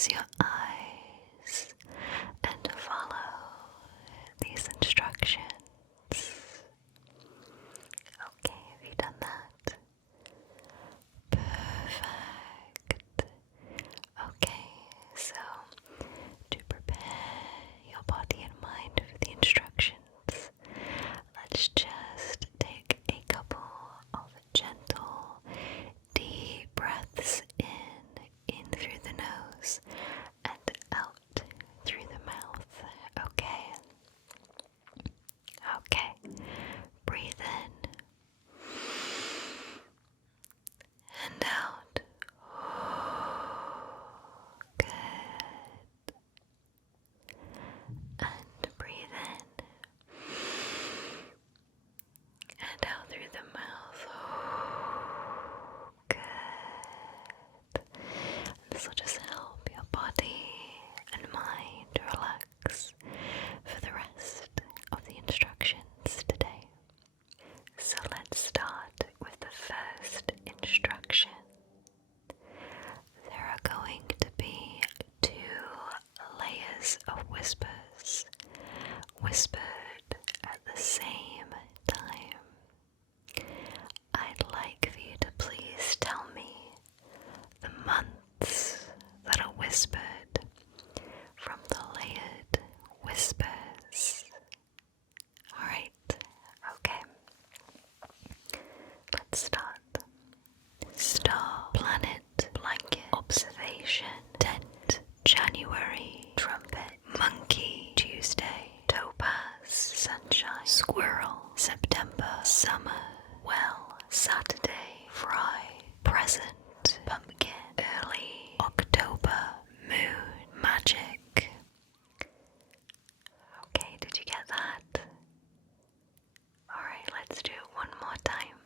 close your eyes and follow these instructions. Okay, have you done that? Perfect. Okay, so to prepare your body and mind for the instructions, let's just take a couple of gentle, deep breaths in through the nose and out through the mouth. Okay. Okay. Breathe in and out. Good. And breathe in and out through the mouth. Good. This will just help your body and mind relax for the rest of the instructions today. So let's start with the first instruction. There are going to be 2 layers of whispers, whispered at the same time. I'd like for you to please tell me the months that are whispered from the layered whispers. Alright, okay. Let's start. Star, planet, blanket, observation, tent, January, trumpet, monkey, Tuesday, topaz, sunshine, squirrel, September, summer, well, Saturday, fry, present, pumpkin, early, October, moon, magic. Okay, did you get that? Alright, let's do it one more time.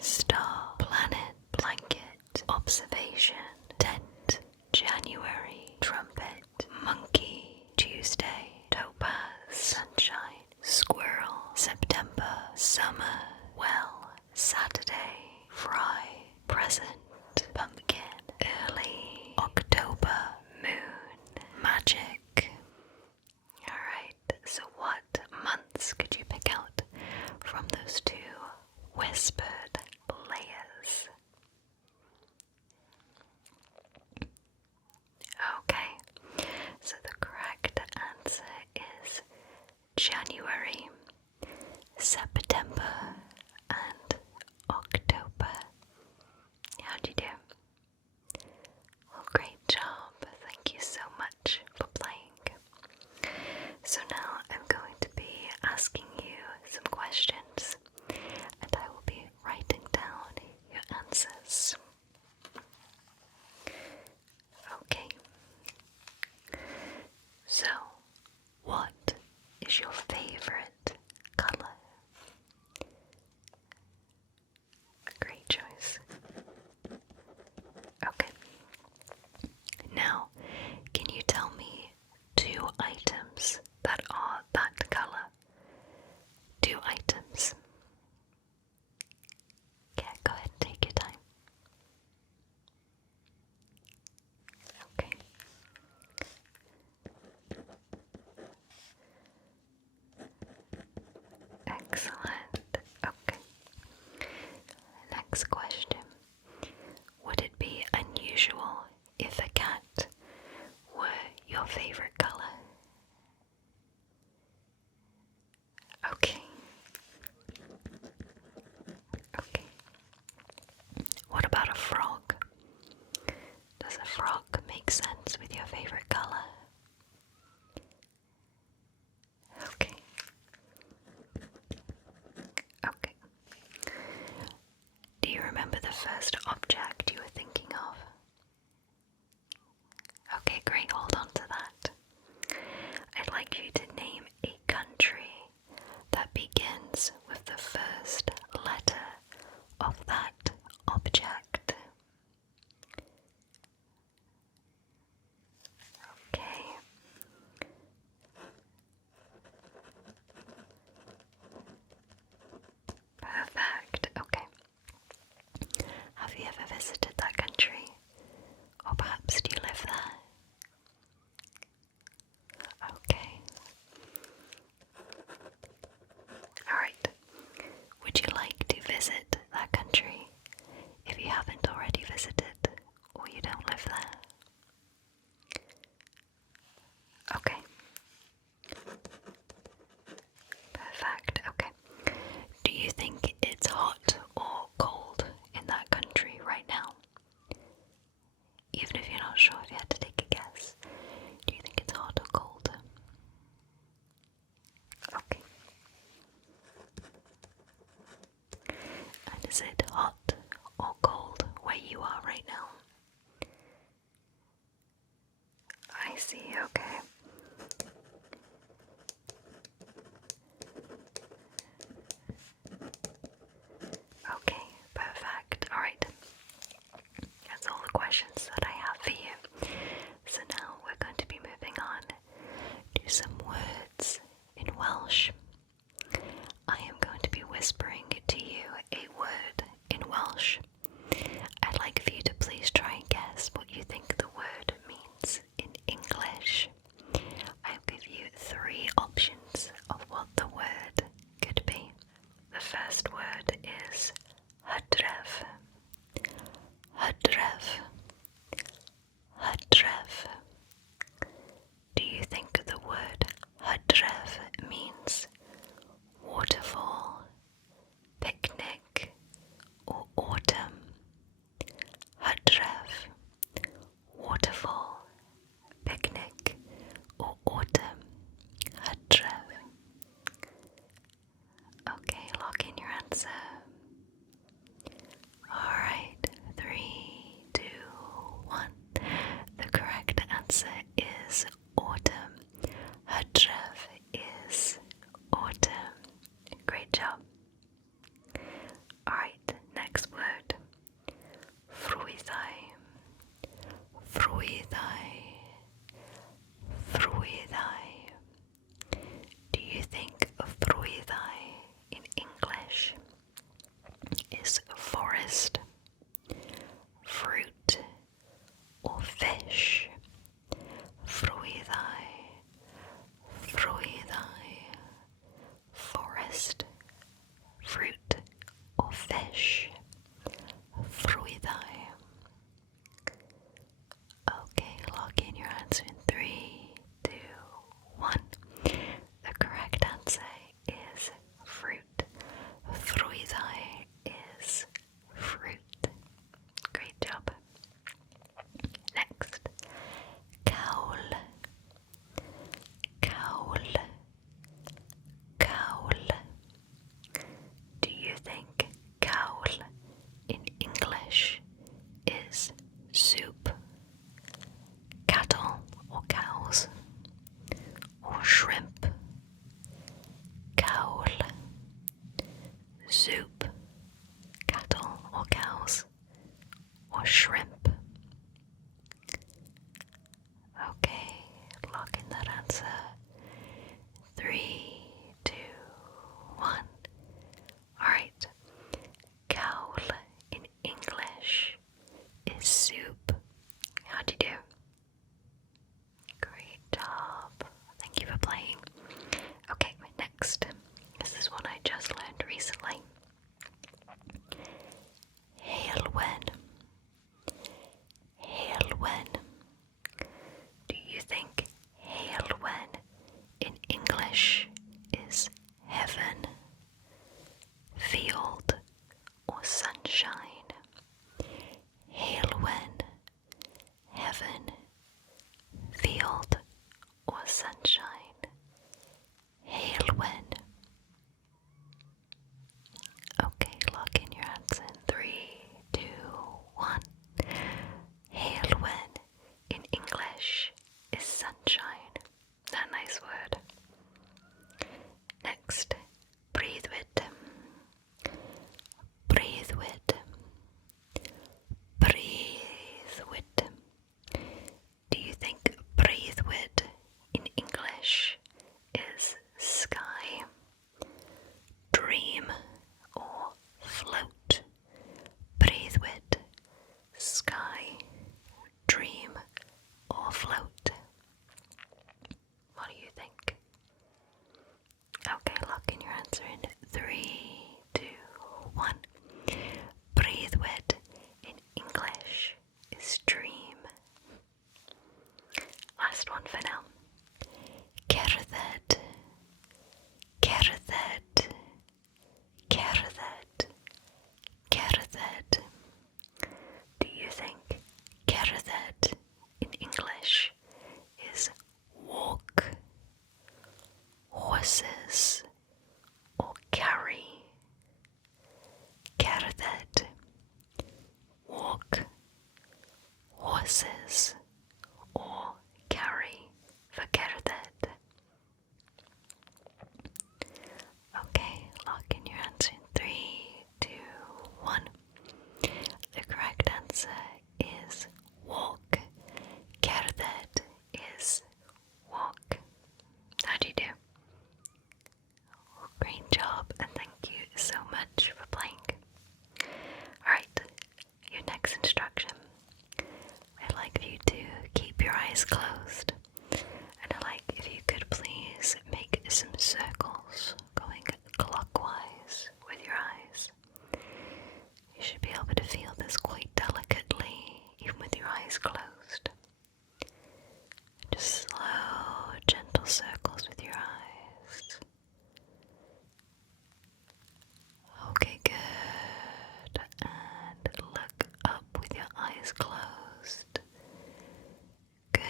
Star, planet, blanket, observation, tent, January, trumpet, monkey, Tuesday, topaz, sunshine, squirrel, September, summer, well, Saturday, fry, present, pumpkin, early, October, moon, magic. Alright, so what months could you pick out from those 2 whispered layers? Okay, so the correct answer is January, September, and October. How'd you do? Well, great job. Thank you so much for playing. So now I'm going to be asking you some questions, and I will be writing down your answers. Okay. So, what is your favorite color? Great choice. Okay. Now, can you tell me 2 items that are that color? 2 items. Okay, go ahead and take your time. Okay. Excellent. Okay. Next question. Would it be unusual if a cat were your favorite color? Okay. Okay. What about a frog? Does a frog make sense with your favorite color? Okay. Okay. Do you remember the first object you were thinking of? Okay, great, hold on to that. I'd like you to name a country that begins with the first letter of that object. not sure if you had to take a guess. Do you think it's hot or cold? Okay. And is it hot or cold where you are right now? I see, okay. Okay, perfect. Alright. That's all the questions that I have for you. So now we're going to be moving on to some words in Welsh. I am going to be whispering to you a word in Welsh. I'd like for you to please try and guess what you think the word means in English. I'll give you 3 options of what the word could be. The first word is hydref. Hydref. Hydref. Do you think the word hydref means waterfall, picnic, or autumn? Hydref. Waterfall, picnic, or autumn? Hydref. Okay, lock in your answer. Alright, 3, 2, 1. The correct answer is autumn. Hydref is autumn. Great job. Alright, next word. Frwyddau. Frwyddau. Frwyddau. Do you think frwyddau in English is forest, fruit, or fish? Frwyddau. Frwyddau. Forest, fruit, or fish? Frwyddau. Okay, lock in your answer in 3, 2, 1. The correct answer is fruit. Frwyddau is fruit. Great job. Next, cawl. Cawl. Cawl. Do you think cawl in English is soup, cattle or cows, or shrimp? Cawl. Soup, cattle or cows, or shrimp? Okay, lock in that answer. 3, 2, 1. Alright. Cawl in English is soup. How'd you do? Great job. Thank you for playing. Okay, next. This is one I just learned recently. Heilwen. Heilwen. Do you think Heilwen in English is heaven, field, or sunshine? Heilwen. Heaven, field, or sunshine? Heilwen. Okay, lock in your answer in 3, 2, 1. Heilwen in English is sunshine. That nice word. Next, breuddwyd. Breuddwyd. Breuddwyd. Do you think breuddwyd in English eyes closed. And I'd like if you could please make some circles going clockwise with your eyes. You should be able to feel this quite delicately, even with your eyes closed. Just slow, gentle circles with your eyes. Okay, good. And look up with your eyes closed. Good.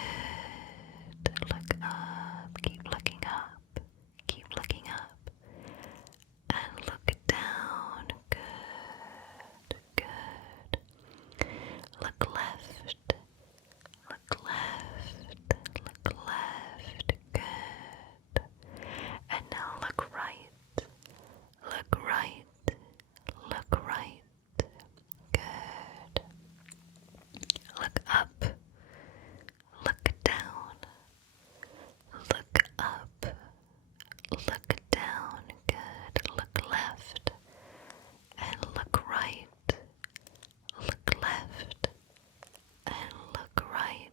Look up. Keep looking up. Keep looking up. And look down. Good. Good. Look left. Look left. Look left. Good. And now look right. Look right. Look right. Good. Look up. Look down. Look up. Look down. Good. Look left. And look right. Look left. And look right.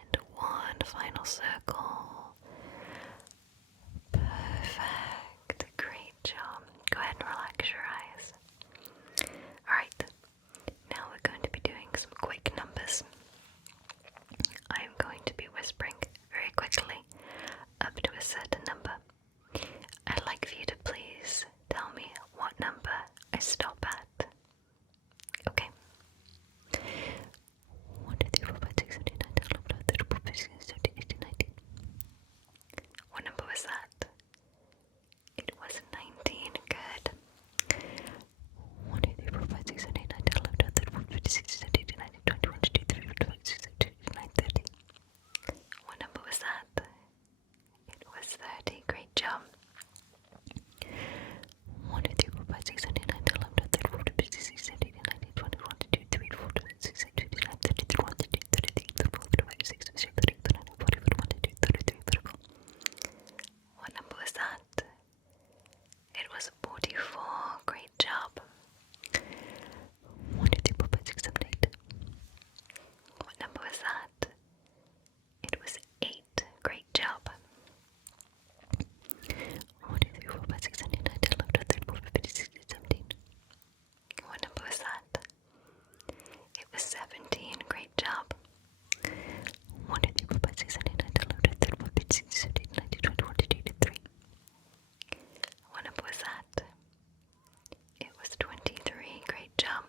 And one final circle. Perfect. Great job. Go ahead and relax your eyes. Alright, now we're going to be doing some quick numbers. I am going to be whispering very quickly up to a certain number. I'd like for you to please tell me what number I stop at. Okay? 1, 2, 3, 4, 5, 6, 7, 8, 9, 10, 11, 12, 13, 14, 15, 16, 17, 18, 19. What number was that? It was 19. Good. 1, 2, 3, 4, 5, 6, 7, 8, 9, 10, 11, 12, 13, 14, 15, 16, 17, 18, 19, 20, 1, 2, 3, 4, 5, 6, 7, 8, 9, 30. What number was that? It was 30. Great job. 1, 2, 3, 4, 5, 6, 7, 8, 9, 10, 11, 12, 13, 14, 15, 16, 17, 18, 19, 20, 1, 2, 3, 4, 5, 6, 7, 8, 9, 30, 31, 32, 33, 34, 35, 36, 37, 38, 39, 40, 41, 42, 43, 44. What number was that? It was 44. Great job. 1, 2, 3, 4, 5, 6, 7, 8. What number was that? It was 8. Great job. 1, 2, 3, 4, 5, 6, 7, 8, 9, 10, 11, 12, 13, 14, 15, 16, 17. What number was that? It was 17. Great job. 1, 2, 3, 4, 5, 6, 7, 8, 9, 10, 11, 12, 13, 14, 15, 16, 17, 18, 19, 20, 21, 22, 23. What number was that? It was 23. Great job.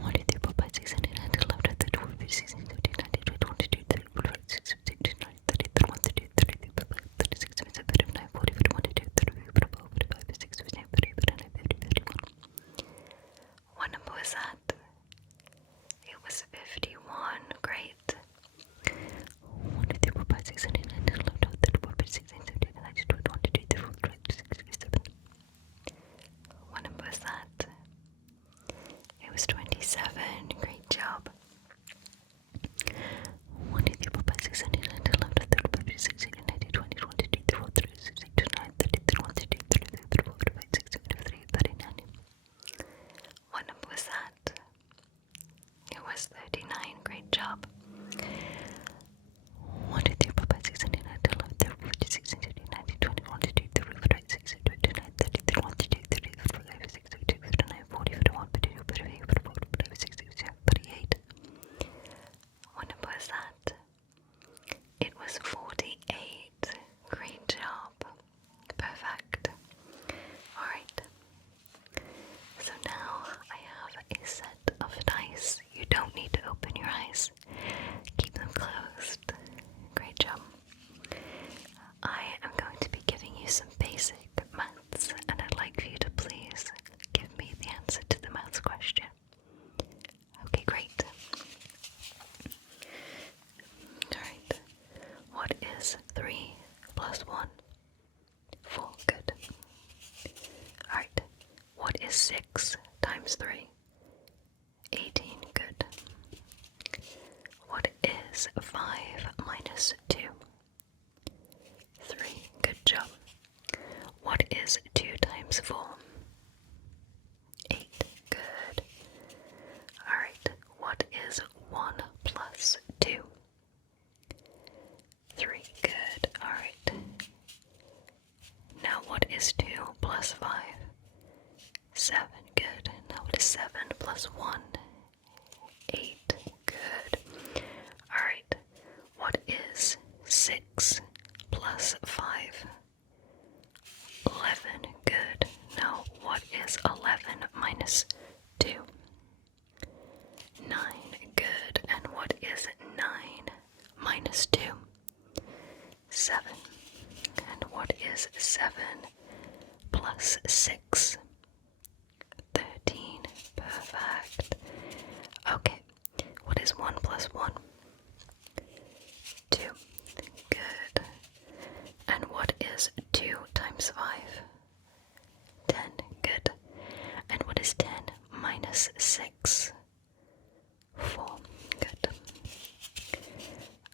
1, 2, 3, 4, 5, 6, 7, 8, 9, 10, 11, 12, 13, 14, 15, 16, 17, 18, 19, 20, 21, 22, 23, 24, 26, 27, 28, 29, 30, 31, 32, 33, 35, 36, 37, 39, 40, 41, 42, 43, 44, 45, 46, 47, 48, 49, 50, 51. What number was that? It was 51. Great. 1, 2, 3, 4, 5, 6, 7, 8, 9, 10, 11, 12, 13, 14, 15, 16, 17, 18, 19, 20, 21, 22, 23, 24, 25, 26, 27. What number was that? It was 27. Great job. 1, 2, 3, 4, 5, 6, 7, 8, 9, 10, 11, 12, 13, 14, 15, 16, 18, 19, 20, 21, 22, 23, 24, 26, 27, 28, 29, 30, 31, 32, 33, 34, 35, 36, 37, 38, 39. What number was that? It was 39. Great job. 1, 2, 3, 4, 5, 6, 7, 8, 9, 10, 11, 12, 13, 14, 16, 17, 18, 19, 20, 21, 22, 23, 24, 26, 27, 28, 30, 31, 32, 33, 34, 35, 36, 37, 39, 40, 41, 42, 43, 44, 45, 46, 47, 48. What number was that? It was 48. Great job. Perfect. Alright. So now I have a set of dice. You don't need to open your eyes. Keep them closed. Great job. I am going to be giving you some basic maths, and I'd like for you to please give me the answer to the maths question. Okay, great. Alright. What is 3 plus 1? 4. Good. Alright. What is 6 times 3? 18. Good. What is 5 minus 2? 3. Good job. What is 2 times 4? 8. Good. Alright. What is 1 plus 2? 1 plus 1? 2. Good. And what is 2 times 5? 10. Good. And what is 10 minus 6? 4. Good.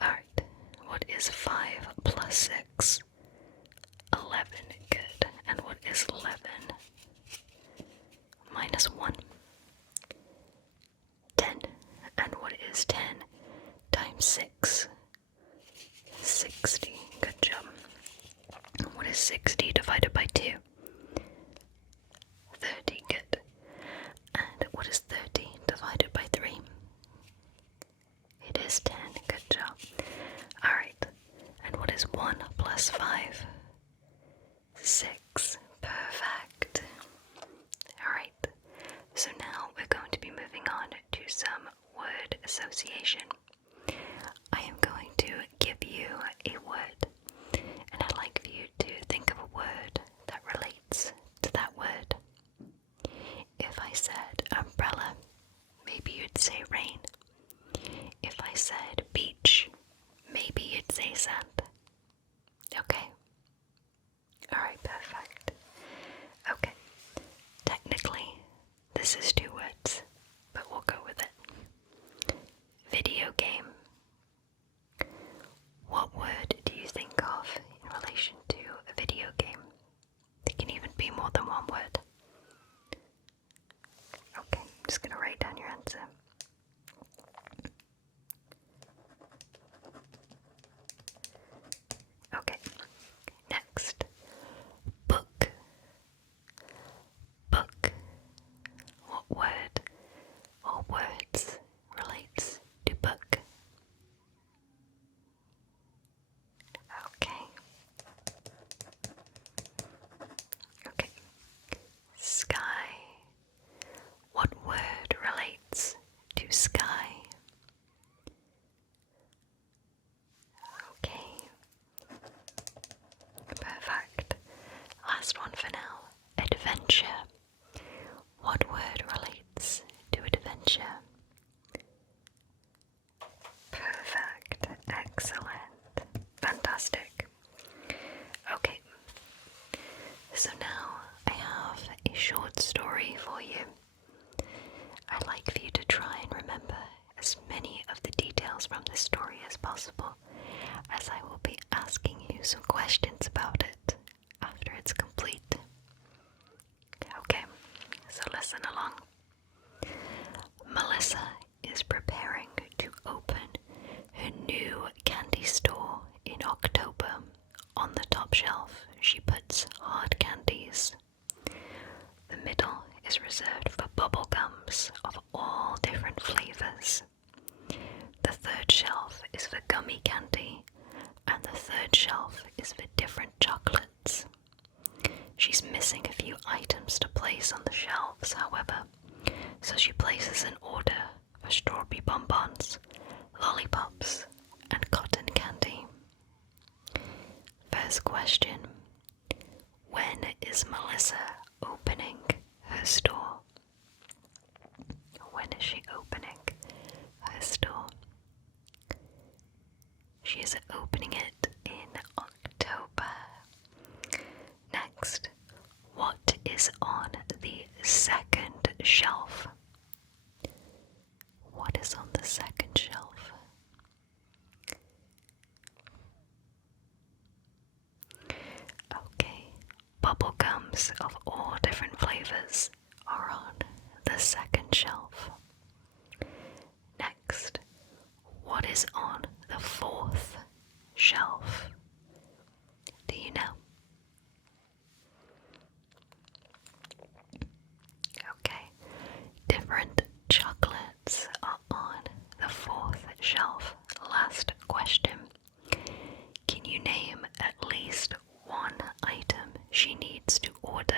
Alright. What is 5 plus 6? 11. Good. And what is 11 minus 1? 10. And what is 10 times 6? 60. Good job. What is 60 divided by 2? 30. Good. And what is 30 divided by 3? It is 10. Good job. Alright. And what is 1 plus 5? 6. Perfect. Alright. So now we're going to be moving on to some word association. I am going to give you a word, and I'd like for you to think of a word that relates to that word. If I said umbrella, maybe you'd say rain. If I said beach, maybe you'd say sand. Okay? Alright, perfect. Okay. Technically, this is 2 words, but we'll go with it. Video game. What word do you think of in relation to a video game? It can even be more than 1 word. Okay, I'm just going to write down your answer. Okay, next. Book. Book. What word or words relates to book? Okay. Okay. Sky. What word relates to sky? Okay. Perfect. Last one for now. Adventure. What word relates to adventure? Perfect. Excellent. Fantastic. Okay. So now I have a short story for you. I'd like for you to try and remember as many of the details from this story as possible, as I will be asking you some questions about it after it's complete. Okay, so listen along. Melissa is preparing to open her new candy store in October. On the top shelf, she puts hard candies. The middle is reserved for bubble gums of all different flavors. The third shelf is for gummy candy, and the third shelf is for different chocolates. She's missing a few items to place on the shelves, however, so she places an order for strawberry bonbons, lollipops, and cotton candy. First question: when is Melissa opening her store? When is she opening her store? She is opening it in October. Next, what is on the second shelf? What is on the second shelf? Okay, bubble gums of all different flavors are on the second shelf. Next, what is on the fourth shelf? Do you know? Okay, different chocolates are on the fourth shelf. Last question. Can you name at least one item she needs to order?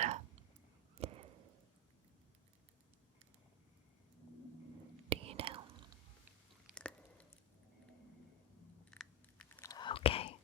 Do you know? Okay,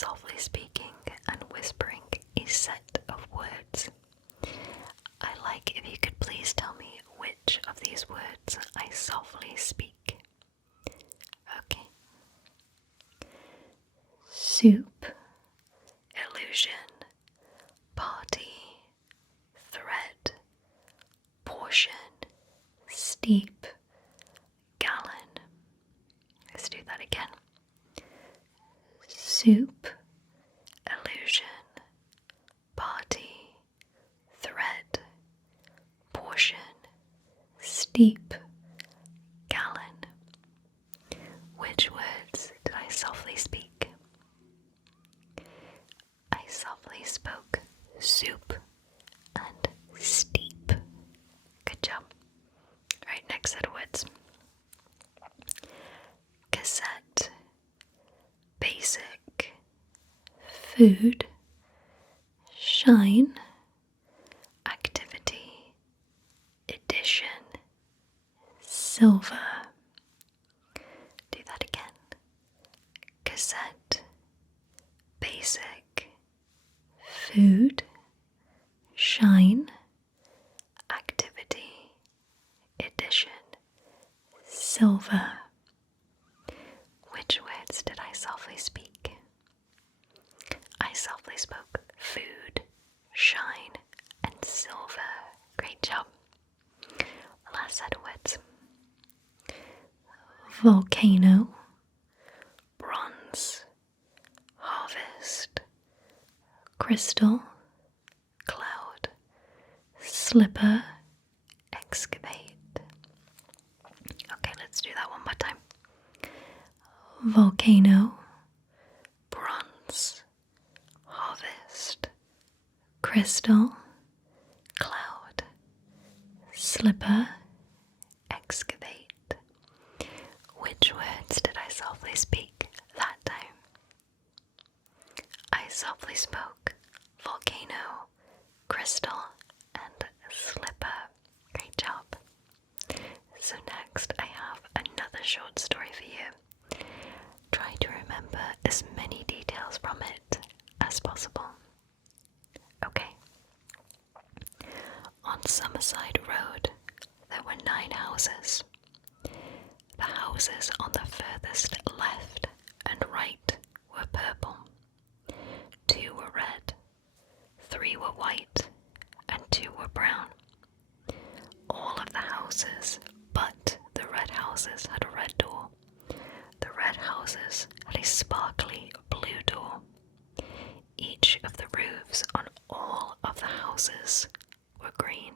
softly speaking and whispering a set of words. I like if you could please tell me which of these words I softly speak. Okay. Soup, illusion, party, thread, portion, steep, gallon. Let's do that again. Soup, illusion, party, thread, portion, steep, gallon. Which words did I softly speak? I softly spoke soup and steep. Good job. Alright, next set of words. Cassette, basic, food, shine, activity, edition, silver. Do that again. Cassette, basic, food, shine, activity, edition, silver. Which words did I softly speak? I softly spoke food, shine, and silver. Great job. Last set of words. Volcano, bronze, harvest, crystal, cloud, slipper, excavate. Okay, let's do that one more time. Volcano, bronze, harvest, crystal, cloud, slipper, excavate. Which words did I softly speak that time? I softly spoke volcano, crystal, and slipper. Great job. So next I have another short story for you. Try to remember as many details from it as possible. Okay. On Summerside Road, there were 9 houses. The houses on the furthest left and right were purple. 2 were red, 3 were white, and 2 were brown. All of the houses but the red houses had a red door. The red houses had a sparkly blue door. Each of the roofs on all of the houses were green.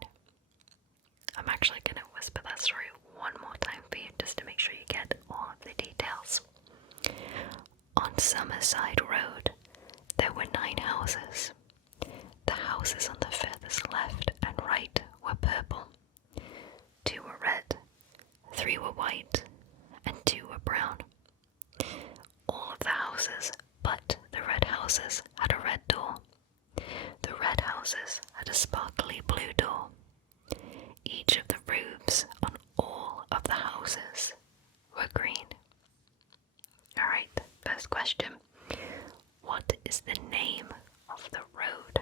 I'm actually going to whisper that story one more time for you just to make sure you get all of the details. On Summerside Road, there were 9 houses. The houses on the furthest left and right were purple. 2 were red, 3 were white, and 2 were brown. All of the houses but the red houses had a red door. The red houses had a sparkly blue door. Each of the roofs on all of the houses were green. Alright, first question. What is the name of the road?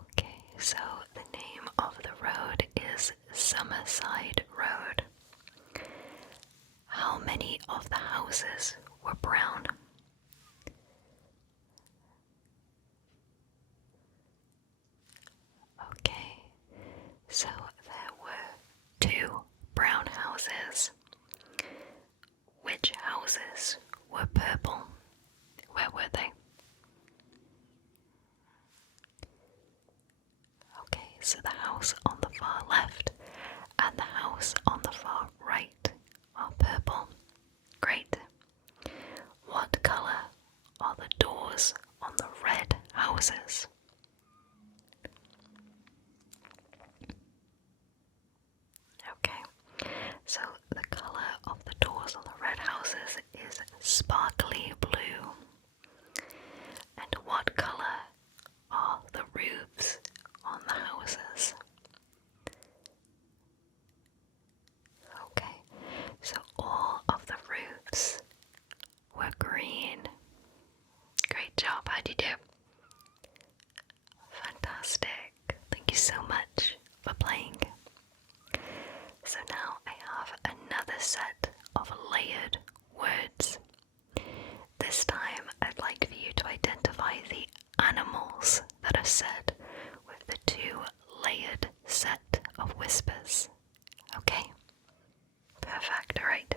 Okay, so the name of the road is Summerside Road. How many of the houses were brown? Okay, so there were 2 brown houses. Which houses were purple? Where were they? Okay, so the house on the far left and the house on the far right are purple. Great. What colour are the doors on the red houses? Okay, so the colour of the doors on the red houses is sparkly blue. And what colour are the roofs on the houses? Okay, so animals that are said with the two-layered set of whispers. Okay? Perfect, alright.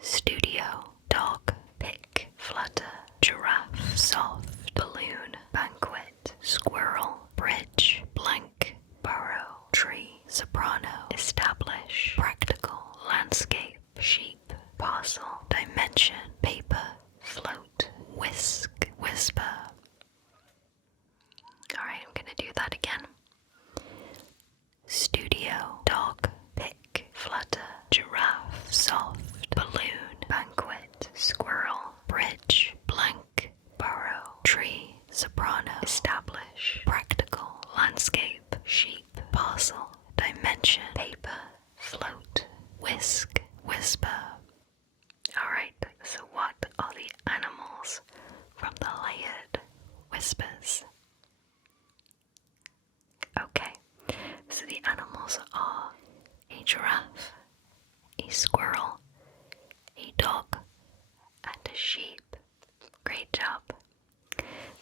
Studio, dog, pick, flutter, giraffe, soft, balloon, banquet, squirrel, bridge, blank, burrow, tree, soprano, establish, practical, landscape, sheep, parcel, dimension, paper, float, whisk, whisper. Alright, I'm gonna do that again. Studio, dog, pick, flutter, giraffe, soft, balloon, banquet, squirrel, bridge, blank, burrow, tree, soprano, establish, practical, landscape, sheep, parcel, dimension, paper, float, whisk, whisper. Alright, so what are the animals from the layered whispers? Okay, so the animals are a giraffe, a squirrel, a dog, and a sheep. Great job.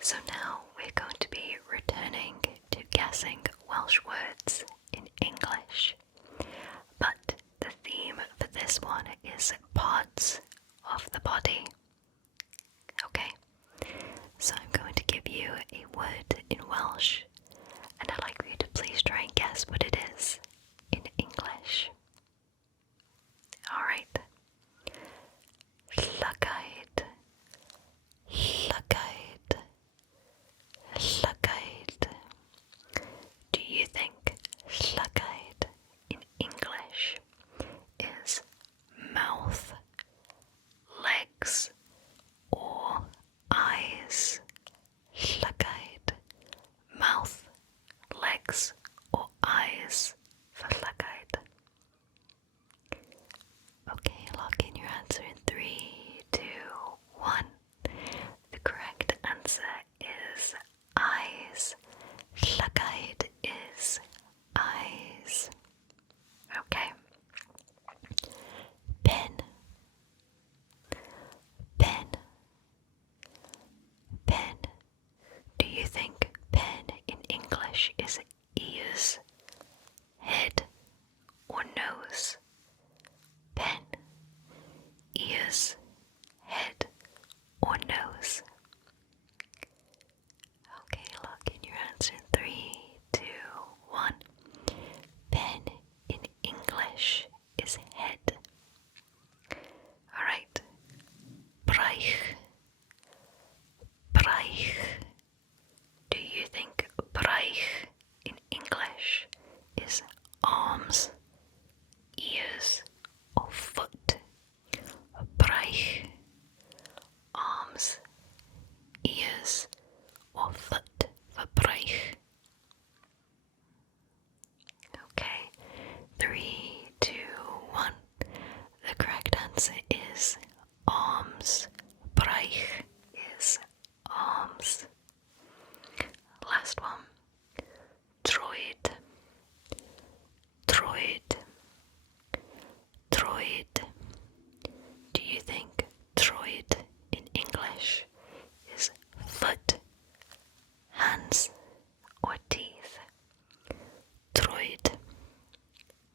So now we're going to be returning to guessing Welsh words in English. But the theme for this one is parts of the body. Okay, so I'm going to give you a word in Welsh, and I'd like for you to please try and guess what it is in English. Alright. Llygaid. Llygaid. Llygaid. Do you think llygaid in English is mouth, legs, or eyes? Llygaid. Mouth, legs, or eyes for llygaid? Okay, lock in your answer in 3, 2, 1. The correct answer is eyes. Llygaid is eyes. Okay. Pen. Pen. Pen. Do you think pen in English is ears, head, or nose? Pen, ears, head, or nose? Okay, lock in your answer in 3, 2, 1. Pen in English is head. Alright. Braich. Braich. Do you think braich in English is arms, ears, or foot? Braich. Arms, ears, or foot for braich? Okay, 3, 2, 1. The correct answer is arms. Braich is arms. Last one. Droid. Droid. Droid. Do you think droid in English is foot, hands, or teeth? Droid.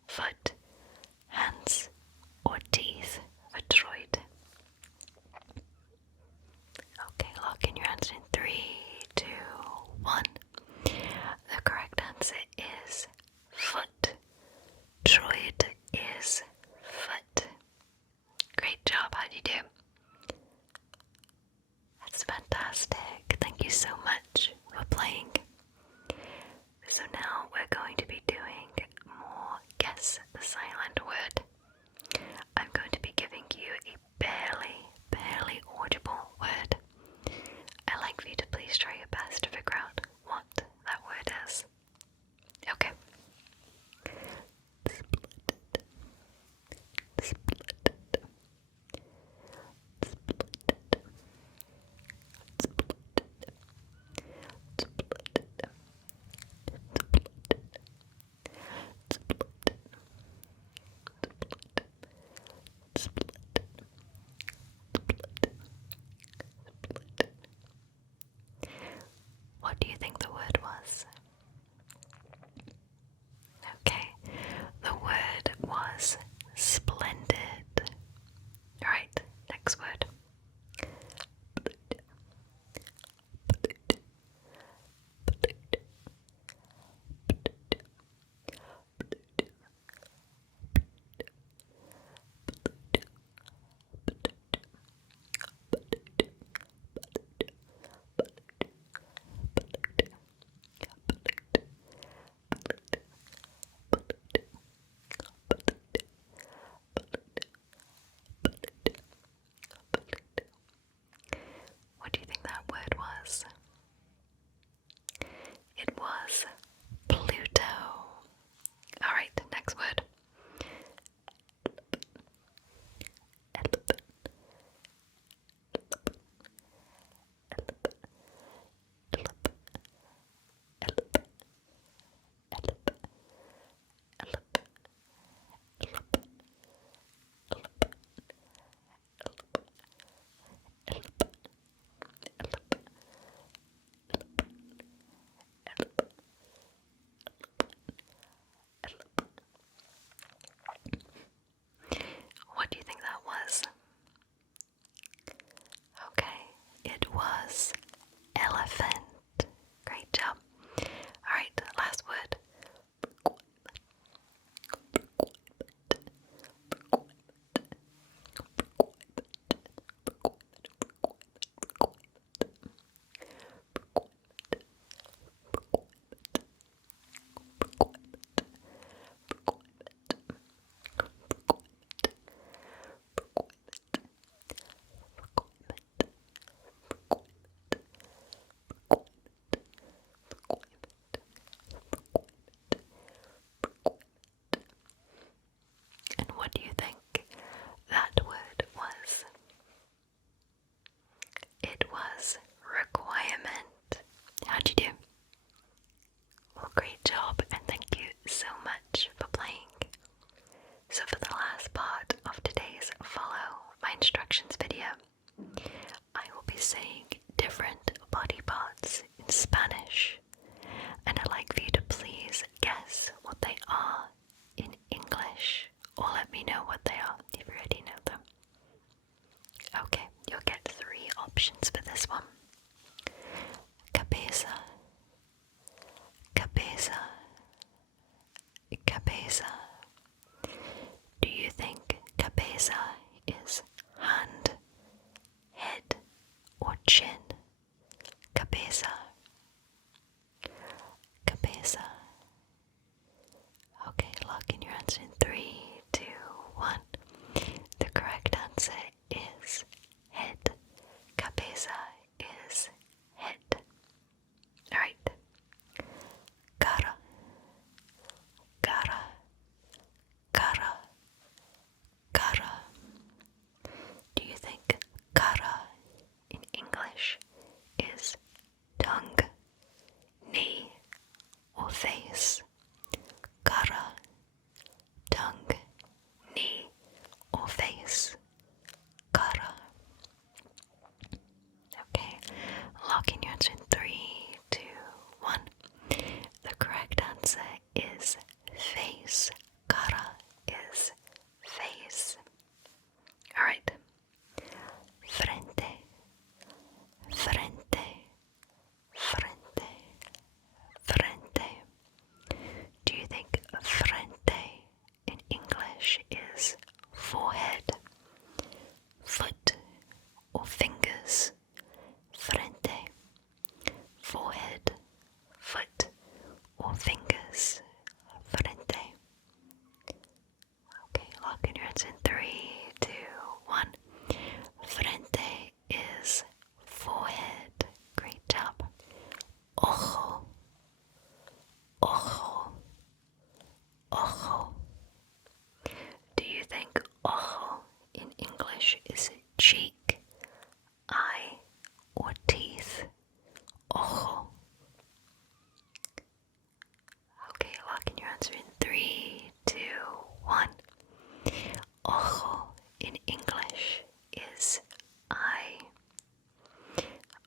Foot, hands, or teeth for options for this one. Cabeza, cabeza, cabeza. Do you think cabeza is hand, head, or chin? Cabeza, cabeza. Okay, lock in your answer in 3, 2, 1. The correct answer is head. Cabeza is head. Alright. Cara, cara, cara, cara. Do you think cara in English is tongue, knee, or face? Cara, tongue, knee, or face? Cara. Okay, lock in your answer in 3, 2, 1. The correct answer is face. Cara is face. Alright. Frente, frente, frente, frente. Do you think frente in English is forehead, foot, or fingers? Frente, forehead, foot, or fingers? Frente. Okay, lock in your answer in 3, 2, 1. Frente is forehead. Great job. Ojo, ojo, ojo. Do you think ojo in English is cheek, eye, or teeth? Ojo. Okay, lock in your answer in 3, 2, 1. Ojo in English is eye.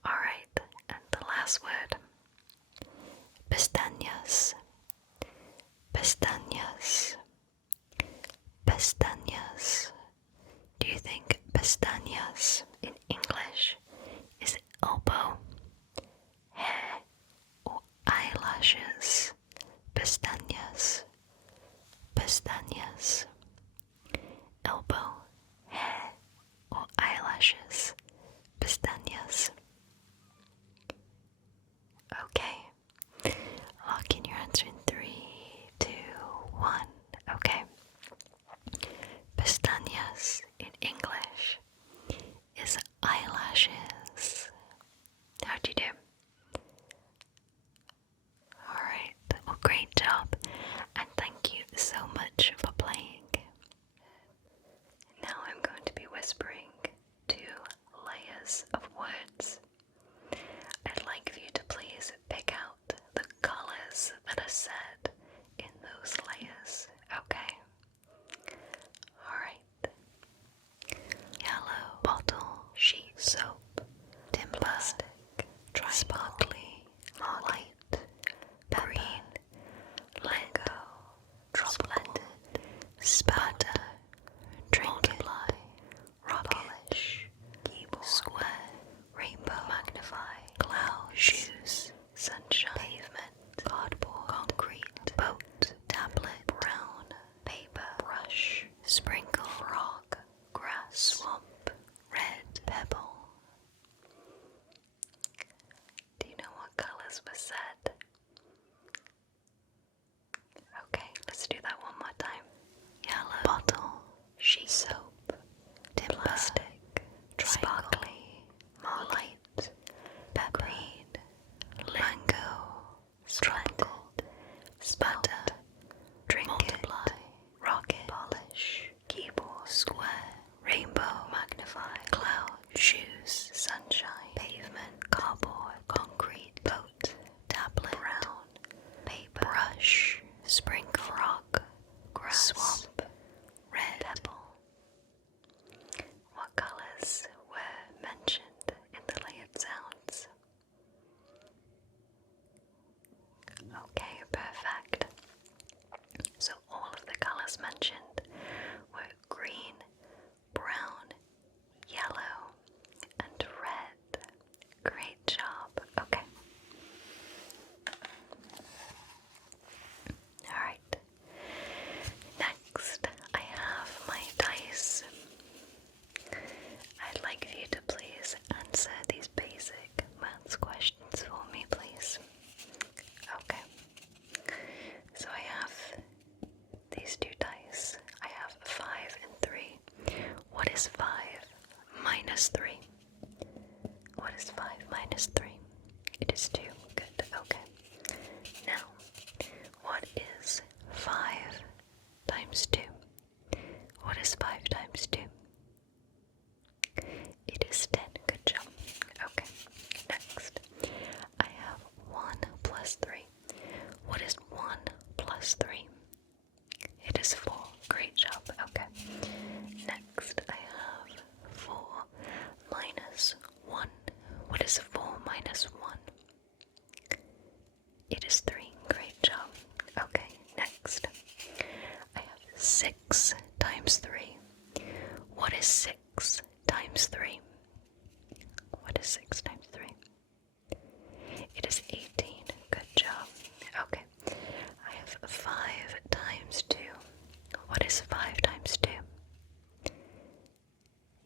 Alright, and the last word. Pestañas, pestañas, pestañas. Do you think pestañas in English is elbow, hair, or eyelashes? Pestañas, pestañas. Elbow, hair, or eyelashes? Pestañas. Okay. Lock in your answer in 3, 2, 1. Okay. Pestañas in English is eyelashes. How'd you do? Alright, well, great job, and thank you so much for playing. Now I'm going to be whispering 2 layers of words. I'd like for you to please pick out the colors that are said in those layers, okay? Alright. Yellow, bottle, sheet, soap, timber, plastic, sparkly, light, green, Lego, droplet, spatter, trinket, rocket, polish, keyboard, square, rainbow, magnify, cloud, shoes, sunshine, pavement, cardboard, concrete, boat, tablet, brown, paper, brush, sprinkle, frog, grass, swamp, red, pebble. Do you know what colors were said? Okay, let's do that one more time. Yellow, bottle, sheet, soap, timber, plastic, sparkly, light, pepper, green, mango, tropical, spatter, trinket, multiply, rocket, polish, keyboard, square, rainbow, magnify, cloud, shoes, sunshine, pavement, cardboard, concrete, boat, tablet, brown, paper, brush, sprinkle, frog, grass, swamp, red, pebble. What colors were mentioned in the layered sounds? Okay, perfect. So all of the colors mentioned were green, brown, yellow, and red. minus 3? What is 5 minus 3? It is 2. Good, okay. Now, what is 5 times 2? What is 5 times 2? It is 10. Good job. Okay, next. I have 1 plus 3. What is 1 plus 3? It is 4. Great job. Okay. Next, I have 4 minus 1. What is 4 minus 1? It is 3. Great job. Okay, next. I have 6 times 3. What is 6 times 3? What is 6 times 3? It is 18. Good job. Okay. I have 5 times 2. What is 5 times 2?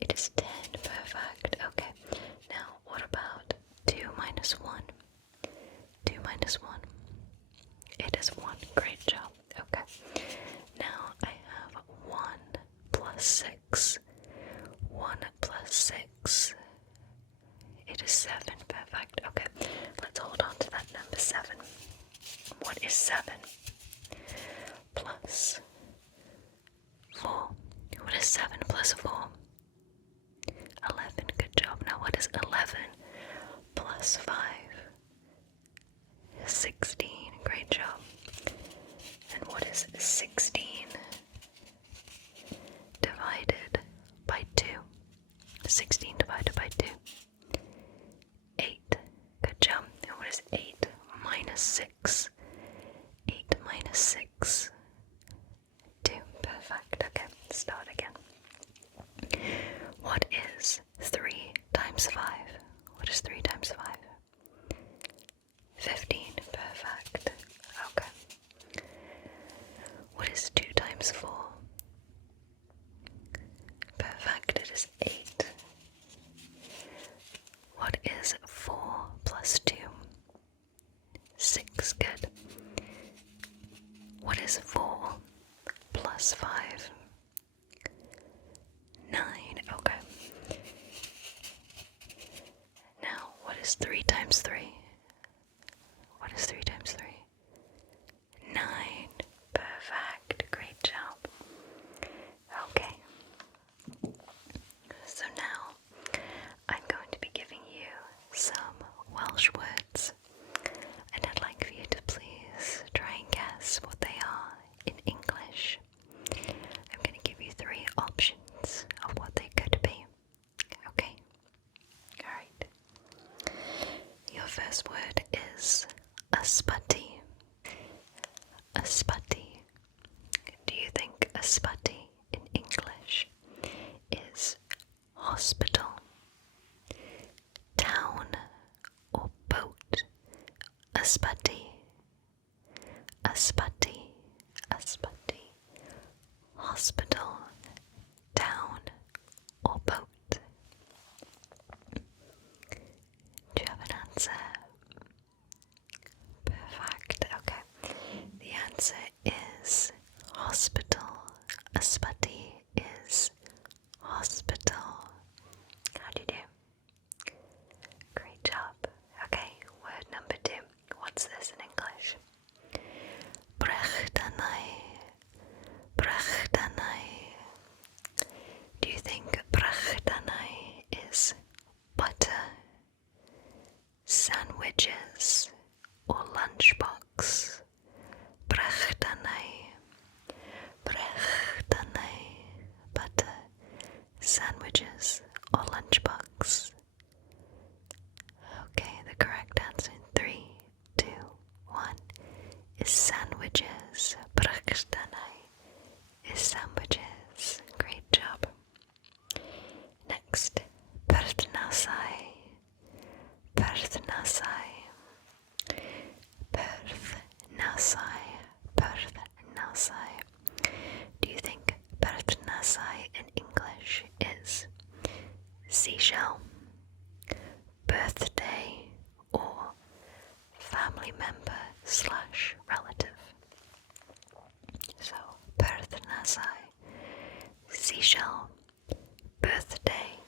It is 10. Perfect. Okay. Now, what about 2 minus 1? 2 minus 1. It is 1. Great job. Okay. Now, I have 1 plus 6. 1 plus 6. It is 7. Perfect. Okay. Let's hold on to that number 7. What is 7 plus 4? What is 7 plus 4? 11. Good job. Now what is 11 plus 5? 16. Great job. And what is 16 divided by 2? 16 divided by 2. 8. Good job. And what is 8 minus 6? 8 minus 6. 2. Perfect. Okay, start again. What is 3 times 5? What is 3 times 5? 15. Perfect. Okay. What is 2 times 4? Perfect. It is 8. What is 4 plus 2? 6. Good. What is 4 plus 5? 9. Okay. Now, what is 3 times 3? What is 3 times 3? 9. Perfect. Great job. Okay. So now, I'm going to be giving you some Welsh words, and I'd like for you to please try and guess what they are in English. I'm going to give you 3 options of what they could be. Okay? Alright. Your first word is ysbyty. Ysbyty. Do you think ysbyty in English is hospital, town, or boat? Ysbyty. Ysbyty. Ysbyty. Hospital, town, or boat? Do you have an answer? Perfect. Okay. The answer is hospital. Ysbyty is hospital. How do you do? Great job. Okay, word number 2. What's this in English? Brechdanau. Brechdanau. Do you think brechdanau is butter, sandwiches, or lunchbox? Brechdanau. Brechdanau. Butter, sandwiches, or lunchbox? Okay, the correct answer in 3, 2, 1 is sandwiches. Brechdanau is sandwiches. Great job. Next, perthnasau. Perthnasau. Perthnasau. Perthnasau. Do you think perthnasau in English is seashell, birthday, or family member / relative? So, perthnasau, seashell, birthday,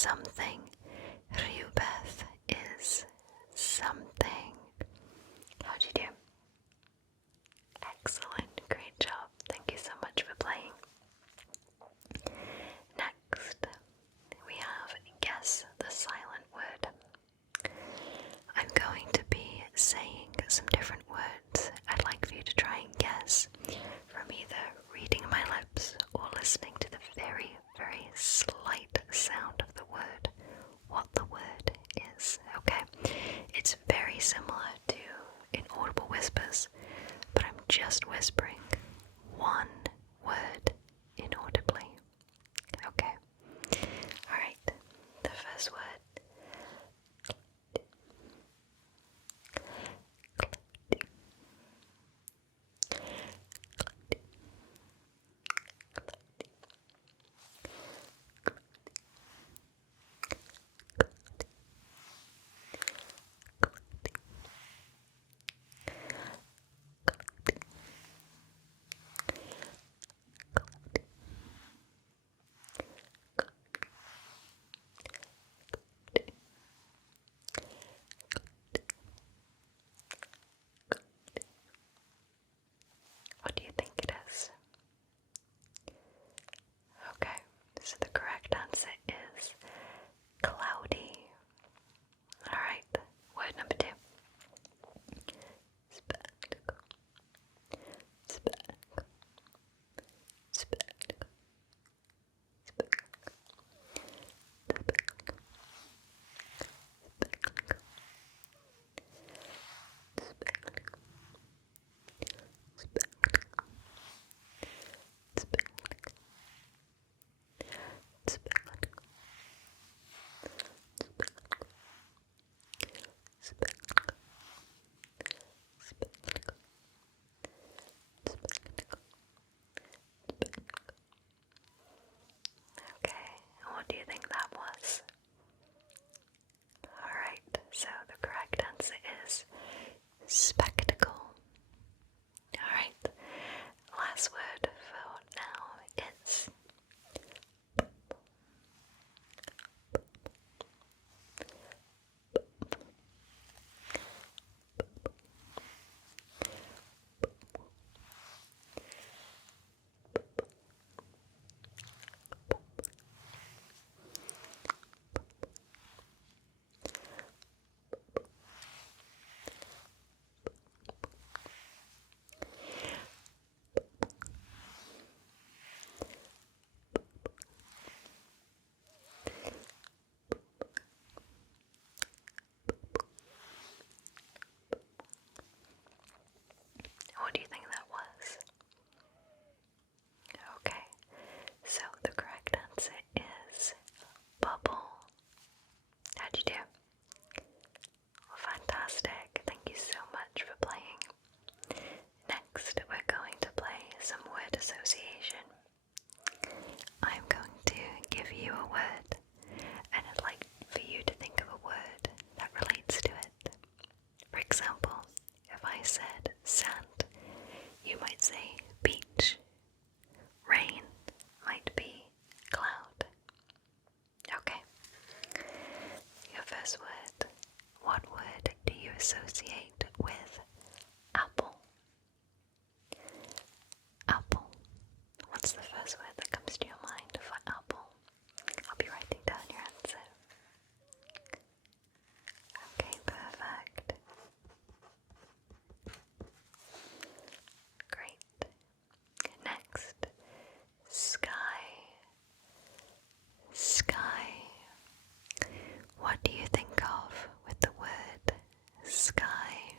something. Rhywbeth is something. How'd you do? Excellent, great job. Thank you so much for playing. Next, we have Guess the Silent Word. I'm going to be saying some different words. I'd like for you to try and guess from either reading my lips or listening to the very, very slight sound of the word what the word is, okay? It's very similar to inaudible whispers, but I'm just whispering one word inaudibly, okay? Alright, the first word. What do you think it is? Okay, so the correct answer is cloudy. Alright, word number 2. Spectacle. Spectacle. Spectacle. Spectacle. Okay, and what do you think that was? Alright, so the correct answer is spectacle. Alright, last word for now is what do you think that was? Okay, so the correct answer is bubble. How'd you do? Well, fantastic. Thank you so much for playing. Next, we're going to play some word association. I'm going to give you a word, and I'd like for you to think of a word that relates to it. For example, if I said sand, you might say beach. Rain might be cloud. Okay. Your first word. What word do you associate with apple? Apple. What's the first word that comes to your mind for apple? I'll be writing down your answer. Okay, perfect. Great. Next, sky. Sky. What do you think of with the word sky?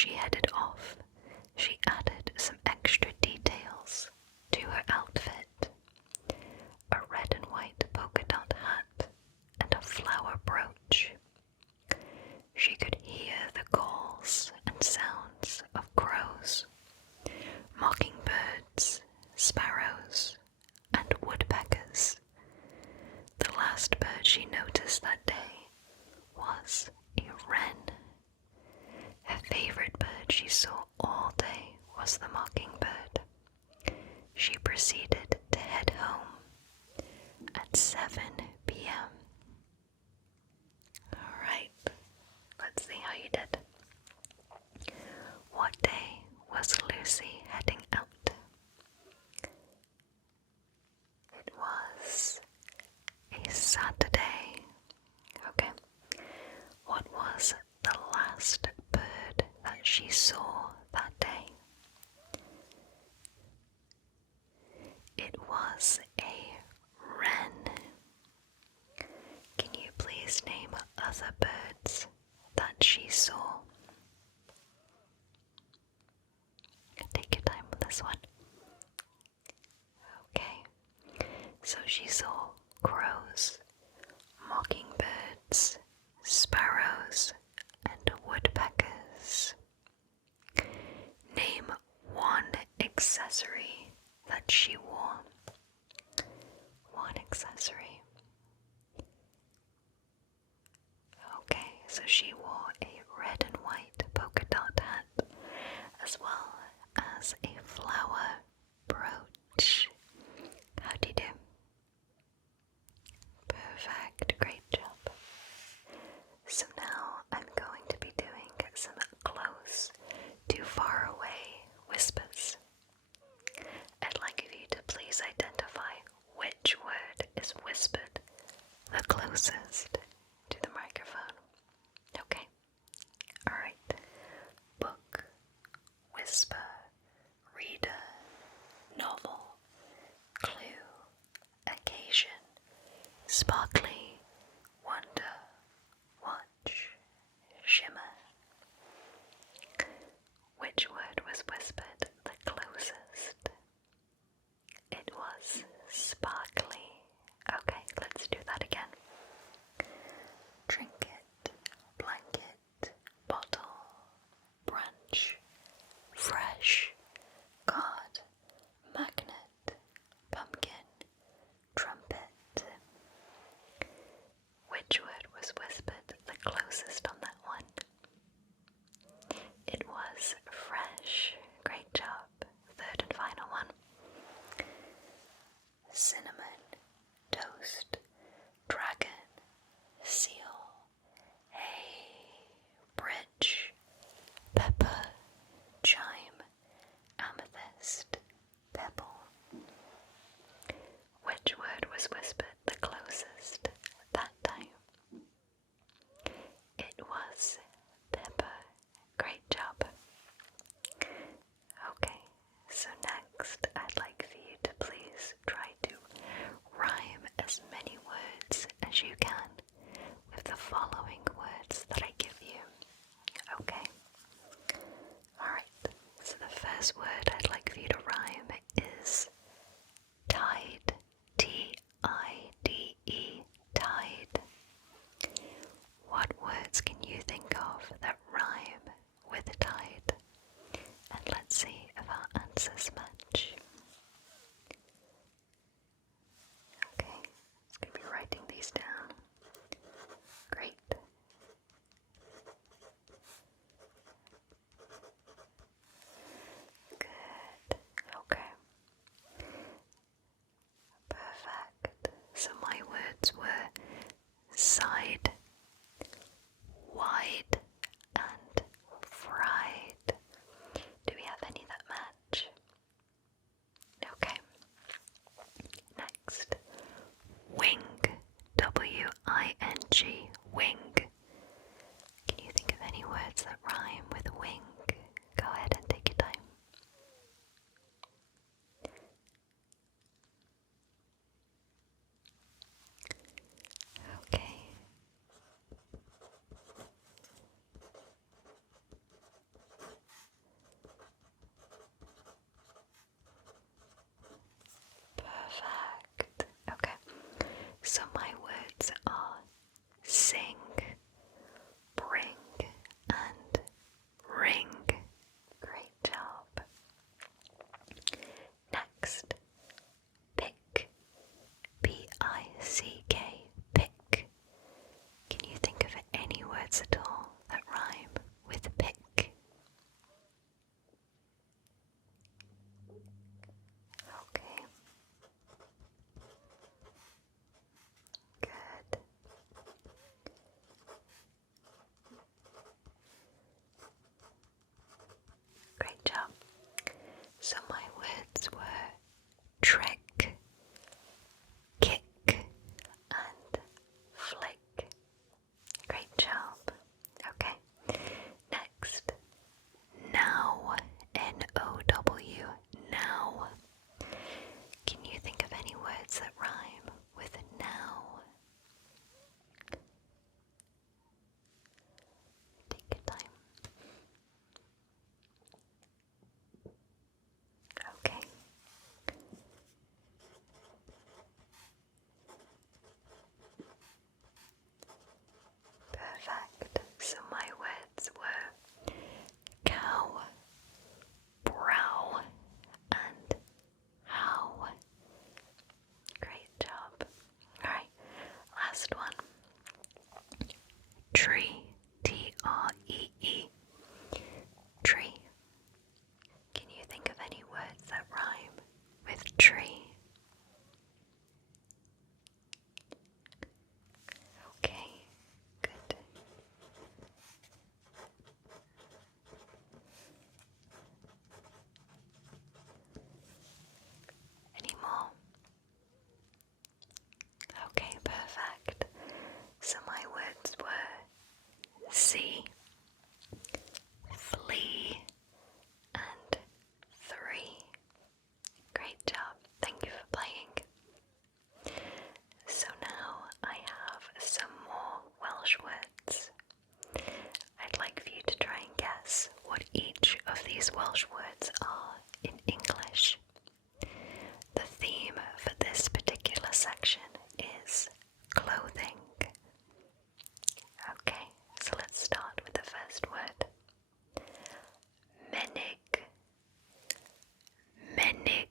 she headed off, she added some extra details to her outfit. A red and white polka dot hat and a flower brooch. She could hear the calls and sounds of crows, mockingbirds, sparrows, and woodpeckers. The last bird she noticed that day was a wren. Her favorite bird she saw all day was the mockingbird. She proceeded to head home at 7 p.m. Alright, let's see how you did. What day was Lucy heading out? It was a Saturday. Okay. What was the last bird that she saw that day? It was a wren. Can you please name other birds that she saw? Take your time with this one. Okay, so she saw crows, mockingbirds, sparrows, and woodpeckers. Name one accessory that she wore. One accessory. Okay, so she wore a red and white polka dot hat as well as a flower brooch. How'd you do? Perfect, great job. So now I'm going to be doing some close to far away whispers. I'd like you to please identify which word is whispered the closest to the microphone. Okay? Alright. Book, whisper, reader, novel, clue, occasion, sparkly, wonder, watch, shimmer. Which word was whispered the closest? It was sparkly. Okay, let's do that again. Trinket, blanket, bottle, brunch, fresh, card, magnet, pumpkin, trumpet. Which word was whispered the closest on that one? It was fresh. Great job. Third and final one. Cinnamon, toast, dragon, seal, hay, bridge, pepper, chime, amethyst, pebble. Which word was whispered the closest that time? It was pepper. Great job. Okay, so next I'd like for you to please try to rhyme as many words as you can with the following words that I give you. Okay? Alright, so the first word I'd like for you to rhyme is tide. T-I-D-E, tide. What words can you think of that rhyme with tide? And let's see if our answers match. Okay, just going to be writing these down. Great. Good. Okay. Perfect. So my words were side, wide, and fried. Do we have any that match? these Welsh words are in English. The theme for this particular section is clothing. Okay, so let's start with the first word. Menig. Menig.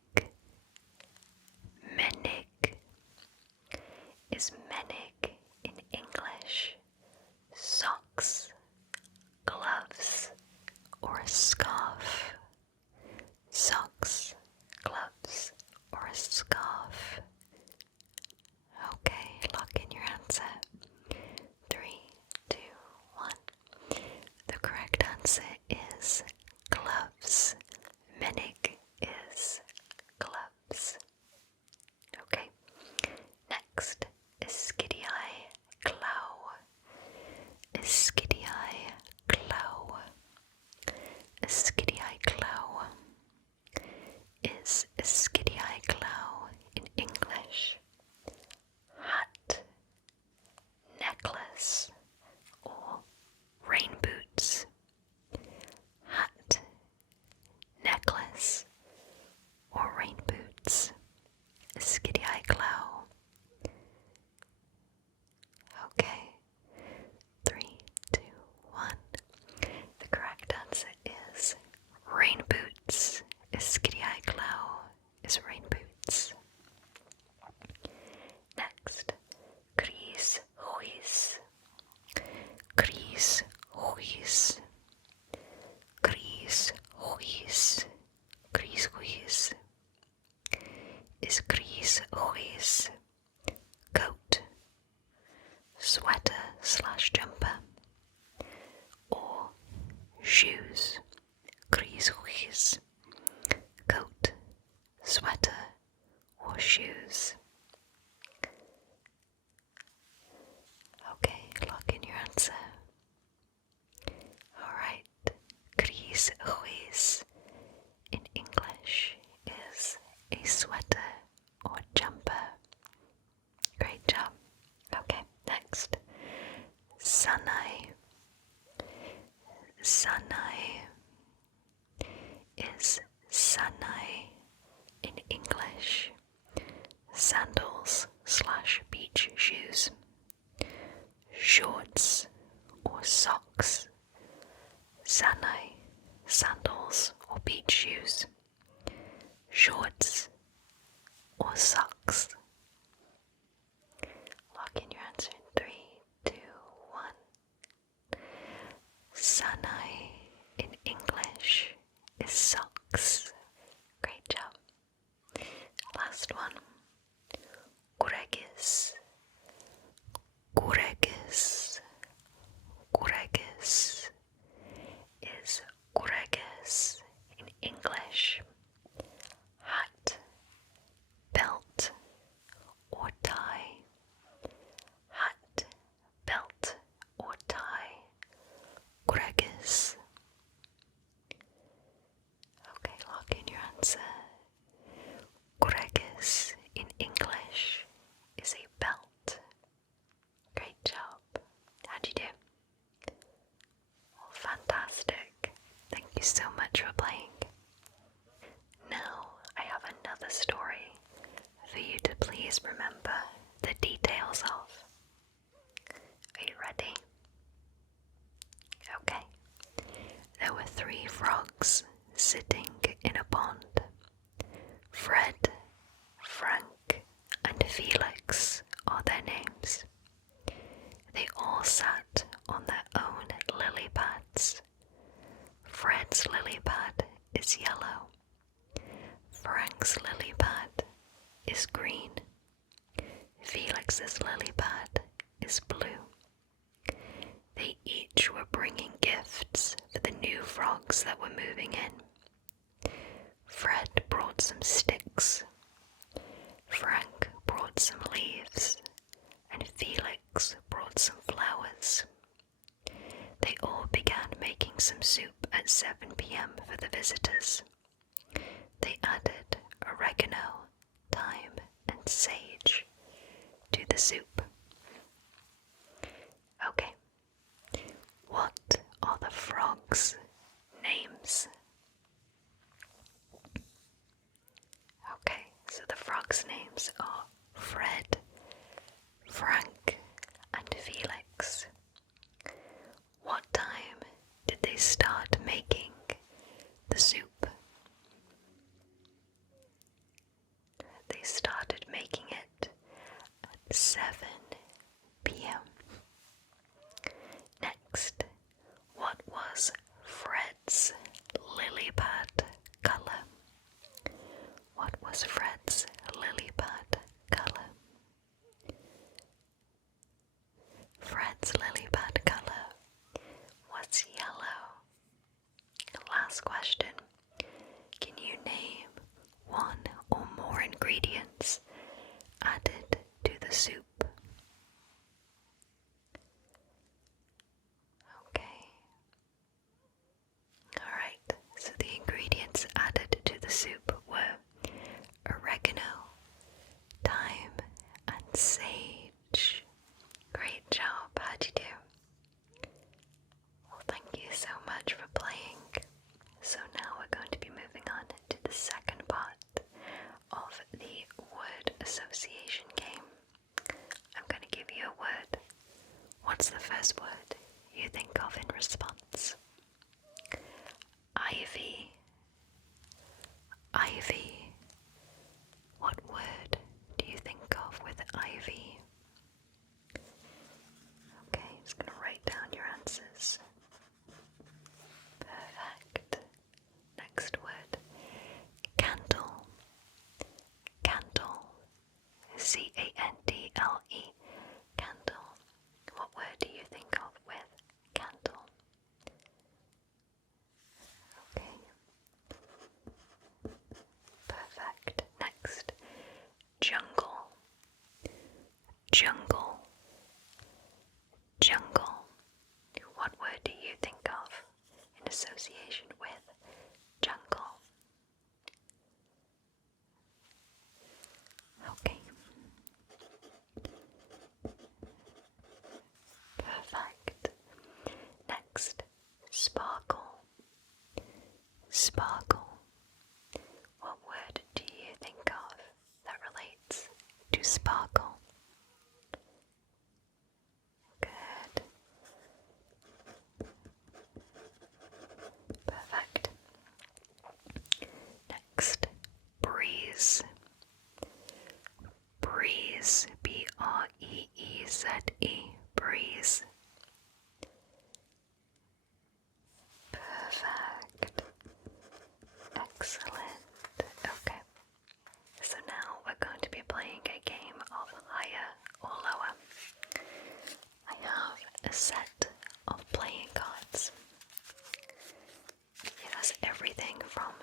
Menig. Is menig in English socks, gloves, or a scarf? Socks, gloves, or a scarf? Okay, lock in your answer. 3, 2, 1. The correct answer is gloves. Menig is gloves. Okay, next is Skidii Clow. Skidii Clow. Skidii Clow. Is Skidii Clow in English hat, necklace, or rain boots? Hat, necklace, or rain boots? Skidii Clow. Okay, 3, 2, 1. The correct answer is rain boots. Skidii Clow is rain boots. Next, Chris Huis. Chris Huis. Chris Huis. Chris Huis. Is Chris Huis coat, sweater slash jumper, or shoes? Chris Huis coat, sweater, or shoes? Okay, lock in your answer. Alright, Chris Huis in English is a sweater or jumper. Great job. Okay, next. Sanai. Sanai. Is Sanai in English sandals slash beach shoes, shorts, or socks? Sanai, sandals or beach shoes, shorts, or socks? Lock in your answer in 3, 2, 1. Sanai in English is socks. Great job. Last one. Gregis. Gregis. Gregis. Is Gregis in English hat, belt, or tie? Hat, belt, or tie? Gregis. Okay, lock in your answer. Gregis in English is a belt. Great job. How'd you do? Oh, fantastic. Thank you so much for playing. Now I have another story for you to please remember the details of. Are you ready? Okay. There were 3 frogs sitting in a pond. Fred, Frank, and Felix are their names. They all sat on their own lily pads. Fred's lily pad is yellow. Frank's lily pad is green. Felix's lily pad is blue. They each were bringing gifts for the new frogs that were moving in. Fred brought some sticks. Frank brought some leaves. And Felix brought some flowers. They all began making some soup at 7 p.m. for the visitors. They added oregano, thyme, and sage to the soup. Okay, what are the frogs' names? question. Can you name one or more ingredients added to the soup? Okay. Alright, so the ingredients added to the soup were oregano, thyme, and sage. Great job, how'd you do? Well, thank you so much for playing. So now we're going to be moving on to the second part of the word association game. I'm going to give you a word. What's the first word you think of in response? Ivy. Ivy. What word do you think of with ivy? Okay, just going to write down your answers. Perfect. Next word. Candle. Candle. C-A-N-D-L-E. Candle. What word do you think of with candle? Okay. Perfect. Next. Jungle. Jungle. Jungle. What word do you think of in association with jungle? Okay. Perfect. Next, sparkle. Sparkle. What word do you think of that relates to sparkle? Good. Perfect. Next, breeze. Breeze. B-R-E-E-Z-E. Breeze. Perfect. Excellent. Okay. So now we're going to be playing a game of higher or lower. I have a set of playing cards. It has everything from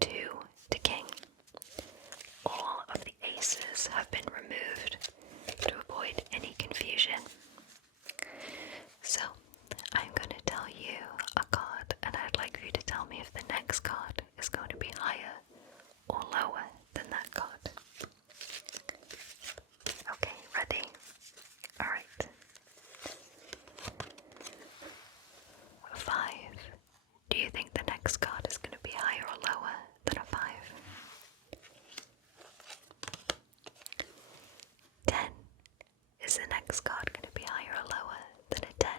2 to king. All of the aces have been removed to avoid any confusion. So, I'm going to tell you a card, and I'd like for you to tell me if the next card is going to be higher or lower than that card. Okay, ready? Alright. 5. Do you think the next card is going to be higher or lower than a 5? 10. Is the next card going to be higher or lower than a 10?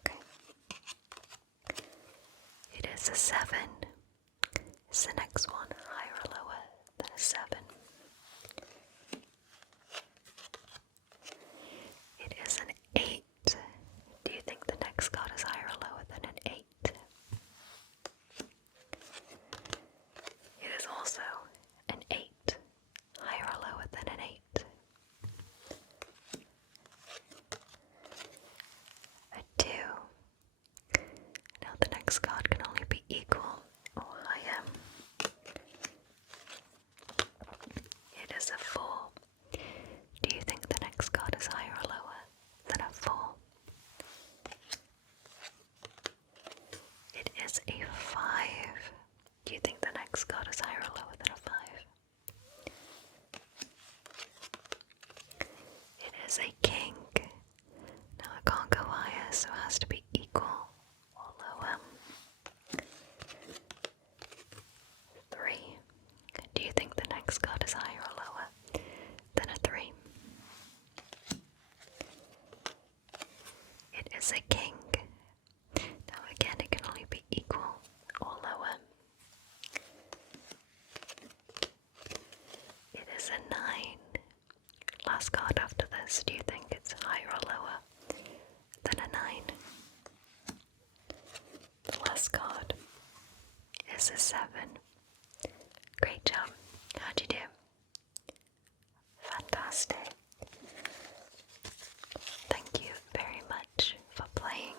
Okay. It is a 7. Is the next one higher or lower than a 7? It is an 8. Do you think the next card is higher or lower than an 8? It is also an 8. Higher or lower than an 8? A 2. Now the next card can only be equal or higher. It is a 4. Do you think the next card is higher or lower than a 4? It is a 5. Do you think the next card is higher or lower than a 5? It is a king. Now it can't go higher, so it has to be equal or lower. 3. Do you think the next card is higher or lower than a 3? It is a king. Now again, it can only be equal or lower. It is a 9. Last card after this, do you think it's higher or lower than a 9? The last card is a 7. Great job. How'd you do? Fantastic. Thank you very much for playing.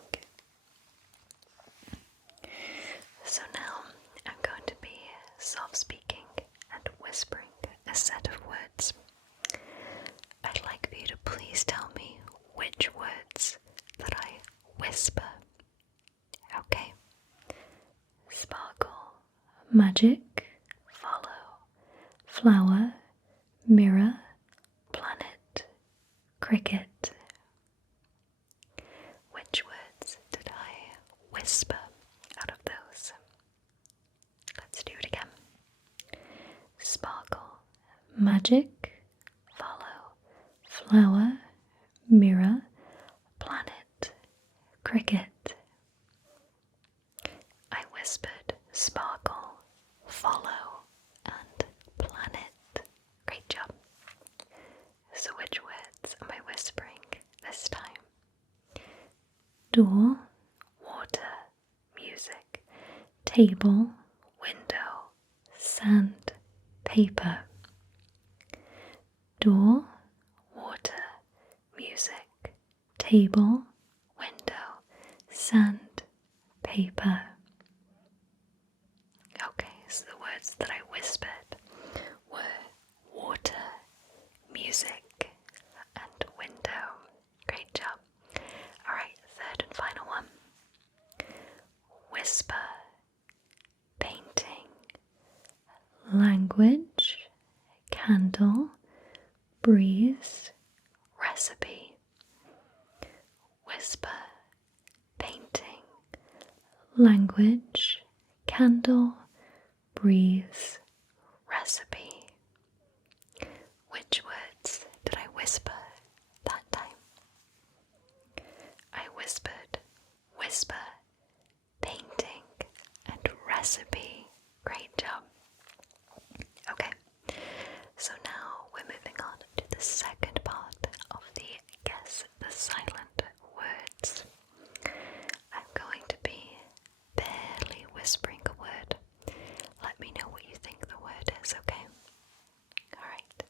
magic, follow, flower, mirror, planet, cricket. Which words did I whisper out of those? Let's do it again. Sparkle, magic, follow, flower, mirror, planet, cricket. I whispered sparkle, follow, and planet. Great job. So which words am I whispering this time? Door, water, music, table, window, sand, paper. Door, water, music, table, window, sand, paper. Okay, so the words that I whispered were water, music, and window. Great job. Alright, third and final one. Whisper, painting, language, candle, breeze, recipe. Whisper, painting, language, candle, breeze, recipe. Which words did I whisper that time? I whispered whisper, painting, and recipe. Great job. Okay, so now we're moving on to the second part of the Guess the Silent Words. I'm going to be barely whispering a word. Let me know what you think the word is, okay? Alright.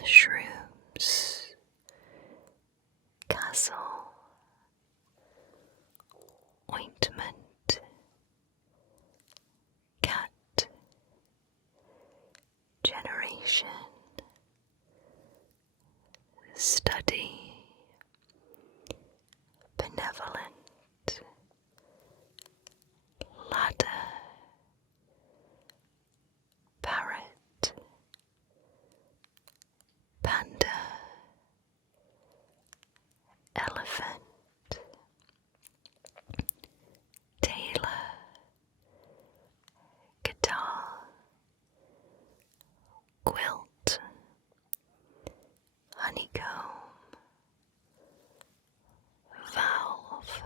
mushrooms, castle, ointment, cat, generation, study, benevolent, ladder, parrot, panda, elephant, tailor, guitar, quilt, honeycomb, valve,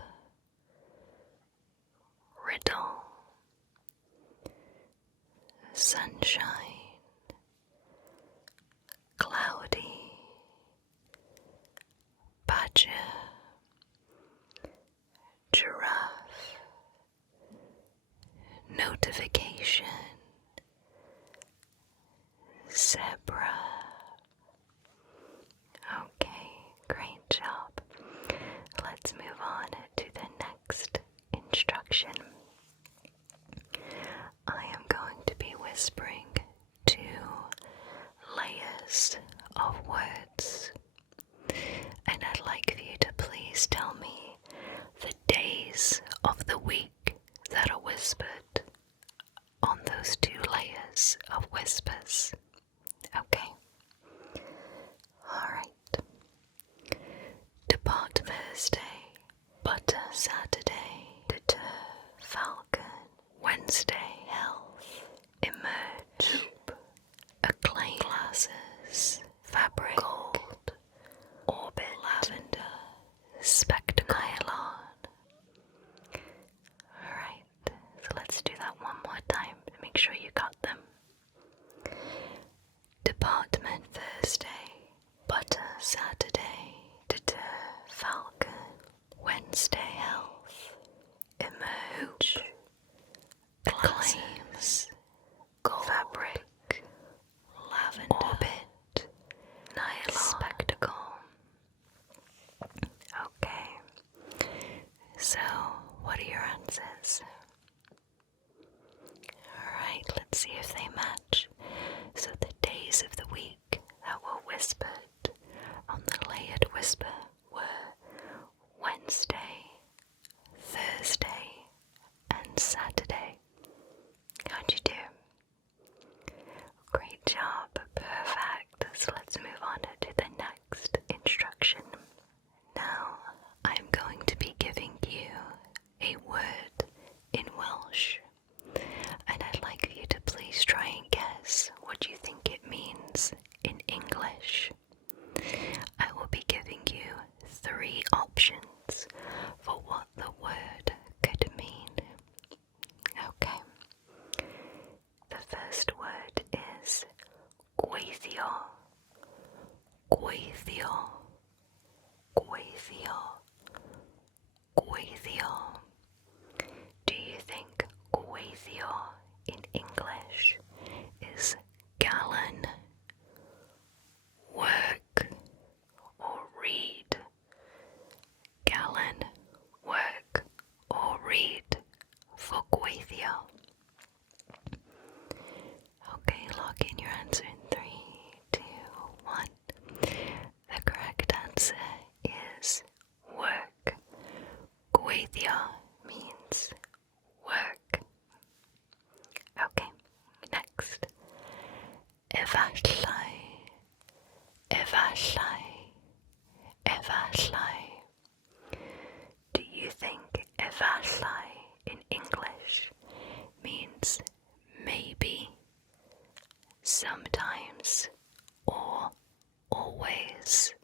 riddle, sunshine, cloudy, badger, giraffe, notification, zebra. Okay, great job. Let's move on to the next instruction. I am going to be whispering 2 layers of words, and I'd like for you to please tell me the days of the week that are whispered on those 2 layers of whispers. Okay. Alright. Depart Thursday, butter Saturday, deter falcon, Wednesday health, emerge, hoop, acclaim, glasses, fabric, gold, orbit, lavender, spectacle, nylon. Alright, so let's do that one more time to make sure you got them. Department Thursday, butter Saturday, deter falcon, Wednesday health, emerge, claims, gold, fabric, lavender, orbit, nylon, spectacle. Okay, so what are your answers? Alright, let's see if they match. So the days of the week that were whispered on the layered whisper were Wednesday, Thursday, and Saturday. How'd you do? Great job, perfect. So let's move on to the next instruction. Now I'm going to be giving you a word in Welsh, and I'd like you to please try and guess what you think it means in English. I will be giving you 3 options for what the word could mean. Okay. The first word is gweithio, gweithio, gweithio, gweithio. Do you think gweithio in English is gallon, work, or read? Gallon, work, or read for gweithio? Okay, lock in your answer in 3, 2, 1. The correct answer is work. Gweithio means work. Okay, next. Efallai, efallai, efallai. Do you think efallai in English means maybe, sometimes, or always?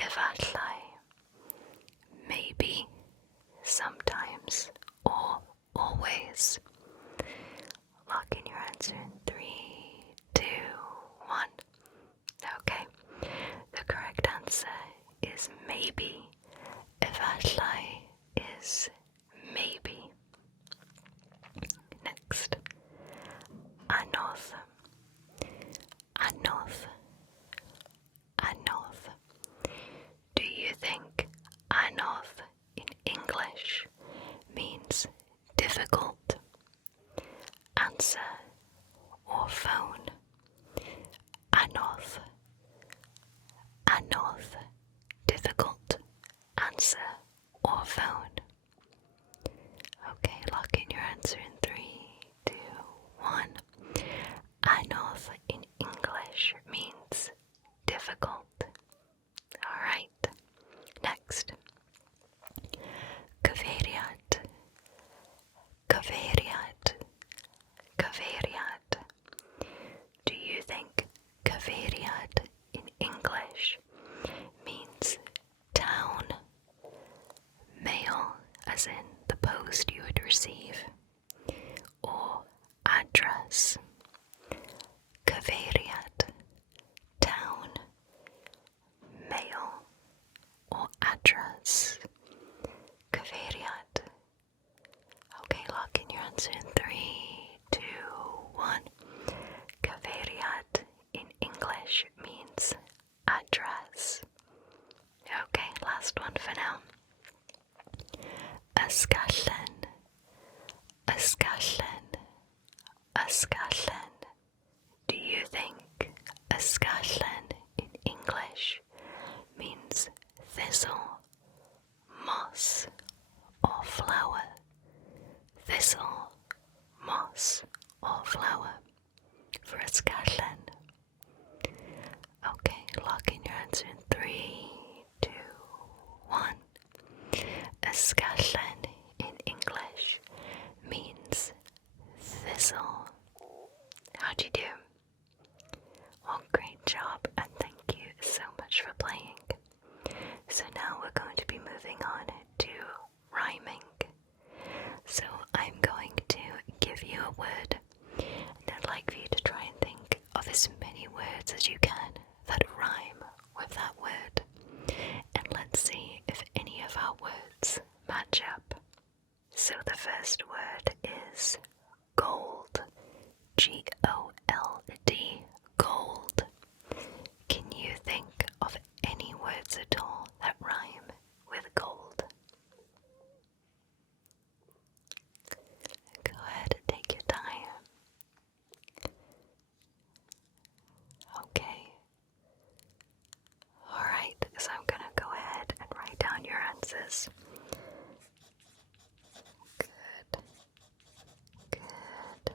Efallai, maybe, sometimes, or always. Lock in your answer in 3, 2, 1. Okay, the correct answer is maybe. Efallai is maybe. Next. Anodd, anodd, anodd, difficult, answer, or phone. Okay, lock in your answer in 3, 2, 1. Anodd in English means difficult. Alright, next. Cyfeiriad, cyfeiriad, cyfeiriad. Do you think cyfeiriad in English means town, mail, as in the post you would receive, or address? Cyfeiriad, town, mail, or address? Cyfeiriad. Okay, lock in your answer in 3, 2, 1. Cyfeiriad in English means address. Okay, last one for now. Ysgallen, ysgallen, ysgallen. Do you think ysgallen in English means thistle, moss, or flower? Thistle, moss, or flower for ysgallen. Okay, lock in your answer in 3, 2, 1. Ysgallen in English means thistle. How'd you do? Well, great job, and thank you so much for playing. So now we're going to be moving on to rhyming. So I'm going to give you a word, and I'd like for you to try and think of as many words as you can that rhyme with that word. And let's see if any of our words match up. So the first word is gold. G-O-L-D, gold. Can you think of any words at all that rhyme with gold? Go ahead and take your time. Okay. Alright, so I'm gonna go ahead and write down your answers. Good. Good.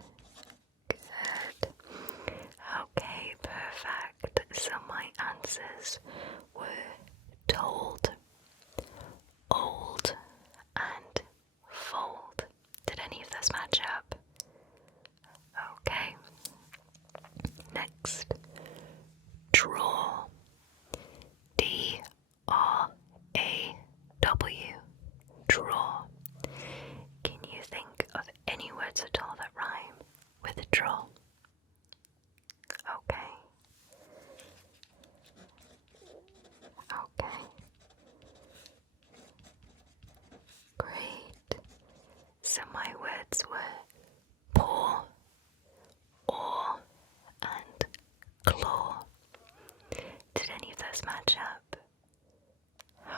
Good. Okay, perfect. So my answers were told, old, and fold. Did any of those match up? Okay. Next. Draw. D-R-A-W. Draw. Can you think of any words at all that rhyme with a draw? Okay. Okay. Great. So my words were paw, oar, and claw. Did any of those match up?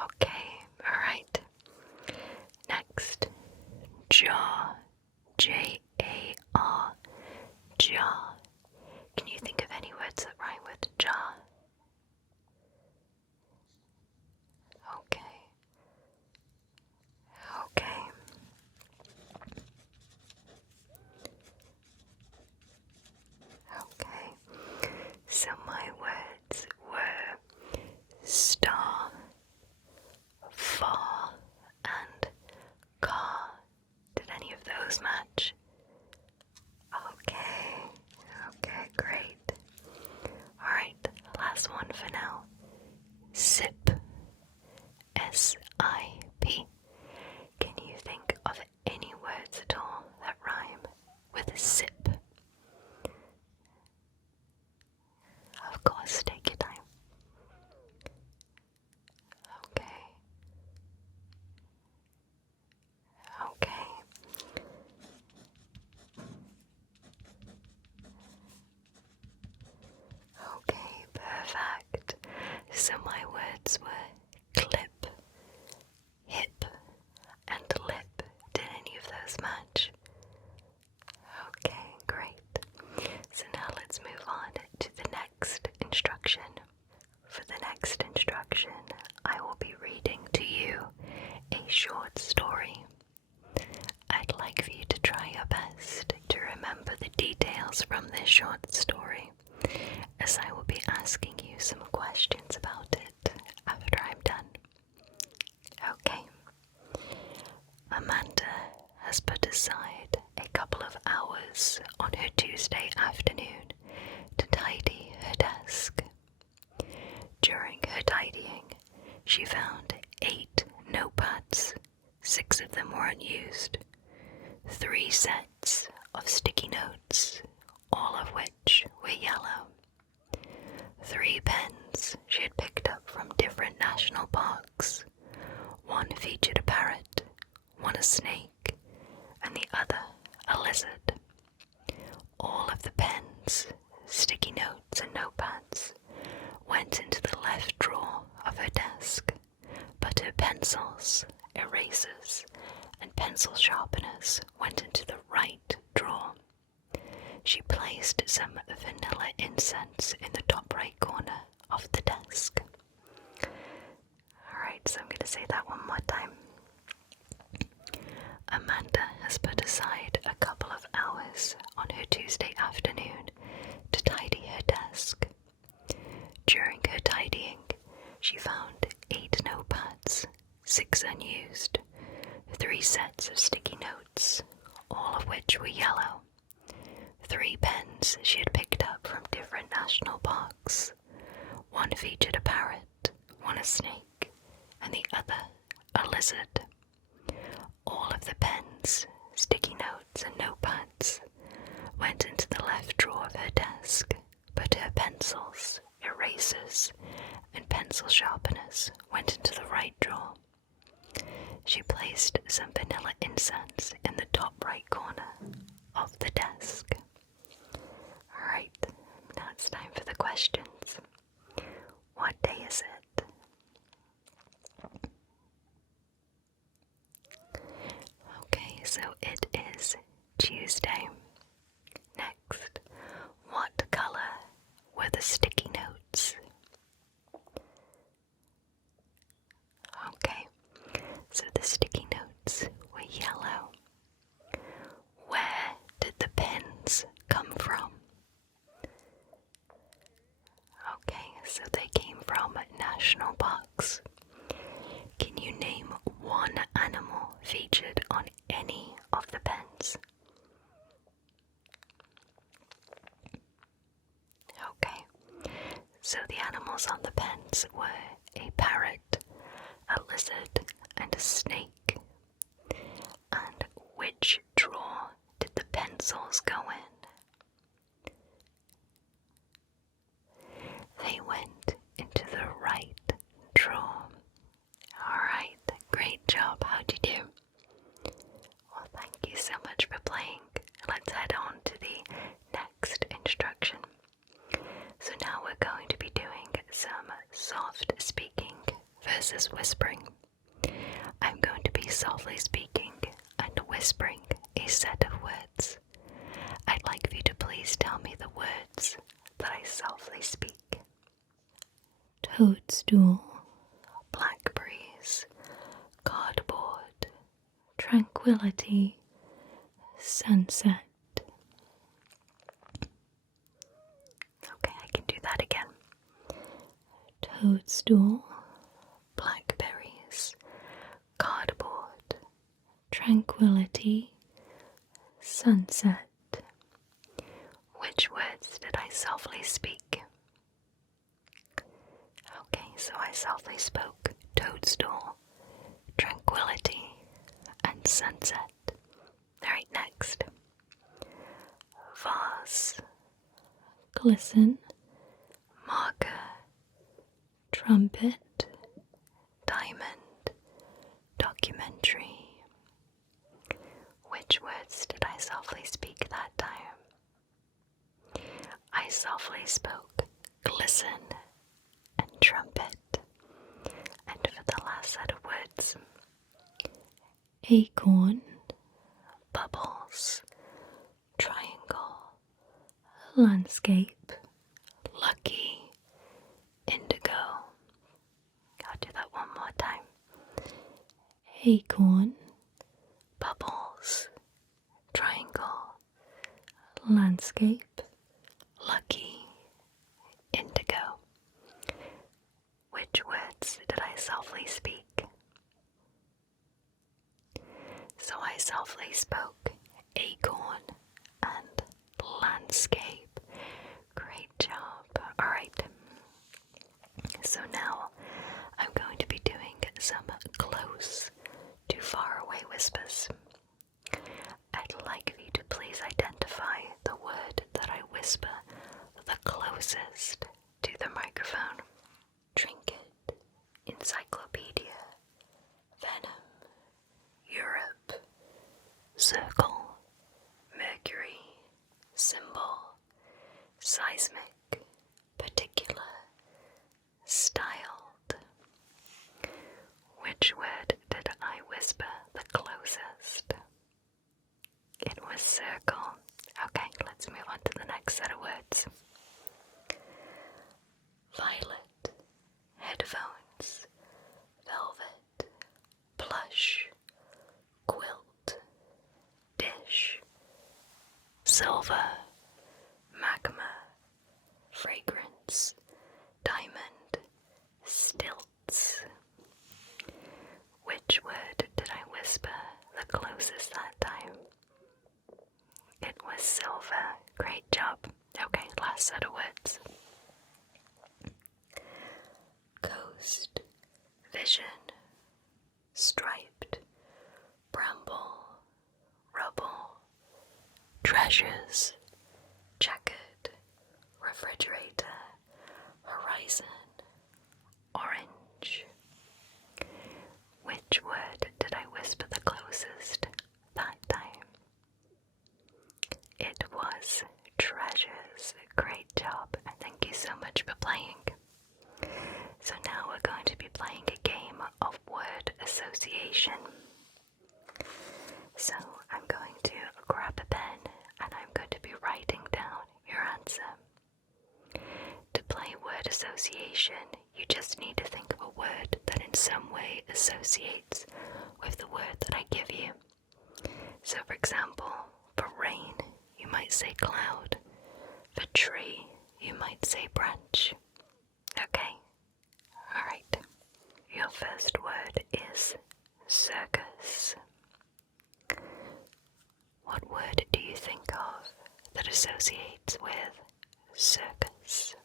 Okay, alright. Next, jar. J-A-R. Jar. Can you think of any words that rhyme with jar? Okay. Okay. Okay. So my words were star, far, and car. Did any of those match? Okay. Okay, great. Alright, last one for now. Sip. S-I-P. Can you think of any words at all that rhyme with sip? Of course, take your time. Okay. Okay. Okay, perfect. So my words were short story, as I will be asking you some questions about it after I'm done. Okay. Amanda has put aside a couple of hours on her Tuesday afternoon to tidy her desk. During her tidying, she found 8 notepads. 6 of them were unused, 3 sets of sticky notes, all of which were yellow, 3 pens she had picked up from different national parks. One featured a parrot, one a snake, and the other a lizard. All of the pens, sticky notes, and notepads went into the left drawer of her desk, but her pencils, erasers, and pencil sharpeners went into the right drawer. She placed some vanilla incense in the top right corner of the desk. Alright, so I'm going to say that one more time. Amanda has put aside a couple of hours on her Tuesday afternoon to tidy her desk. During her tidying, she found 8 notepads, 6 unused, 3 sets of sticky notes, all of which were yellow, 3 pens she had picked up from different national parks. One featured a parrot, one a snake, and the other a lizard. All of the pens, sticky notes, and notepads went into the left drawer of her desk, but her pencils, erasers, and pencil sharpeners went into the right drawer. She placed some vanilla incense in the top right corner of the desk. Alright, now it's time for the questions. What day is it? Okay, so it is Tuesday. Next, what color were the sticky notes? Okay, so the sticky notes were yellow. Where did the pens come from? Okay, so they came from national parks. Can you name one animal featured on any of the pens? Okay, so the animals on the pens were a parrot, a lizard, and a snake. And which drawer did the pencils go in? They went into the right drawer. Alright, great job. How'd you do? Well, thank you so much for playing. Let's head on to the next instruction. So now we're going to be doing some soft speaking versus whispering. I'm going to be softly speaking and whispering a set of words. I'd like for you to please tell me the words that I softly speak. Toadstool, blackberries, cardboard, tranquility, sunset. Okay, I can do that again. Toadstool, blackberries, cardboard, tranquility, sunset. Which words did I softly speak? Okay, so I softly spoke toadstool, tranquility, and sunset. Alright, next. Vase, glisten, marker, trumpet, diamond, documentary. Which words did I softly speak that time? I softly spoke glisten and trumpet. And for the last set of words, acorn, bubbles, triangle, landscape, lucky, indigo. I'll do that one more time. Acorn, bubbles, triangle, landscape, softly speak. So I softly spoke acorn and landscape. Great job. Alright. So now I'm going to be doing some close to far away whispers. I'd like for you to please identify the word that I whisper the closest to the microphone. Trinket, encyclopedia, venom, Europe, circle, mercury, symbol, seismic, particular, styled. Which word did I whisper the closest? It was circle. Okay, let's move on to the next set of words. Violet, headphones, velvet, plush, quilt, dish, silver, magma, fragrance, diamond, stilts. Which word did I whisper the closest that time? It was silver. Great job. Okay, last set of words. Coast, vision, striped, bramble, rubble, treasures, checkered, refrigerator, horizon, orange. Which word did I whisper the closest that time? It was treasures. Great job, and thank you so much for playing. So now we're going to be playing a game of word association. So I'm going to grab a pen and I'm going to be writing down your answer. To play word association, you just need to think of a word that in some way associates with the word that I give you. So for example, for rain, you might say cloud. For tree, you might say branch. Okay? Alright. Your first word is circus. What word do you think of that associates with circus?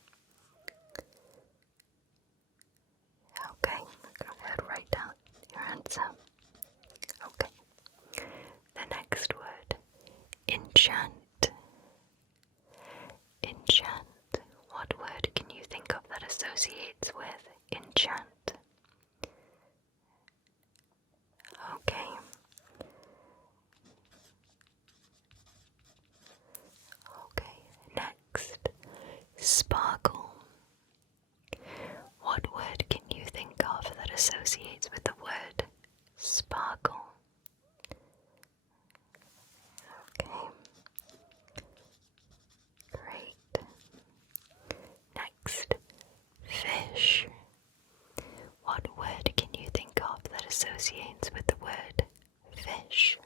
Okay, go ahead, write down your answer. Okay. The next word, enchant. Enchant. What word can you think of that associates with enchant? Okay. Okay, next, sparkle. What word can you think of that associates with the word sparkle? Okay. Great. Next, fish. What word can you think of that associates with the word fish?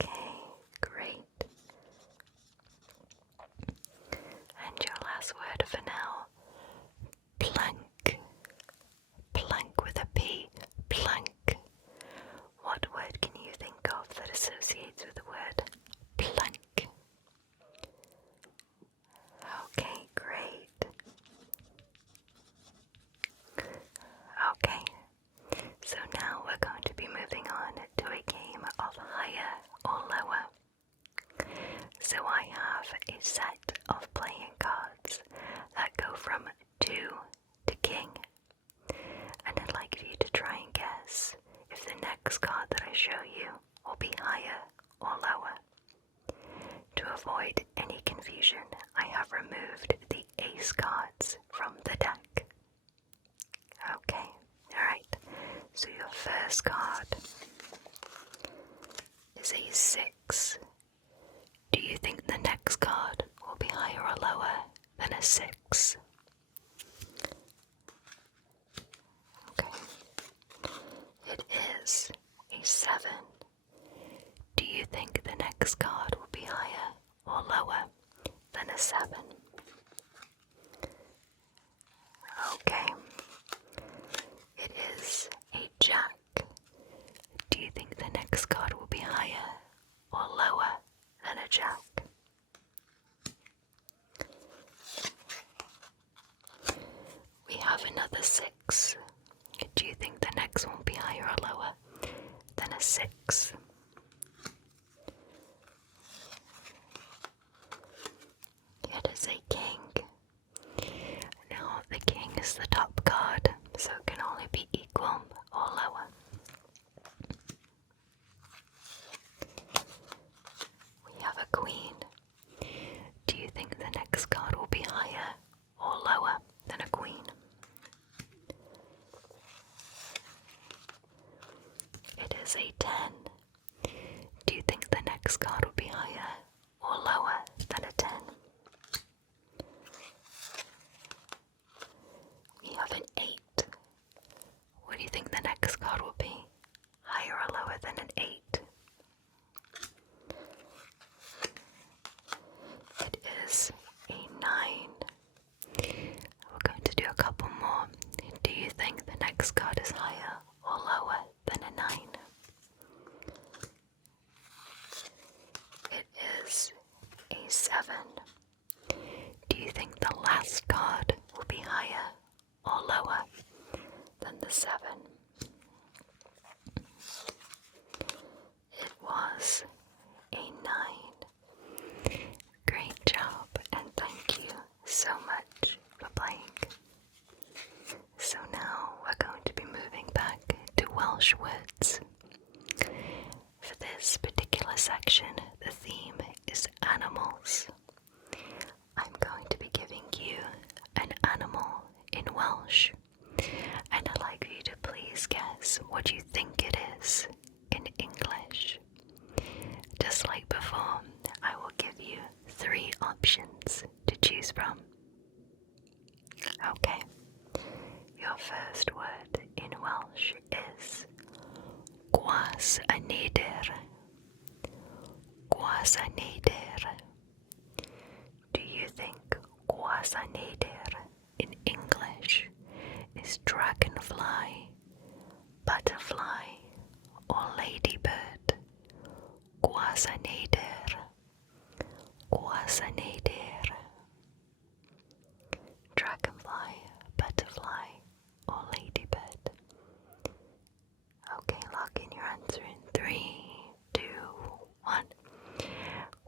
Okay, great. And your last word for now, plank. Plank with a P, plank. What word can you think of that associates with the word plank? Okay, great. Okay, so now we're going to be moving on to a game of higher or lower. So I have a set of playing cards that go from 2 to king. And I'd like for you to try and guess if the next card that I show you will be higher or lower. To avoid any confusion, I have removed the ace cards from the deck. Okay, alright. So your first card is a 6. Do you think the next card will be higher or lower than a 6? Okay. It is a 7. Do you think the next card will be higher or lower than a 7? Okay. 6. Do you think the next one will be higher or lower than a 6? It is a king. Now the king is the top card, so it can only be equal or lower. We have a queen. Do you think the next card will be higher or lower than a queen? It is a 10. Do you think the next card will be higher or lower than a 10? We have an 8. What do you think the next card will be? Higher or lower than an 8? It is a 9. We're going to do a couple more. Do you think the next card is higher or lower than a 9? It is a 7. Do you think the last card will be higher or lower than the 7? It was a 9. Great job, and thank you so much for playing. So now we're going to be moving back to Welsh words. For this particular section, the theme is animals. I'm going to be giving you an animal in Welsh, and I'd like you to please guess what you think it is in English. Just like before, I will give you 3 options to choose from. Okay, your first word in Welsh is gwas a neidr. Gwas a neidr. Do you think gwas a neidr in English is dragonfly, butterfly, or ladybird? Gwas a neidr. Gwas a neidr. Dragonfly, butterfly, or ladybird? Okay, lock in your answer in 3, 2, 1.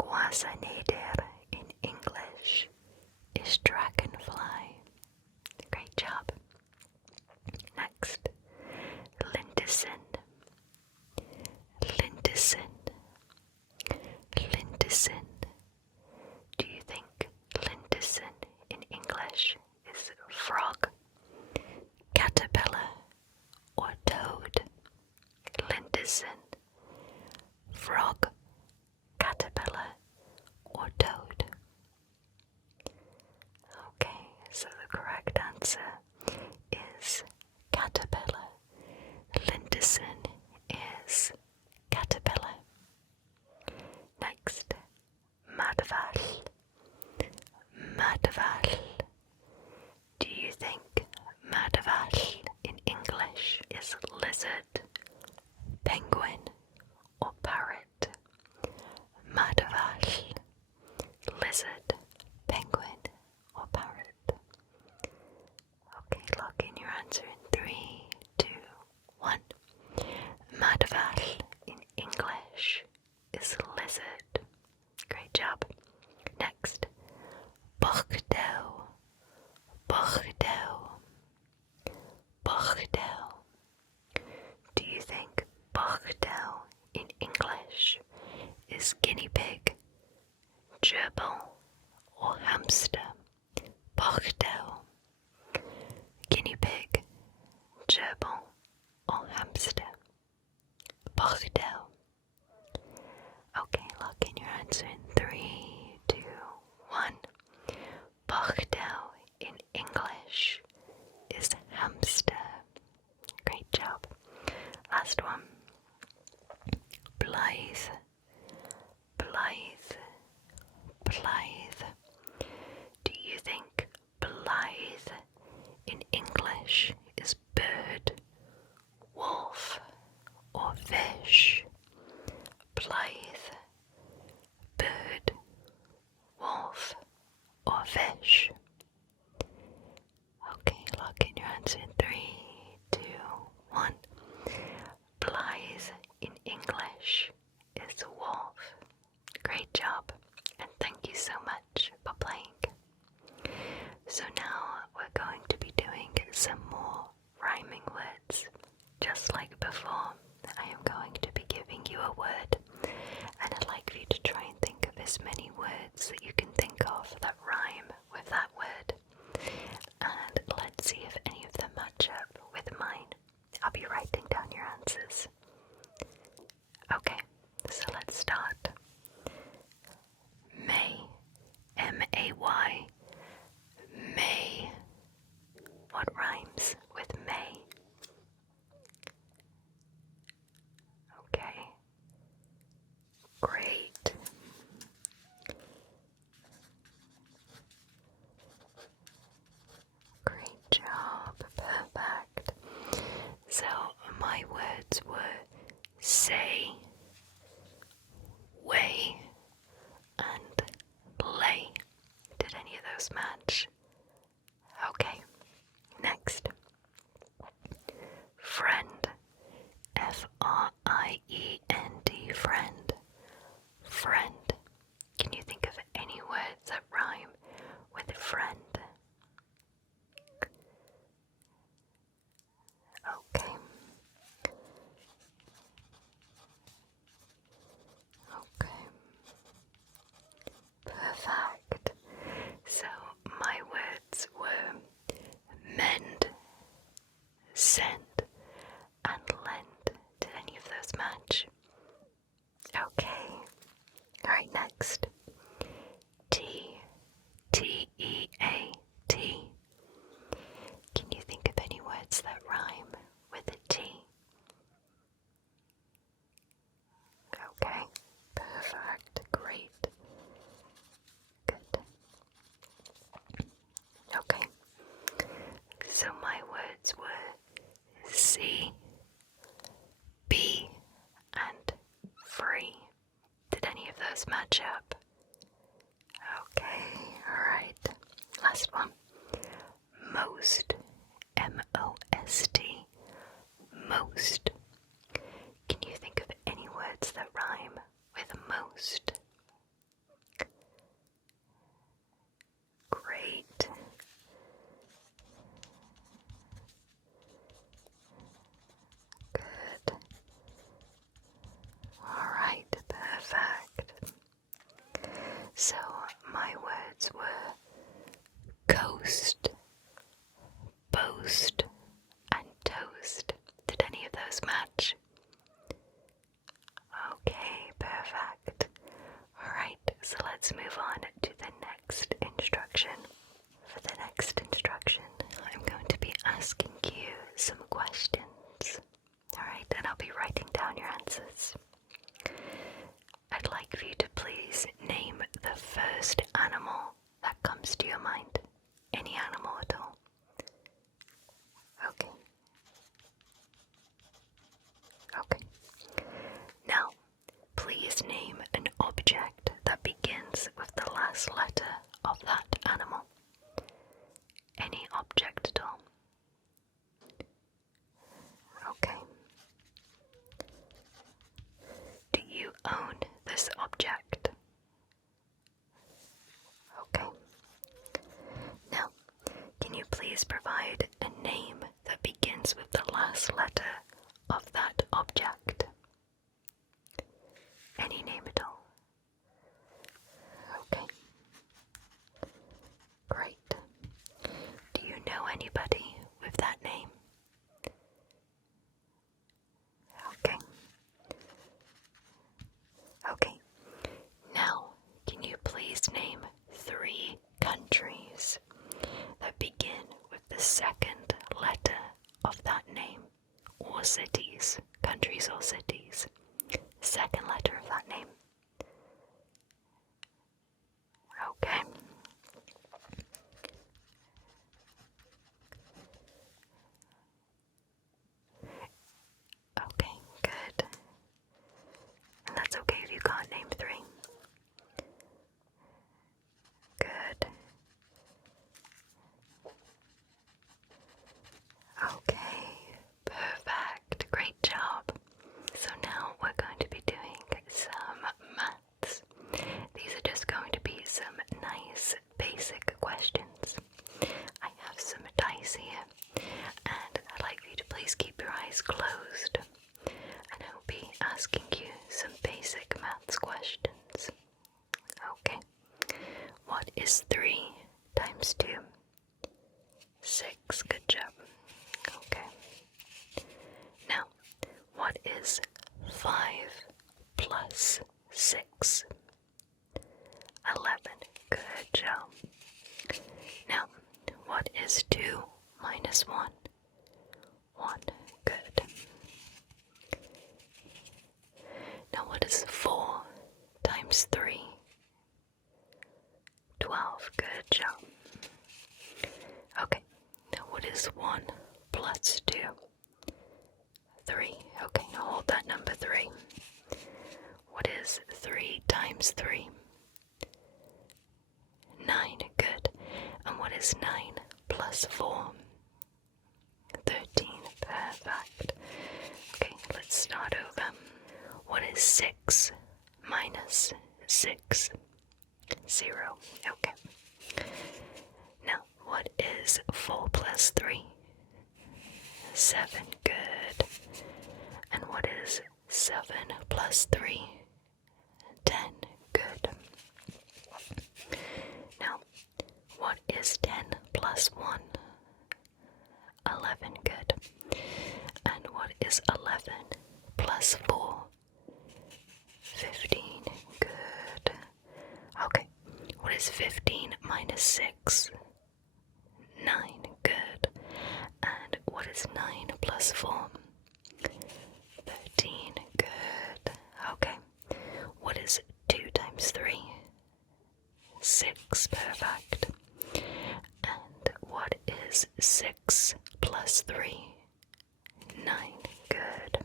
Gwas a neidr in English is dragonfly. Great job. Next, Lindison. Lindison. Lindison. Do you think Lindison in English is frog, caterpillar, or toad? Lindison. Frog, caterpillar, or toad? Okay, so the correct answer is caterpillar. Lindison is caterpillar. Next, Madfall. Madfall. Do you think Madfall in English is lizard, penguin, or parrot? Madfall. Lizard, penguin, or parrot? Okay, lock in your answer in 3, 2, 1. Madfall in English is lizard. Great job. Next, Bochdel. Bochdel. Bochdel. Do you think Bochdel in English is guinea pig, gerbil, or hamster? Bochdel. Guinea pig, gerbil, or hamster? Bochdel. Okay, lock in your answer in 3, 2, 1. Bochdel in English is hamster. Great job. Last one. Blythe. Blythe. Blythe. Do you think Blythe in English is bird, wolf, or fish? Blythe. Bird, wolf, or fish? Okay, lock in your answer in 3, as many words that you can think of that rhyme with that word, and let's see if any of them match up with mine. I'll be writing down your answers. Okay, so let's start. May, M-A-Y, May. What rhymes with May? Okay, great. Great job, perfect. So my words were say, way, and lay. Did any of those match? Okay, next. Friend, F-R-I-E-N-D, friend. Friend. Can you think of any words that rhyme with friend? Okay. Okay. Perfect. So my words were mend, send, and lend. Did any of those match? Okay. Alright, next. T, T-E-A-T. Can you think of any words that rhyme with a T? Okay, perfect, great. Good. Okay, so my words were C, B, and free. Did any of those match up? Okay, alright. Last one. Most, M-O-S-T, most. Can you think of any words that rhyme with most? Great. Good. Alright, perfect. So my words were coast, boast, and toast. Did any of those match? Okay, perfect. Alright, so let's move on to the next instruction. For the next instruction, I'm going to be asking you some questions. Alright, and I'll be writing down your answers. I'd like for you to please name the first animal that comes to your mind. Any animal at all. Okay. Okay. Now, please name an object that begins with the last letter of that animal. Any object at all. Okay. Do you own this object? Okay. Now, can you please provide a name that begins with the last letter of that object? Any name at all? Okay. Great. Do you know anybody with that name? Okay. Okay. Now, can you please name 3 countries that begin with the second letter of that name? Or cities. Countries or cities. Second letter of that name. Okay. Okay, good. And that's okay if you can't name 3. Good. Okay, perfect. Great job. So now we're going to be doing 6. Good job. Okay. Now, what is 5 plus 6? 11. Good job. Now, what is 2 minus 1? 1. Good. Now, what is 4 times 3? 12. Good job. Okay. Now, what is 1 plus 2? 3. Okay, now hold that number 3. What is 3 times 3? 9. Good. And what is 9 plus 4? 13. Perfect. Okay, let's start over. What is 6 minus 6? 0. Okay. Now, what is 4 plus 3? 7. Good. And what is 7 plus 3? 10. Good. Now, what is 10 plus 1? 11. Good. And what is 11 plus 4? 15. Good. Okay. What is 15 minus 6? 9. Good. And what is 9 plus 4? 13. Good. Okay. What is 2 times 3? 6. Perfect. And what is 6 plus 3? 9. Good.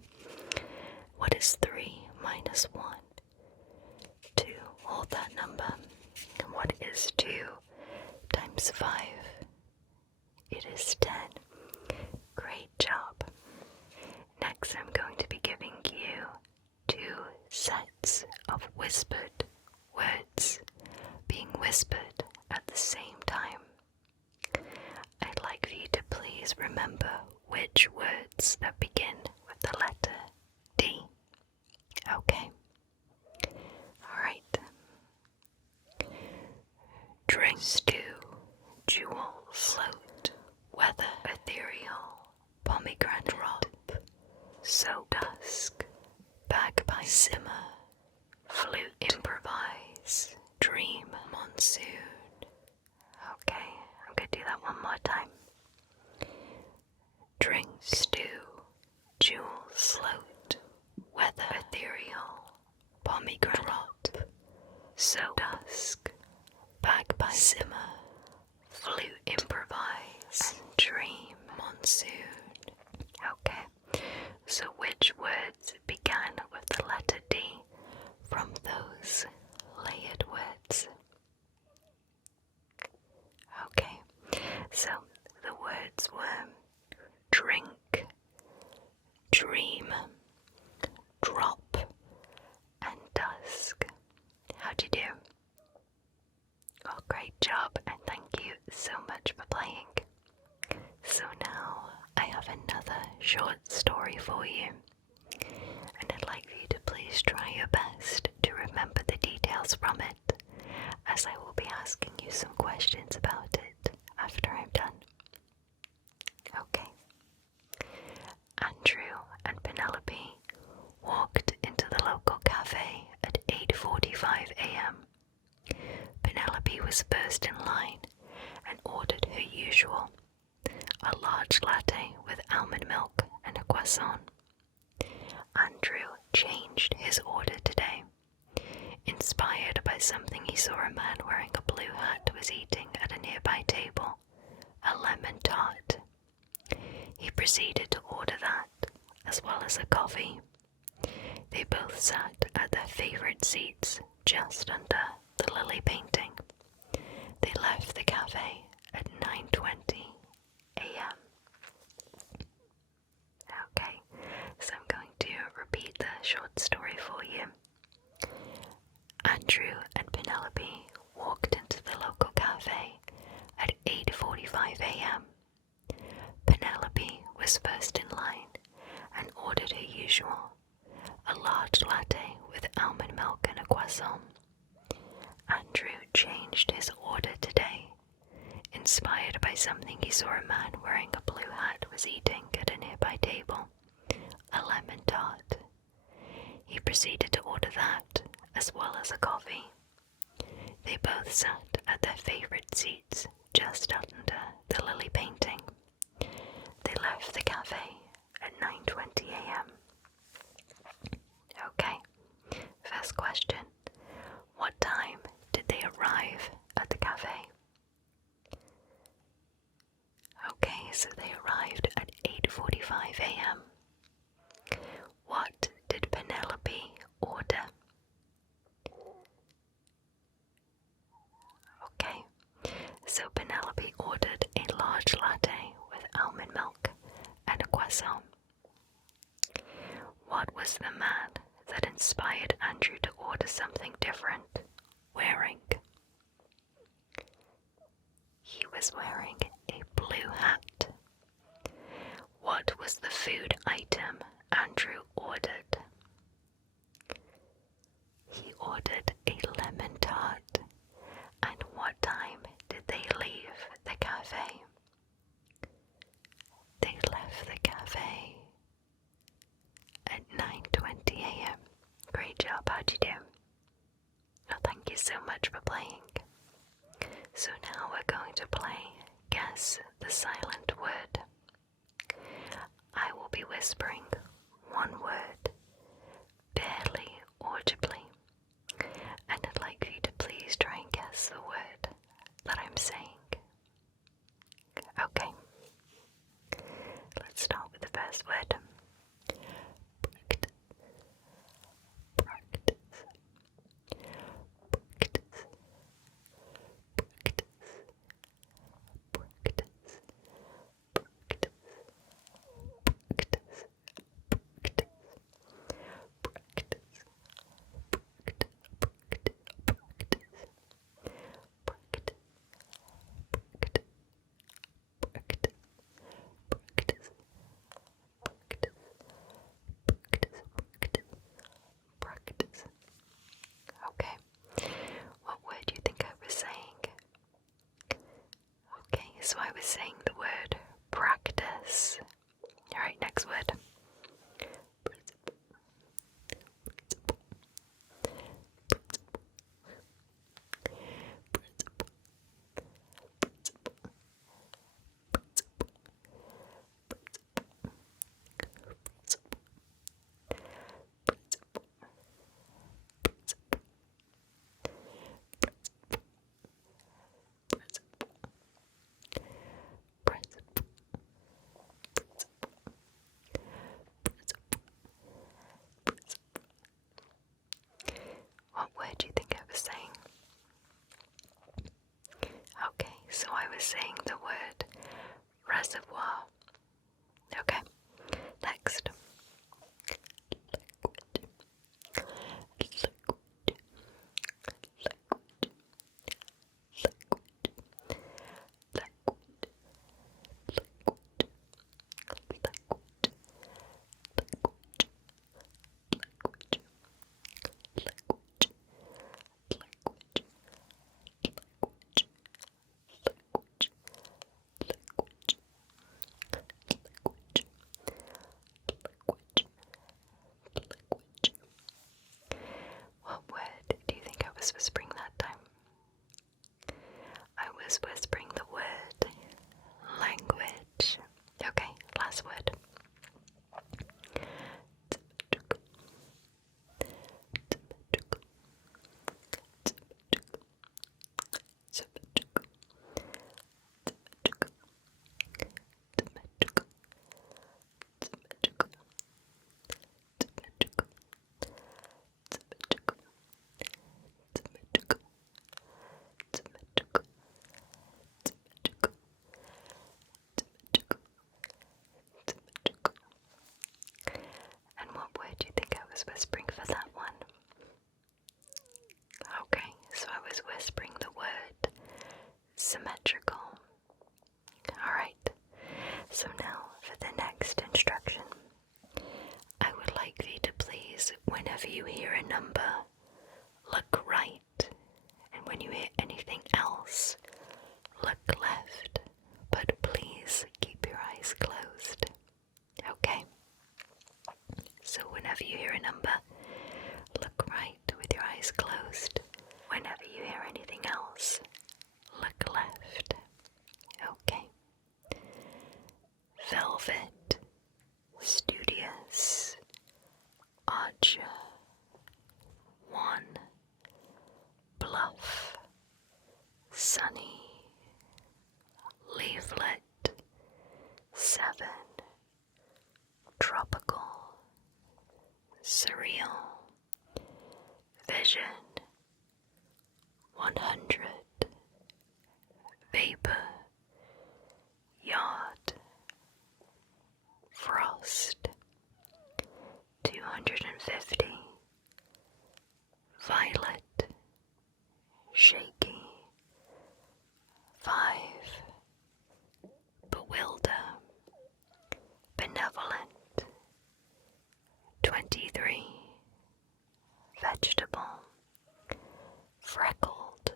What is 3 minus 1? 2. Hold that number. What is 2 times 5? It is 10. Great job. Next, I'm going to be giving you 2 sets of whispered words being whispered at the same time. I'd like for you to please remember which words that begin with the letter D. Okay? Alright. Drink, stew, jewel, float, weather, ethereal, pomegranate, drop, so dusk, bagpipe, simmer, flute, improvise, dream, monsoon. Okay, I'm going to do that one more time. Drink, stew, jewel, float, weather, ethereal, pomegranate, drop, so dusk, bagpipe, simmer, flute, improvise, and dream, monsoon. Okay, so which words began with the letter D from those layered words? Okay, so the words were drink, dream, drop, and dusk. How'd you do? Oh, great job, and thank you so much for playing. So now I have another short story for you, and I'd like for you to please try your best to remember the details from it, as I will be asking you some questions about it after I'm done. Okay. Andrew and Penelope walked into the local cafe at 8:45 a.m. Penelope was first in line and ordered her usual, a large latte with almond milk and a croissant. Andrew changed his order today, inspired by something he saw a man wearing a blue hat was eating at a nearby table, a lemon tart. He proceeded to order that, as well as a coffee. They both sat at their favorite seats just under the lily painting. They left the cafe at 9:20 a.m. Okay, so I'm going to repeat the short story for you. Andrew and Penelope walked into the local cafe at 8:45 a.m. Penelope was first in line and ordered her usual, a large latte with almond milk and a croissant. Andrew changed his order today, inspired by something he saw a man wearing a blue hat was eating at a nearby table, a lemon tart. He proceeded to order that, as well as a coffee. They both sat at their favourite seats just under the lily painting. They left the cafe at 9:20 a.m. Okay, first question. What time did they arrive at the cafe? Okay, so they arrived at 8:45 a.m. What did Penelope order? Okay, so Penelope ordered a large latte with almond milk and a croissant. What was the man that inspired Andrew to order something different wearing? He was wearing a blue hat. What was the food item Andrew ordered? He ordered a lemon tart. And what time did they leave the cafe? They left the cafe at 9:20 a.m. Great job, how'd you do? Well, thank you so much for playing. So now we're going to play Guess the Silent Word. I will be whispering one word, barely audibly, and I'd like for you to please try and guess the word that I'm saying. Okay, let's start with the first word. Practice. Practice. Practice. Practice. Practice. Practice. Okay, what word do you think I was saying? Okay, so I was saying the word practice. Alright, next word. What word do you think I was saying? Okay, so I was saying the word reservoir. Okay, next. Liquid. Liquid. Liquid. Liquid. Liquid. What word do you think I was whispering that time? I was whispering the word language. Okay, last word. And what word do you think I was whispering for that one? Okay, so I was whispering the word symmetrical. Alright, so now for the next instruction. I would like for you to please, whenever you hear a number, look right, and when you hear anything else, look left. whenever you hear a number, look right with your eyes closed. Whenever you hear anything else, look left. Okay. Velvet, studious, archer, 1, bluff, sunny, leaflet, 7, tropical, surreal, vision, 100, vapor, yard, frost, 250, violet, shaky, 5, bewilder, benevolent, 23, vegetable, freckled,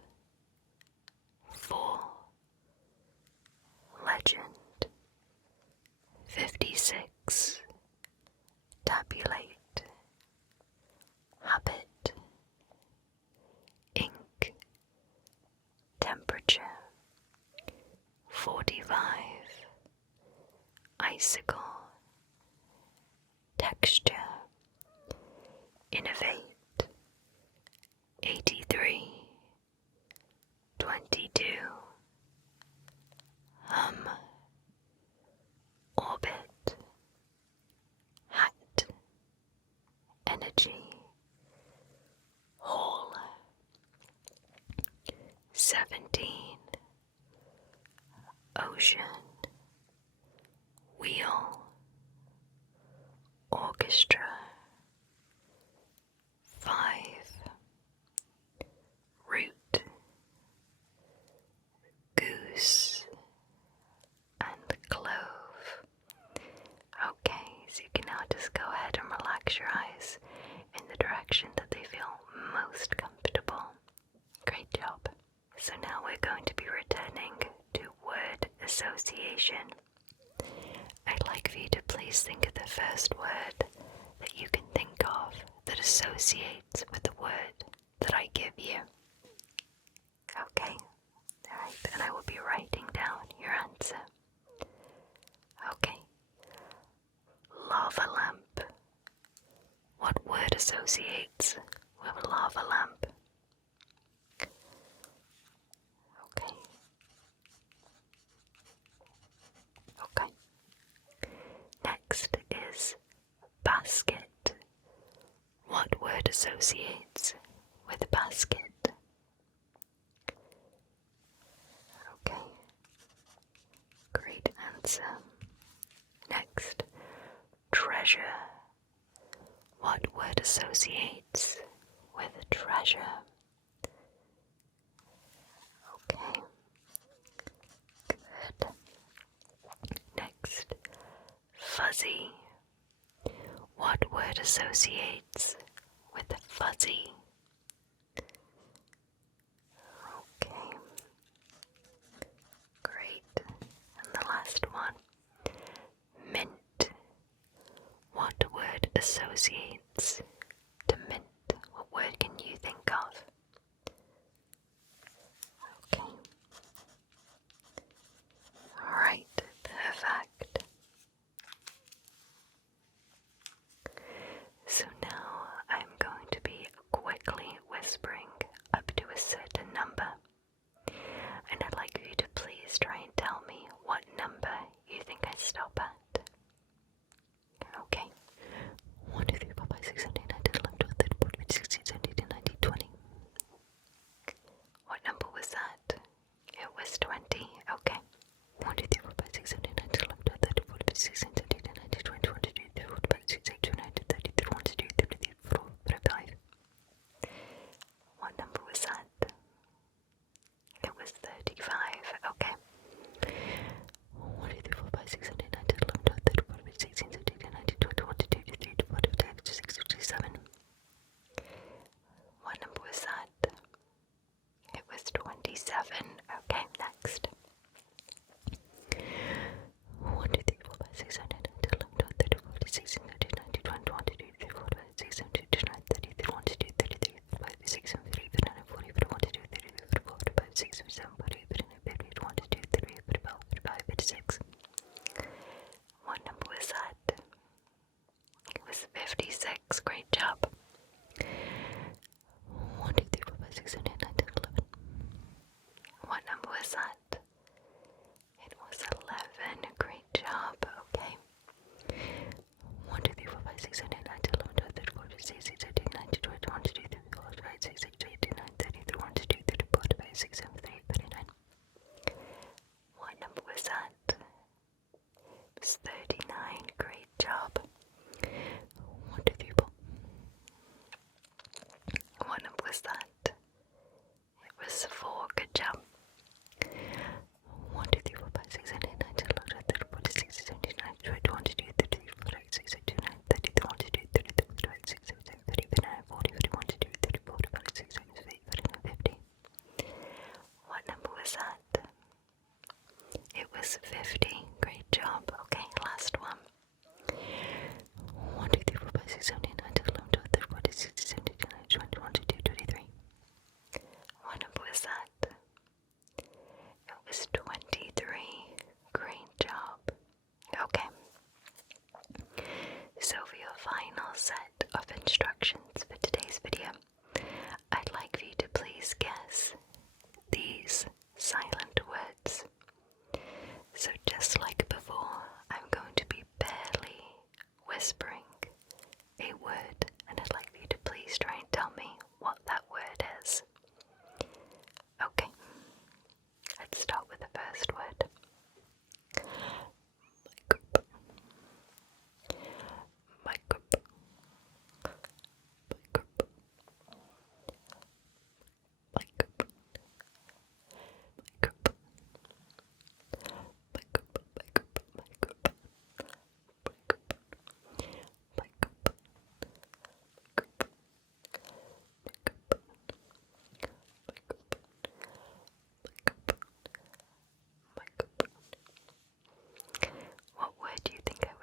4, legend, 56, tabulate, habit, ink, temperature, 45, icicle, texture, innovate, 83, 22, hum, orbit, hat, energy, hall, 17, ocean, wheel, orchestra, 5, root, goose, and clove. Okay, so you can now just go ahead and relax your eyes in the direction that they feel most comfortable. Great job. So now we're going to be returning to word association. I'd like for you to please think of the first word that you can think of that associates with the word that I give you. Okay, alright, and I will be writing down your answer. Okay, lava lamp. What word associates with a lava lamp? Okay. Okay. Next is basket. What word associates with basket? Okay. Great answer. Next, treasure. What word associates with treasure? Okay. Good. Next, fuzzy. What word associates with fuzzy? Okay. Great. And the last one, mint. What word associates to mint? What word can you think of? Okay. Alright, perfect. So now I'm going to be quickly whispering up to a certain number, and I'd like you to please try and tell me what number you think I stop at. Okay. 1, 2, 3, 4, 5, 6, 7, 8,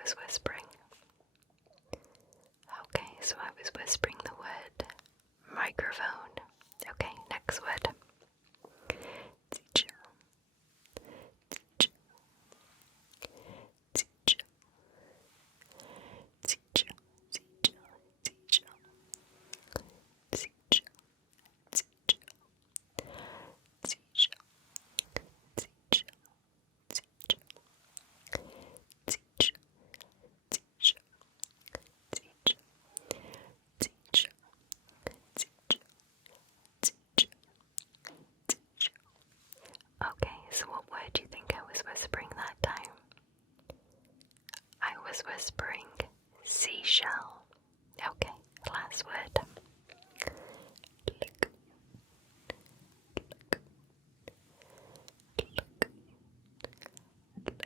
was whispering? Okay, so I was whispering the word microphone. Okay, next word. Teacher. Teacher. Teacher. Teacher. Teacher. Teacher. Teacher. Teacher. Teacher. Teacher. Teacher. Teacher. Teacher. Teacher. Teacher. Teacher. Teacher. Teacher. Okay, so what word do you think I was whispering that time? I was whispering seashell. Okay, last word. Look. Look. Look. Look. Look. Look. Look.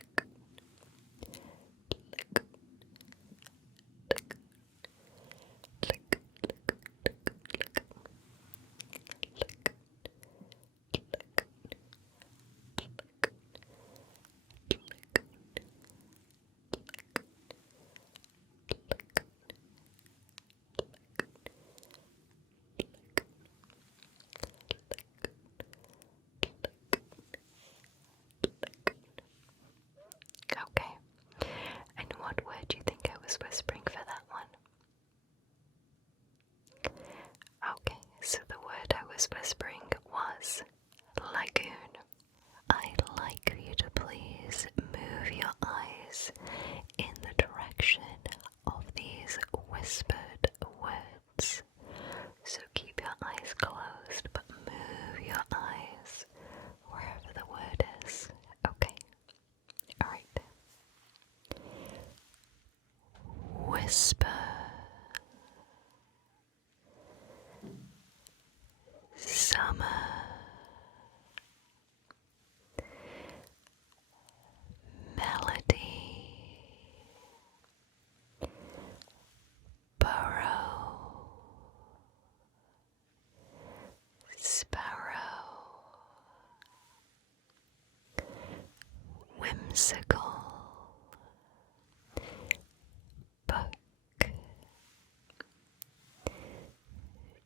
Okay. And what word do you think I was whispering for that one? Okay, so the word I was whispering was lagoon. I'd like you to please move your eyes in the direction of these whispered words. So keep your eyes closed, but move your eyes wherever the word is. Okay, alright. Whisper. Summer. Melody. Burrow. Sparrow. Whimsical. Book.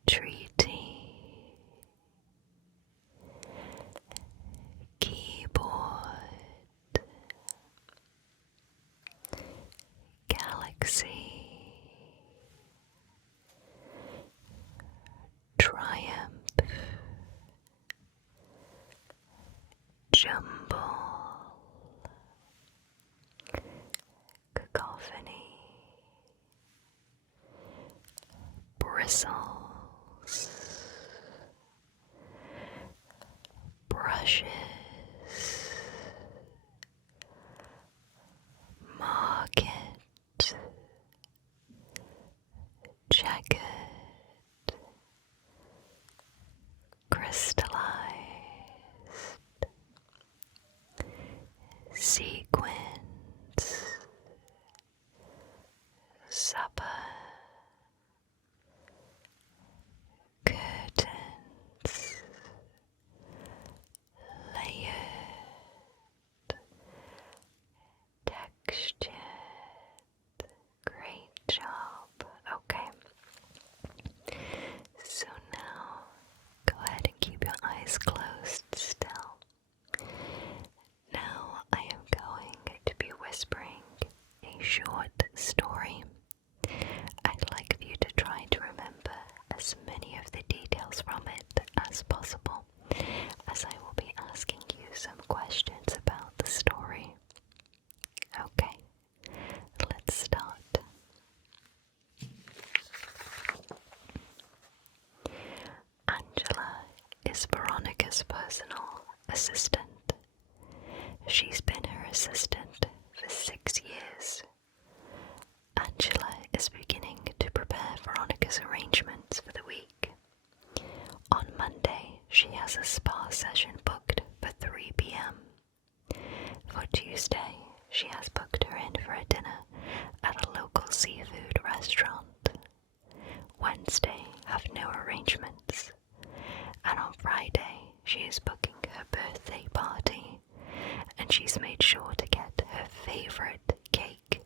Treaty. Keyboard. Galaxy. Triumph. Jumble. Cacophony. Bristles. Brushes. Market. Jacket. Crystallized. Sequence. Supper. Curtains. Layered. Textured. Great job. Okay. So now go ahead and keep your eyes closed still. Now I am going to be whispering a short story. I'd like for you to try to remember as many of the details from it as possible, as I will be asking you some questions about the story. Okay, let's start. Angela is Veronica's personal assistant. She's been her assistant for 6 years. Angela is beginning to prepare Veronica's arrangements for the week. On Monday, she has a spa session booked for 3 p.m. For Tuesday, she has booked her in for a dinner at a local seafood restaurant. Wednesday, have no arrangements. And on Friday, she is booking her birthday party, and she's made sure to get her favourite cake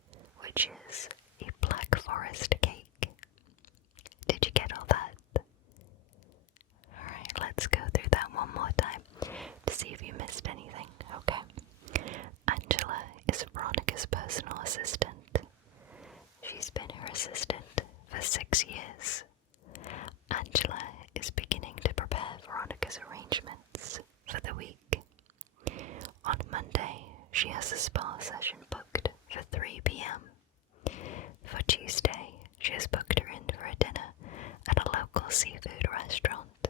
assistant. She's been her assistant for 6 years. Angela is beginning to prepare Veronica's arrangements for the week. On Monday, she has a spa session booked for 3 p.m. For Tuesday, she has booked her in for a dinner at a local seafood restaurant.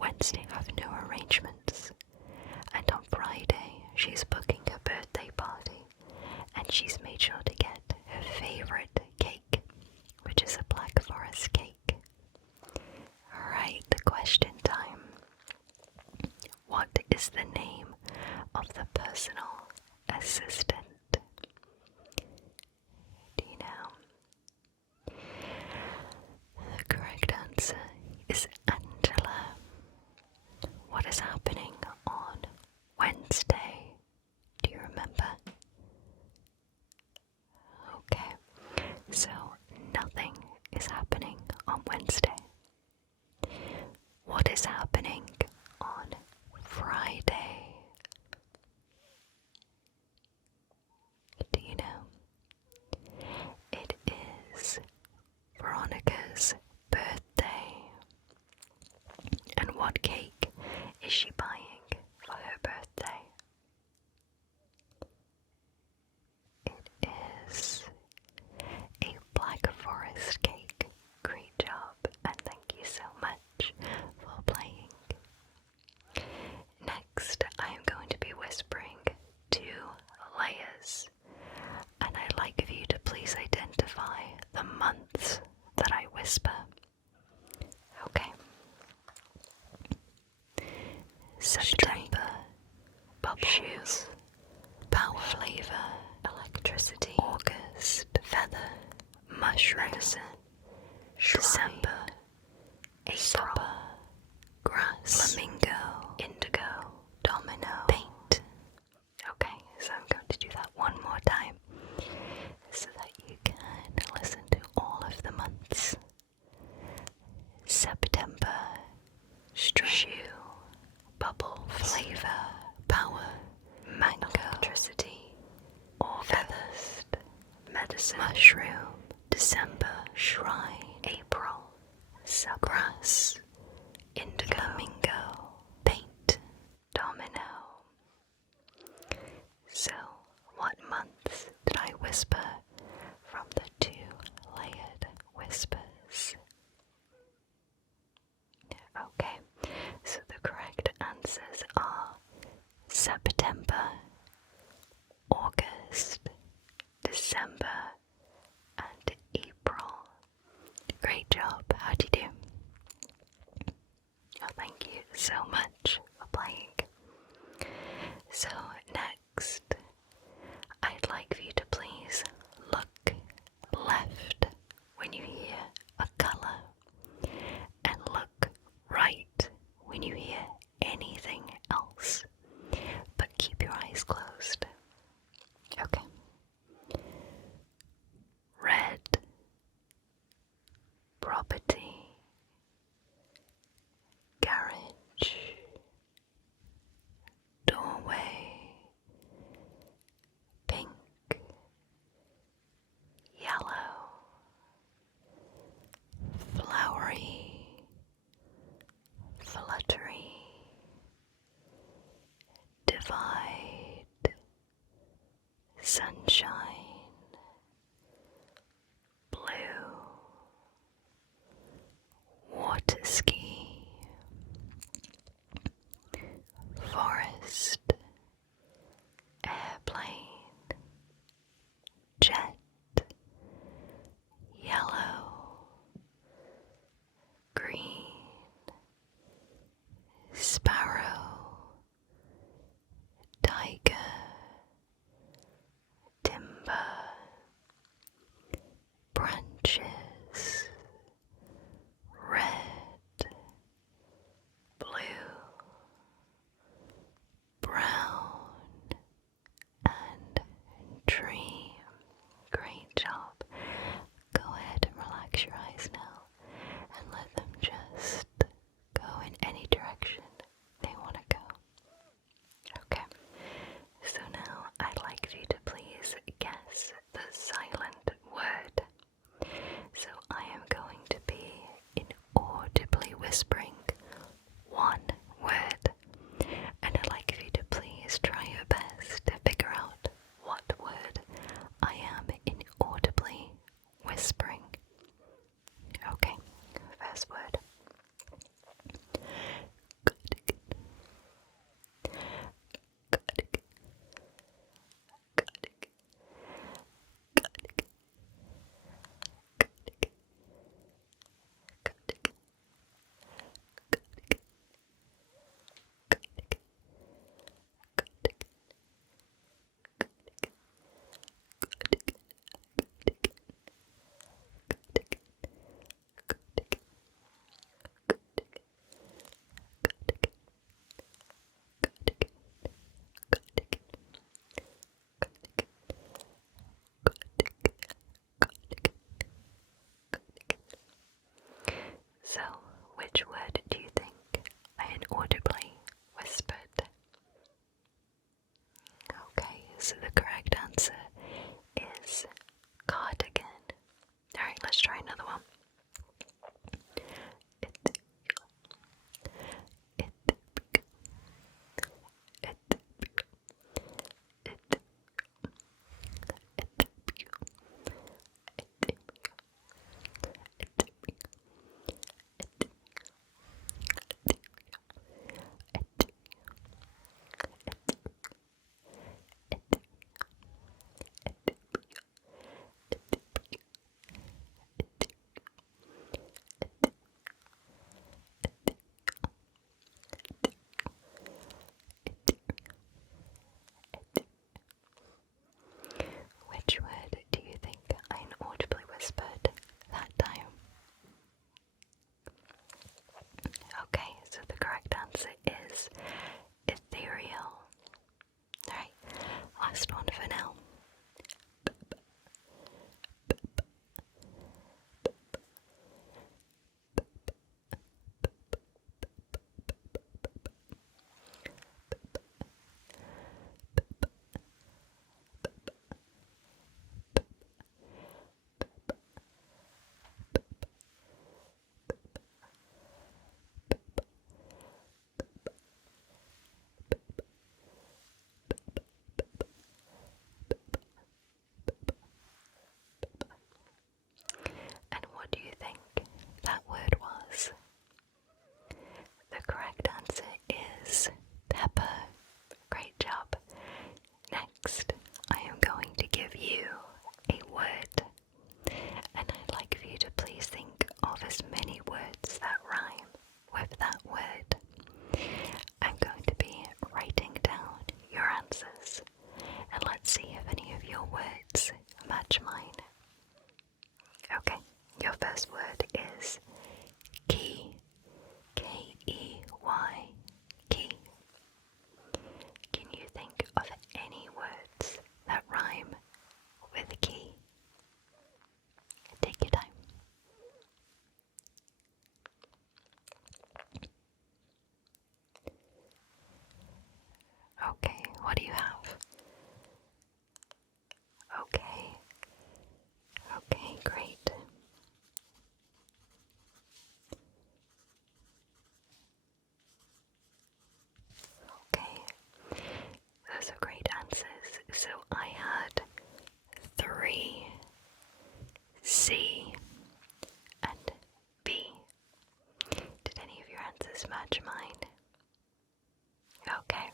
Wednesday have no arrangements, and on Friday she's booking her birthday party, and she's made sure to get her favourite cake, which is a Black Forest cake. Alright, question time. What is the name of the personal assistant? Do you know? The correct answer is Angela. What is happening on Wednesday? Do you remember? Okay, so nothing is happening on Wednesday. What is happening on Friday? Do you know? It is Veronica's birthday. And what cake is she buying for her birthday? It is a Black Forest cake. Great job, and thank you so much for playing. Next, I am going to be whispering 2 layers, and I'd like for you to please identify the months that I whisper. Okay. September, bubbles, power, flavor, electricity, August, feather, mushroom, medicine, December, April, grass, flamingo, indigo, domino, paint. Okay, so I'm going to do that one more time so that you can listen to all of the months. September, shoe, bubble, flavor, power, mango, electricity, or feathers, medicine, mushroom, December, shrine, April, grass, indigo, flamingo, paint, domino. So, what months did I whisper from the 2 layered whispers? Okay, so the correct answers are September, August, December, and April. Great job, how'd you do? Oh, thank you so much for playing. So next, I'd like for you to please look left when you hear a colour, and look right when you hear anything else, but keep your eyes closed. Okay. Red, property, garage, doorway, pink, yellow, flowery, fluttery, divide, sunshine, blue, water ski, forest, airplane, jet, yellow, green, sparrow, tiger, timber, Which word do you think I inaudibly whispered that time? Okay, so the correct answer is ethereal. Alright, last one for now. And what do you think that word was? The correct answer is pepper. Great job. Next, I am going to give you a word, and I'd like for you to please think of as many words that rhyme with that word. I'm going to be writing down your answers, and let's see if any of your words match mine. Okay, your first word is key. K-E-Y. Key. Can you think of any words that rhyme with key? Take your time. Okay, what do you have? Okay. Okay, great. Okay, those are great answers. So I had 3, C, and B. Did any of your answers match mine? Okay,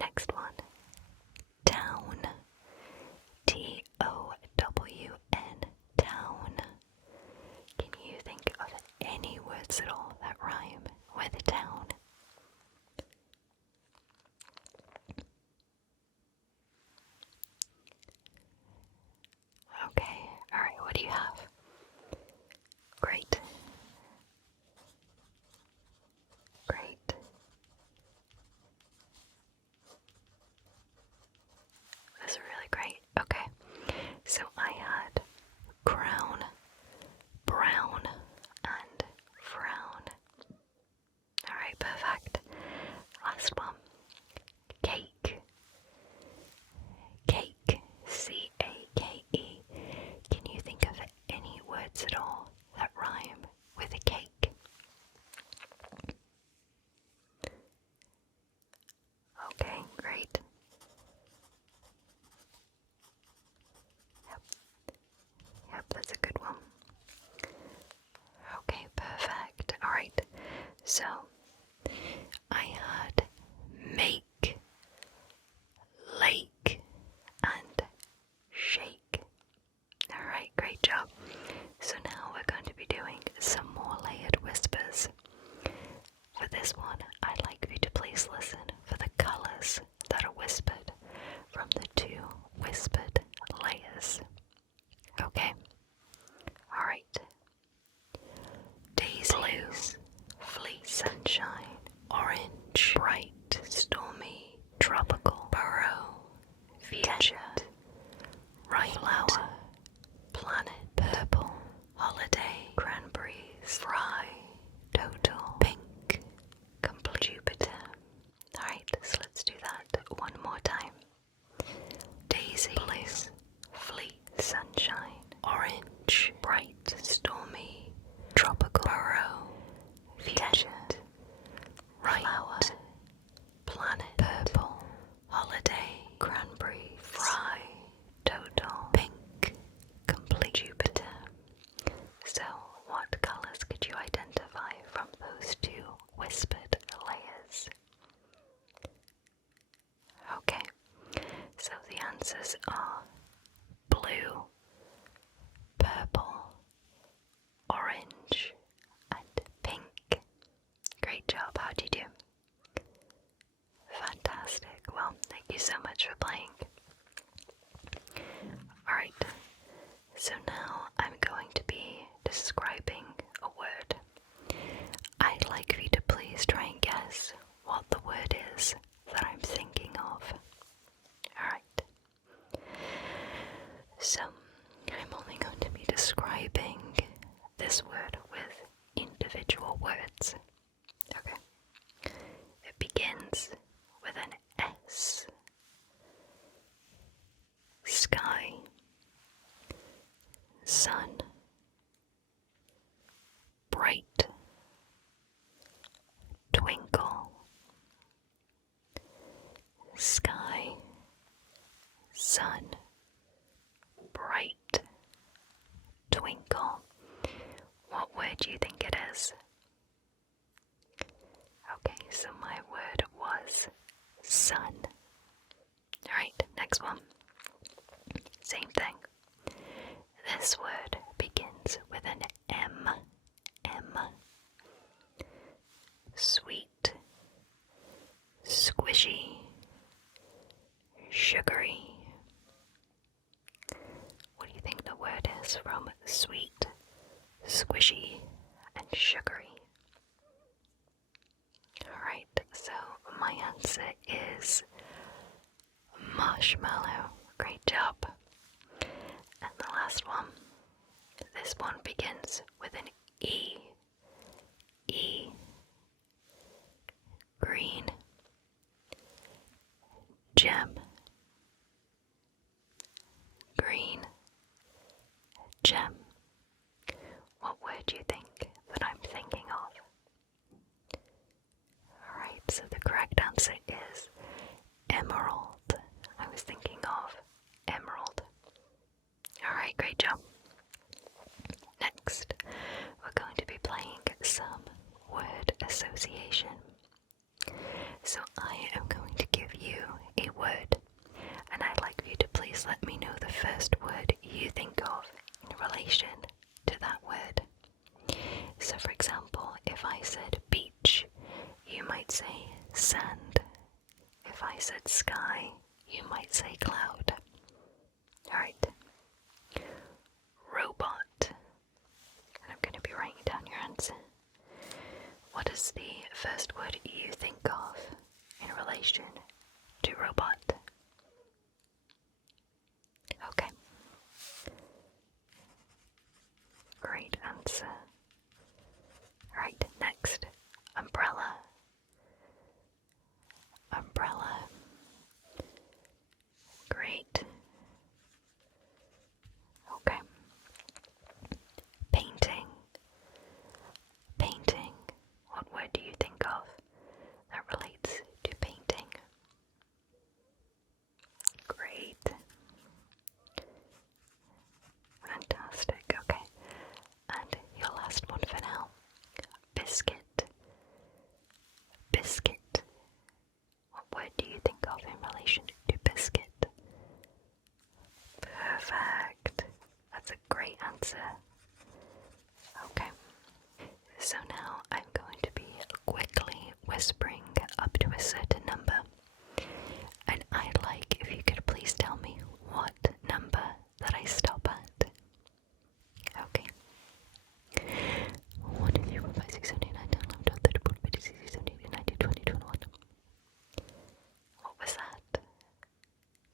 next one. Town. T-O-W-N. Town. Can you think of any words at all that rhyme with town? Okay, alright, what do you have? Great. Great. Those are really great. Okay, so I had crown, brown, and frown. Alright, perfect. Last one. Cake. Cake. C-A-K-E. Can you think of any words at all that rhyme with a cake? Okay, great. Yep, that's a good one. Okay, perfect. Alright, so I had make, lake, and shake. Alright, great job. So now we're going to be doing some more layered whispers. For this one, I'd like you to please listen for the colours that are whispered from the 2 whispered layers. Okay? Alright. Daisies, blue, fleece, sunshine, orange, bright, stormy, tropical, burrow, future, right, flower, planet, purple, holiday, cranberries, fry, total, pink, complete, Jupiter. Alright, so let's do that one more time. Daisy, blue, fleet, sunshine, orange, bright, stormy, tropical, burrow, future, right, flower, planet, purple, holiday, cranberry, fry, total, pink, complete, Jupiter. So, what colours could you identify from those 2 whispered layers? Okay, so the answers are blue, So, I'm only going to be describing this word with individual words. Okay. It begins with an S. Sky, sun, bright, twinkle, sky, sun, bright, twinkle. What word do you think it is? Okay, so my word was sun. Alright, next one. Same thing. This word begins with an M. M. Sweet, squishy, sugary. What do you think the word is from sweet, squishy, and sugary? Alright, so my answer is marshmallow. Great job. And the last one. This one begins with an E. E. Green. Gem. Green. Gem. What word do you think that I'm thinking of? Alright, so the correct answer is emerald. I was thinking of emerald. Alright, great job. Next, we're going to be playing some word association. So I am going to give you a word, and I'd like for you to please let me know the first word you think of in relation to that word. So for example, if I said beach, you might say sand. If I said sky, you might say cloud. Alright. Robot. And I'm going to be writing down your answer. What is the first word you think of in relation to robot? Okay. Great answer. Right, next. Umbrella. Umbrella. Great. Okay. Painting. Painting. What word do you think of that relates to painting? Great. Fantastic. Okay. And your last one for now. Biscuit. Biscuit. What word do you think of in relation to biscuit? Perfect. That's a great answer. Okay. So now I'm going to be quickly whispering up to a certain number. And I'd like if you could please tell me what number that I stop at. Okay. 1, 2, 3, 4, 5, 6, 7, 8, 9, 10, 11, 12, 13, 14, 15, 16, 17, 18, 19, 20, 21. What was that?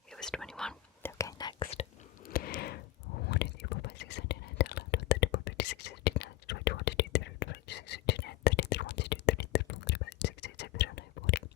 It was 21. Okay, next. 1, 2, 3, 4, 5, 6, 7, 8, 9, 10, 11, 12, 13, 14, 15, 16, 17, 18, 19, 20, 21, 22, 23, 24, 25, 26, 27, 28, 29, 30, 31, 32, 33, 34, 35, 36, 37, 38, 39, 40.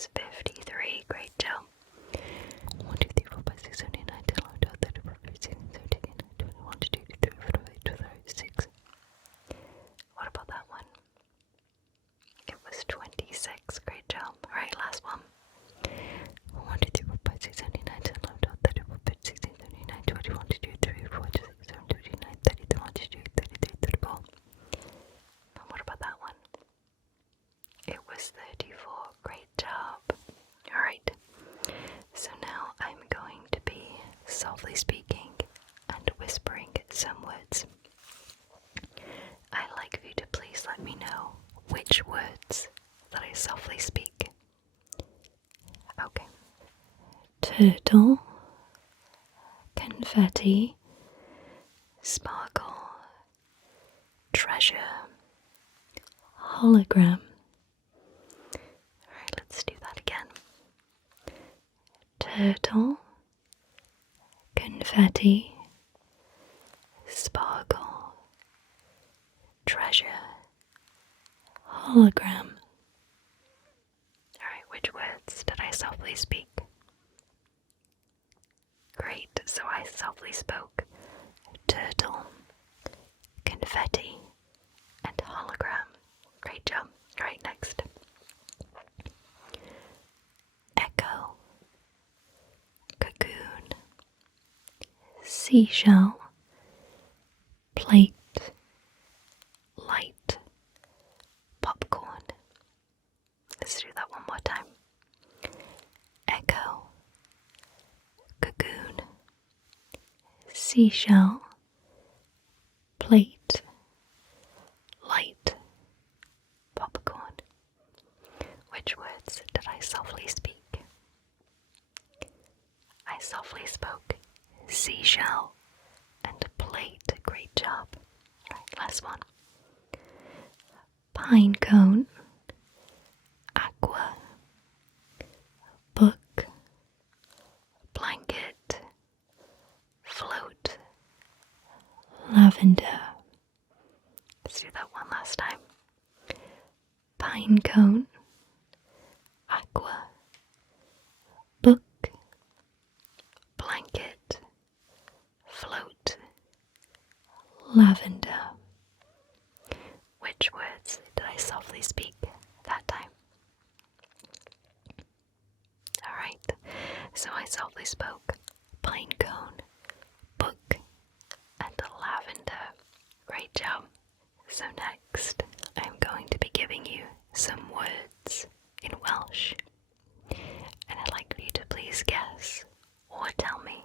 is 53. Great job. 1, 2, 3, 4, 5, 6, 7, 8, 9, 10, 11, 12, 13, 14, 15, 16, 17, 18, 19, 20, 21, 22, 23, 24, 25, 26. What about that one? It was 26. Great job. Alright, last one. 1, 2, 3, 4, 5, 6, 7, 8, 9, 10, 11, 12, 13, 14, 15, 16, 17, 18, 19, 20, 21, 22, 23, 24, 26, 27, 28, 29, 30, 31, 32, 33, 34. And what about that one? It was 34. Great job. Alright. So now I'm going to be softly speaking and whispering some words. I'd like for you to please let me know which words that I softly speak. Okay. Turtle, confetti, sparkle, treasure, hologram. Alright, let's do that again. Turtle, confetti, sparkle, treasure, hologram. Alright, which words did I softly speak? Great, so I softly spoke turtle, confetti, and hologram. Great job. Alright, next. Echo, cocoon, seashell, plate, light, popcorn. Let's do that one more time. Echo, cocoon, seashell, plate, light, popcorn. Which words did I softly speak? I softly spoke seashell and plate. Great job. Right, last one. Pine cone, aqua, book, blanket, float, lavender. Let's do that one last time. Pine cone, aqua, book, blanket, float, lavender. Which words did I softly speak that time? Alright, so I softly spoke pine cone, book, and lavender. Great job. So next, I'm going to be giving you some words in Welsh. And I'd like for you to please guess or tell me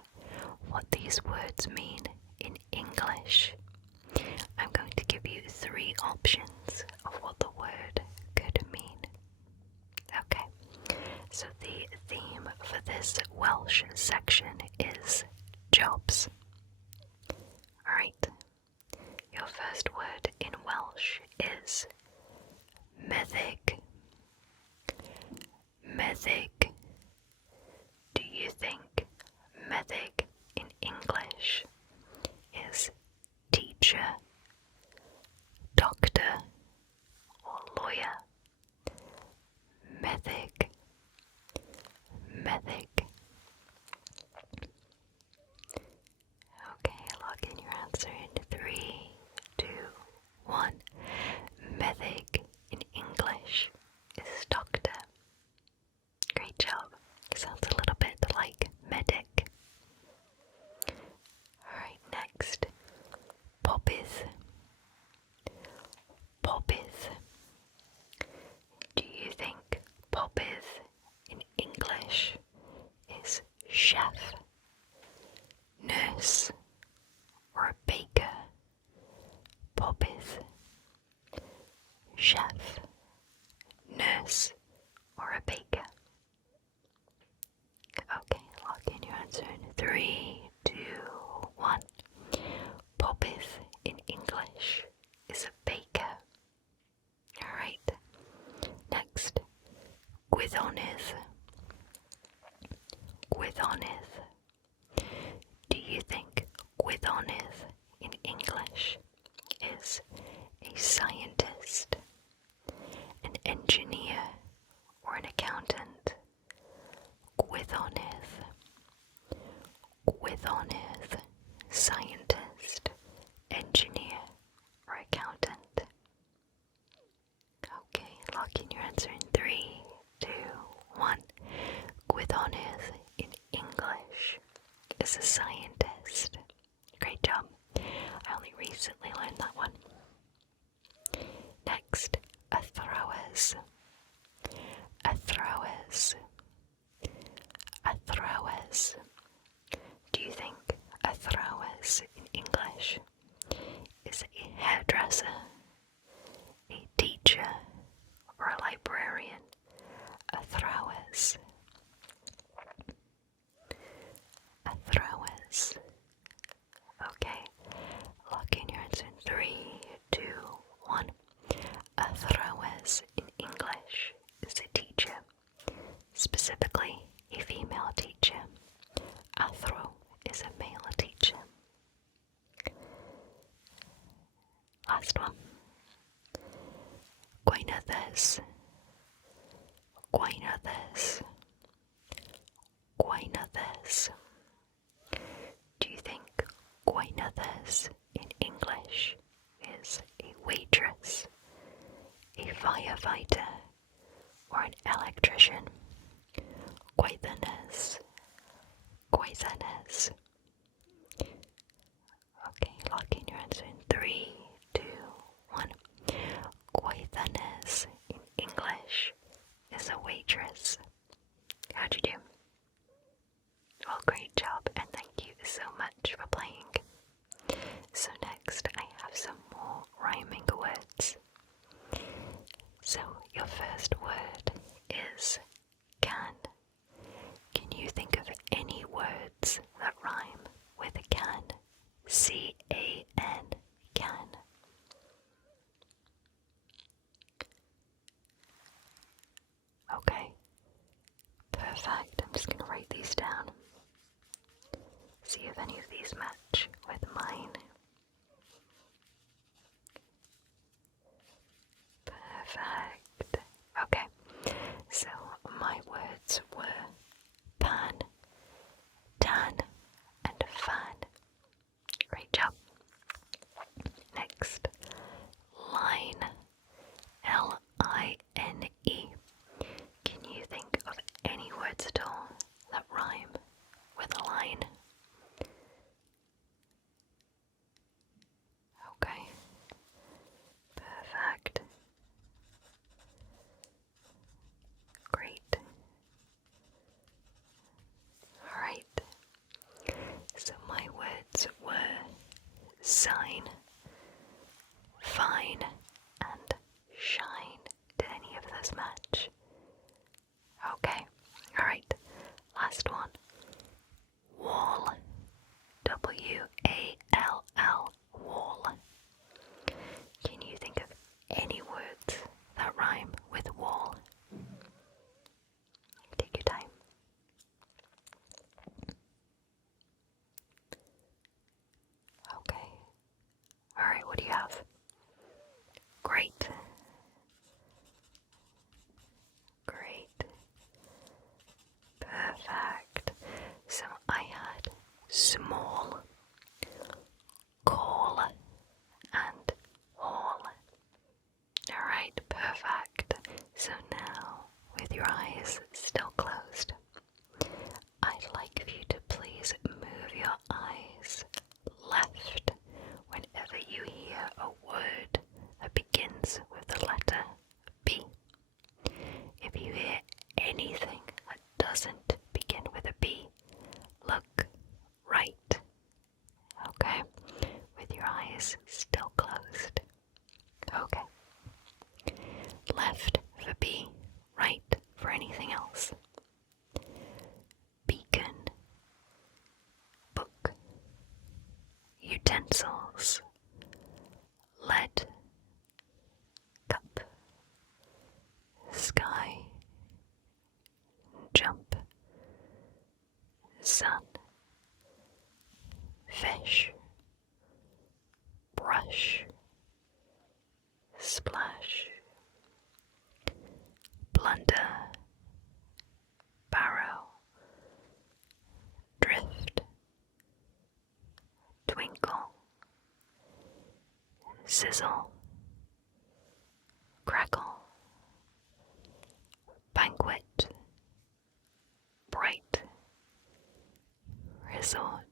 what these words mean in English. I'm going to give you 3 options of what the word could mean. Okay, so the theme for this Welsh section is jobs. Alright, your first word in Welsh is meddyg. Meddyg. Do you think meddyg in English is teacher, doctor, or lawyer? Meddyg. Meddyg. Okay, log in your answer in 3, 2, 1. Meddyg in English is doctor. Great job. Sounds a little bit like medic. Alright, next. Popeth. Popeth. Do you think popeth in English is chef, nurse, or a baker? Popeth. Chef, nurse, or a baker? Okay, log in your answer in 3, 2, 1. Popeth in English is a baker. Alright, next. Gwyddonydd. Gwyddonydd. Do you think gwyddonydd in English is a scientist, an engineer, or an accountant? throwers. Throwers. Okay, lock in your answer in 3, 2, 1. Throwers in English is a teacher, specifically a female teacher. Athro is a male teacher. Last one. Gwaenyddes. Gwaenyddes. Gwaenyddes. Do you think gwaenyddes in English is a waitress, a firefighter, or an electrician? Gwaenyddes. Gwaenyddes. Okay, lock in your answer in 3, 2, 1. Gwaenyddes in English is a waitress. How'd you do? Well, great job, and thank you so much for playing. So next I have some more rhyming words. So your first word is can. Can you think of any words that rhyme with can? C-A-N, can. Okay, perfect. I'm just going to write these down. See if any of these match with mine. Perfect. Okay, so my words were pan, tan, and fan. Great job. Next, line. L-I-N-E. Can you think of any words at all that rhyme with line? Okay. Perfect. Great. Alright. So my words were sign, fine, and shine. Did any of those match? Okay. Alright. Last one. Wall. W-A-L-L. Wall. Can you think of any words that rhyme with wall? Take your time. Okay. Alright, what do you have? Great. Great. Perfect. So I had small, call, and haul. Alright, perfect. So now, with your eyes still closed, I'd like for you to please move your eyes left whenever you hear a word that begins with the letter B. If you hear anything that doesn't begin with a B, look right. Okay? With your eyes still closed. Okay. Left for B, right for anything else. Beacon, book, utensils, lead, cup, sky, jump, sun, fish, brush, splash, blunder, barrow, drift, twinkle, sizzle, crackle, banquet, bright, resort.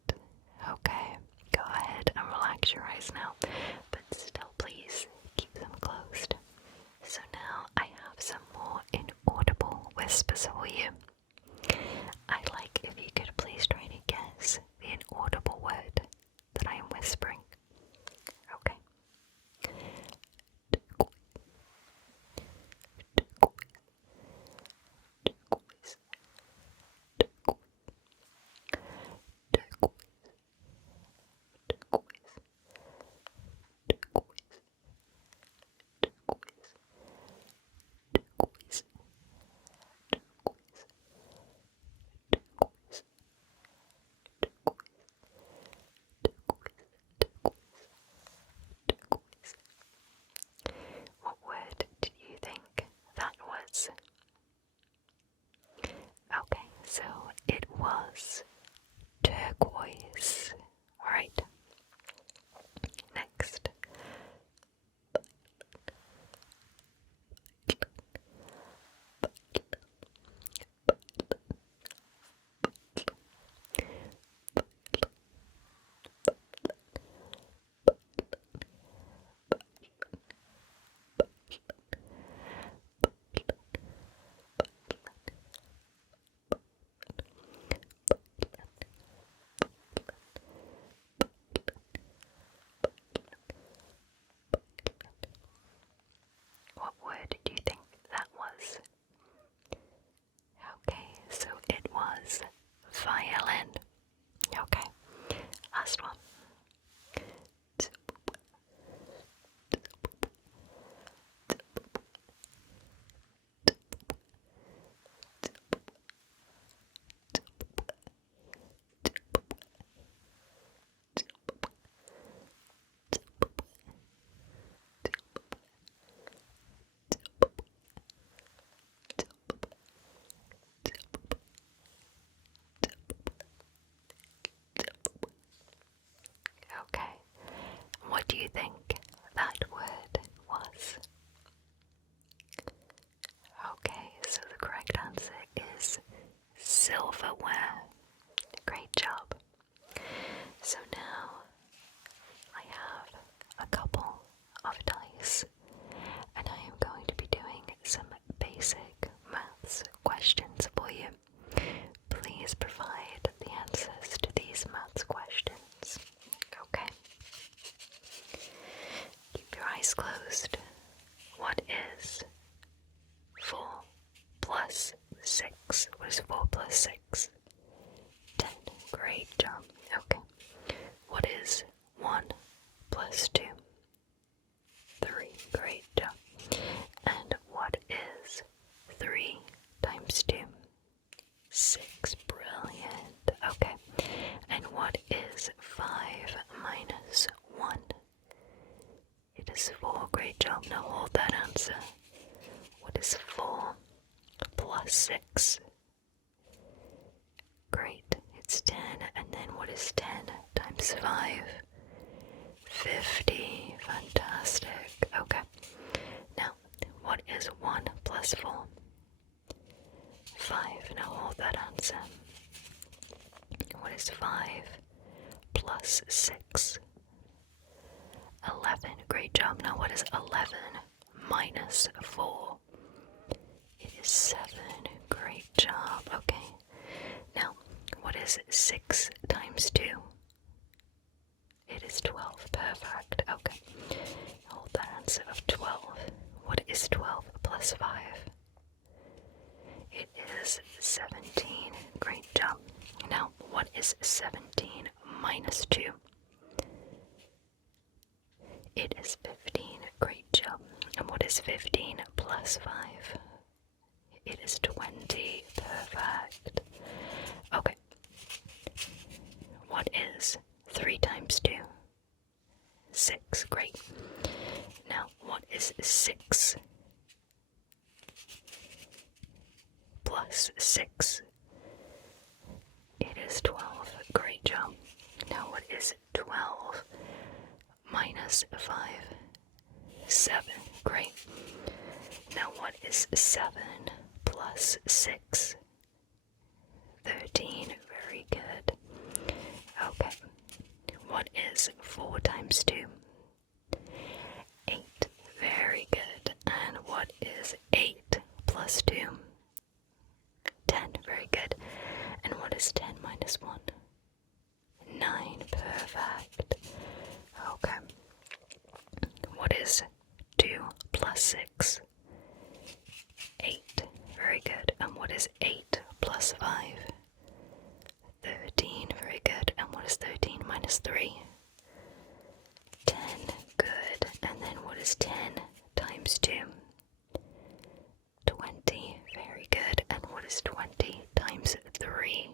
Okay, go ahead and relax your eyes now, but still please keep them closed. So now I have some more inaudible whispers for you. I'd like if you could please try to guess the inaudible word that I am whispering. Okay. Turquoise. was turquoise. Alright. Next. What word do you think that was? Okay, so it was violin. Okay, last one. Okay, what do you think that word was? Okay, so the correct answer is silverware. Great job. So now I have a couple of dice, and I am going to be doing some basic maths questions for you. Please provide the answers to these maths questions. Okay. Keep your eyes closed. What is 4 plus 6? What is 4 plus 6? 10. Great job. Okay. What is 1 plus 2? 3. Great job. And what is 3 times 2? 6. Brilliant. Okay. And what is 5 minus 1? It is 4. Great job. Now hold that answer. What is 4 plus 6? Great. It's 10. And then what is 10 times 5? 50. Fantastic. Okay. Now, what is 1 plus 4? 5. Now hold that answer. What is 5 plus 6? 11. Great job. Now what is 11 minus 4? It is 7. Great job. Okay. Now, what is 6 times 2? It is 12. Perfect. Okay. Hold that answer of 12. What is 12 plus 5? It is 17. Great job. Now, what is 17 minus 2? It is 15. Great job. And what is 15 plus 5? It is 20. Perfect. Okay. What is 3 times 2? 6. Great. Now, what is 6 plus 6? It is 12. Great job. Now, what is 12 minus 5? 7. Great. Now, what is 7 plus 6? 13. Very good. Okay. What is 4 times 2? 8. Very good. And what is 8 plus 2? 10. Very good. And what is 10 minus 1? 9. Perfect. Okay. What is 2 plus 6? 8. Very good. And what is 8 plus 5? 13. Very good. And what is 13 minus 3? 10. Good. And then what is 10 times 2? 20. Very good. And what is 20 times 3?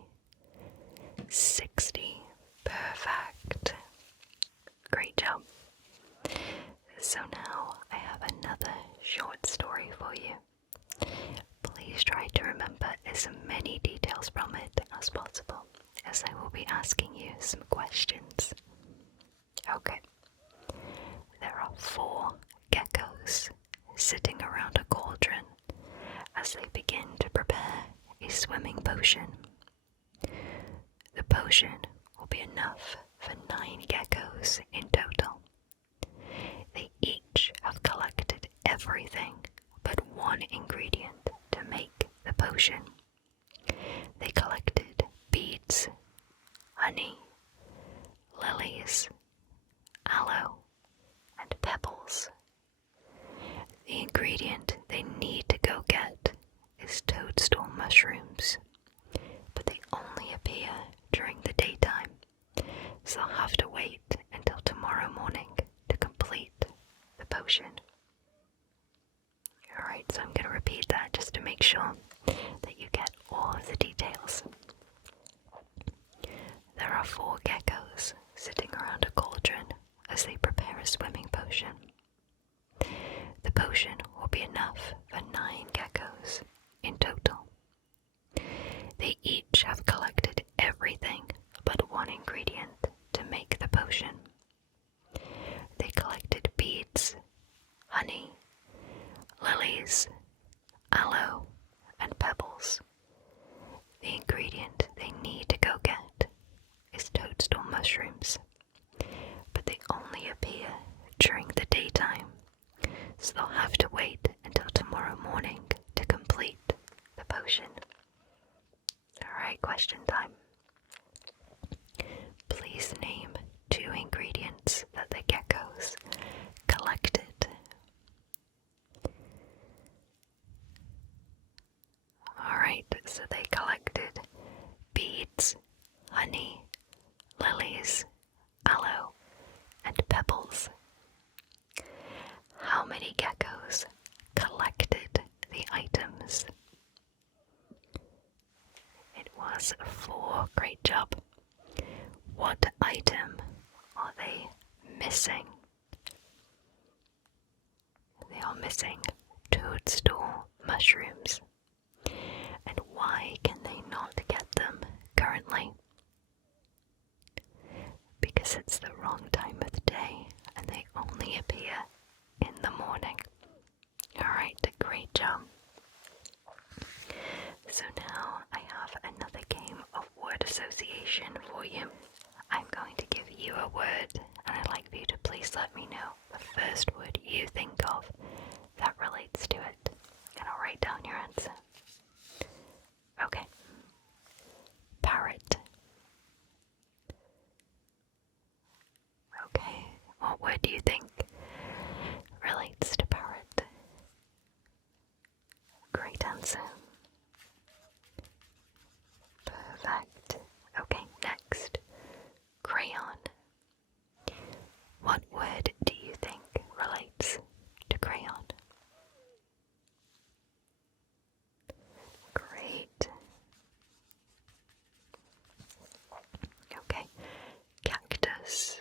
60. Perfect. Great job. So now I have another short story for you. Please try to remember as many details from it as possible. swimming potion. The potion will be enough for 9 geckos in total. They each have collected everything but one ingredient to make the potion. They collected beads, honey, lilies, aloe, and pebbles. The ingredient they need to go get is toadstool mushrooms, but they only appear during the daytime, so they'll have to wait until tomorrow morning to complete the potion. Alright, so I'm going to repeat that just to make sure that you get all of the details. There are 4 geckos sitting around a cauldron as they prepare a swimming potion. The potion will be enough for 9 geckos in total. They each have collected everything but one ingredient to make the potion. They collected beads, honey, lilies, aloe, and pebbles. The ingredient they need to go get is toadstool mushrooms, but they only appear during the daytime, so they'll have to wait until tomorrow morning to complete the potion. Alright, question time. Please name 2 ingredients that the geckos collected. Alright, so they collected beads, honey, lilies, aloe, and pebbles. How many geckos collected the items? It was 4. Great job. What item are they missing? They are missing toadstool mushrooms. And why can they not get them currently? Because it's the wrong time of the day and they only appear in the morning. Alright, great job. So now I have another game of word association for you. I'm going to give you a word and I'd like for you to please let me know the first word you think of that relates to it. And I'll write down your answer. Okay. Parrot. Okay, what word do you think relates to parrot? Great answer. Perfect. Okay, next. Crayon. What word do you think relates to crayon? Great. Okay, cactus.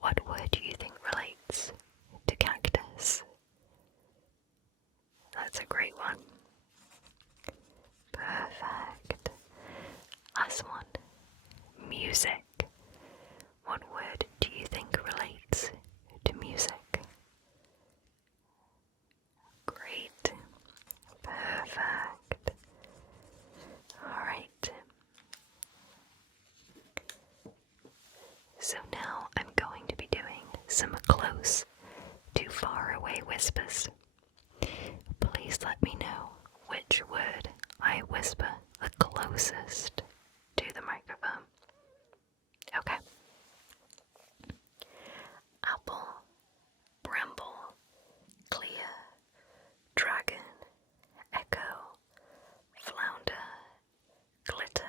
What word do you think relates to cactus? That's a great one. Perfect. Last one. Music. What word do you think relates to music? Great. Perfect. Alright. So now I'm going to be doing some close to far away whispers. Please let me know which word I whisper the closest to the microphone. Okay. Apple, bramble, clear, dragon, echo, flounder, glitter,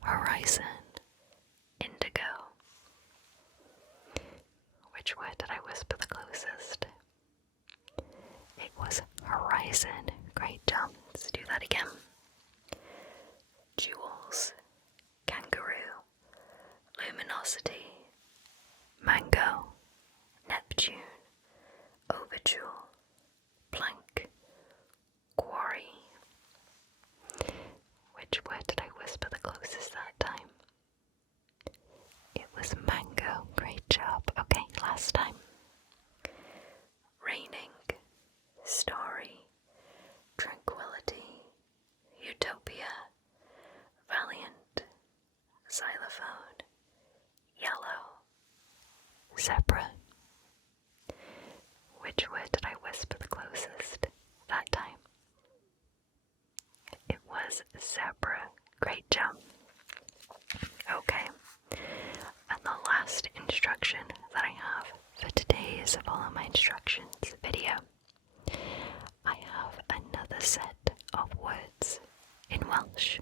horizon, indigo. Which word did I whisper the closest? It was horizon. Great job. Let's do that again. Jewels, kangaroo, luminosity, mango, Neptune, overjewel, plank, quarry. Which word did I whisper the closest that time? It was mango. Great job. Okay, last time. zebra. Which word did I whisper the closest that time? It was zebra. Great job. Okay, and the last instruction that I have for today's Follow My Instructions video, I have another set of words in Welsh.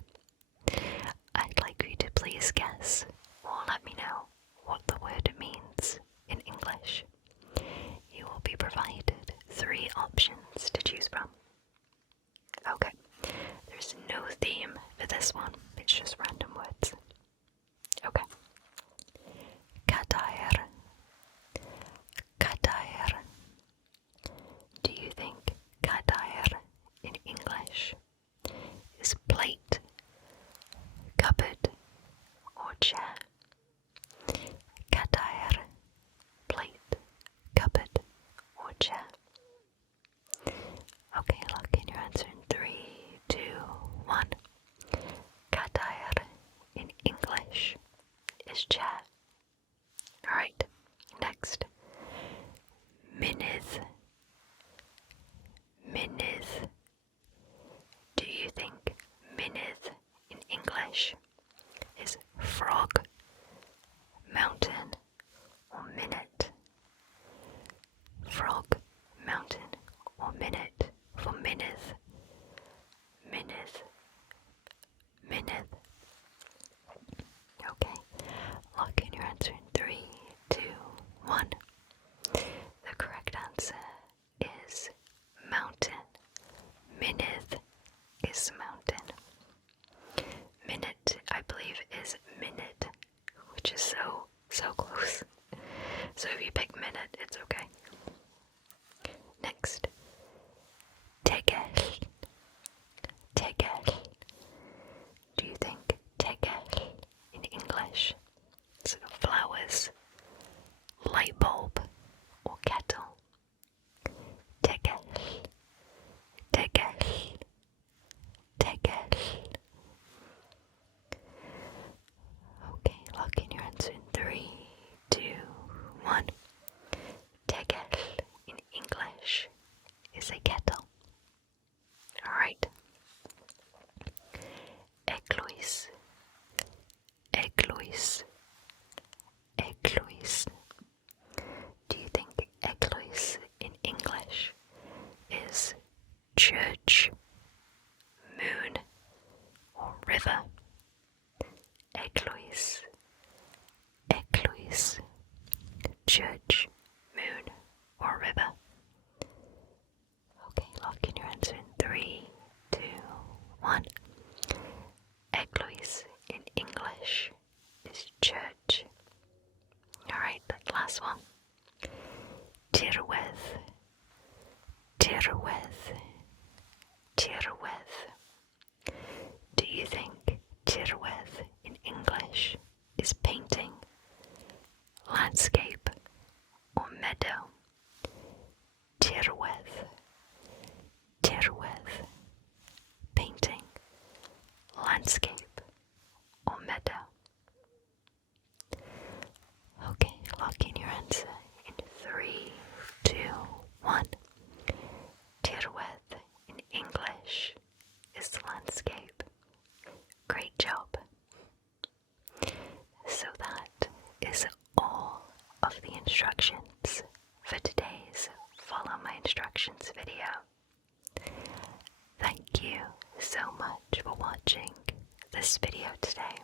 I'd like you to please guess or let me know what the word means in English. You will be provided 3 options to choose from. Okay, there's no theme for this one, it's just random words. Okay. Cadair. Cadair. Do you think cadair in English is plate, cupboard, or chair? Cadair, plate, cupboard, or chair? Okay, lock in your answer in 3, 2, 1. Cadair in English is chair. Alright, next. Mynydd. Mynydd. Do you think mynydd in English is frog, mountain, or minute? Frog, mountain, or minute for mynydd. Mynydd. Mynydd. Okay, lock in your answer in 3, 2, 1. The correct answer is mountain. Mynydd is mountain. Minute, I believe, is minute, which is so close. So if you pick minute, it's okay. Next. Tegell. Tegell. Do you think tegell in English is flowers, light bulb, or kettle? Tegell. Tegell. Tegell. Okay, lock in your answer in 3, 2, 1. Tegell in English is a kettle. Alright. Eglwys. Eglwys. Eglwys. Do you think eglwys in English is church, moon, or river? Eglwys. Eglwys. Church, moon, or river? Okay, lock in your answer in 3, 2, 1. Eglwys in English is church. Alright, last one. Tirwedd. Tirwedd. Tirwedd. Do you think tirwedd in English is painting, landscape, or meadow? Tirwedd. Tirwedd. Painting, landscape, or meadow? Okay, lock in your answer in 3, 2, 1. Tirwedd in English is landscape. Great job. So that is all of the instructions for today's Follow My Instructions video. Thank you so much for watching this video today.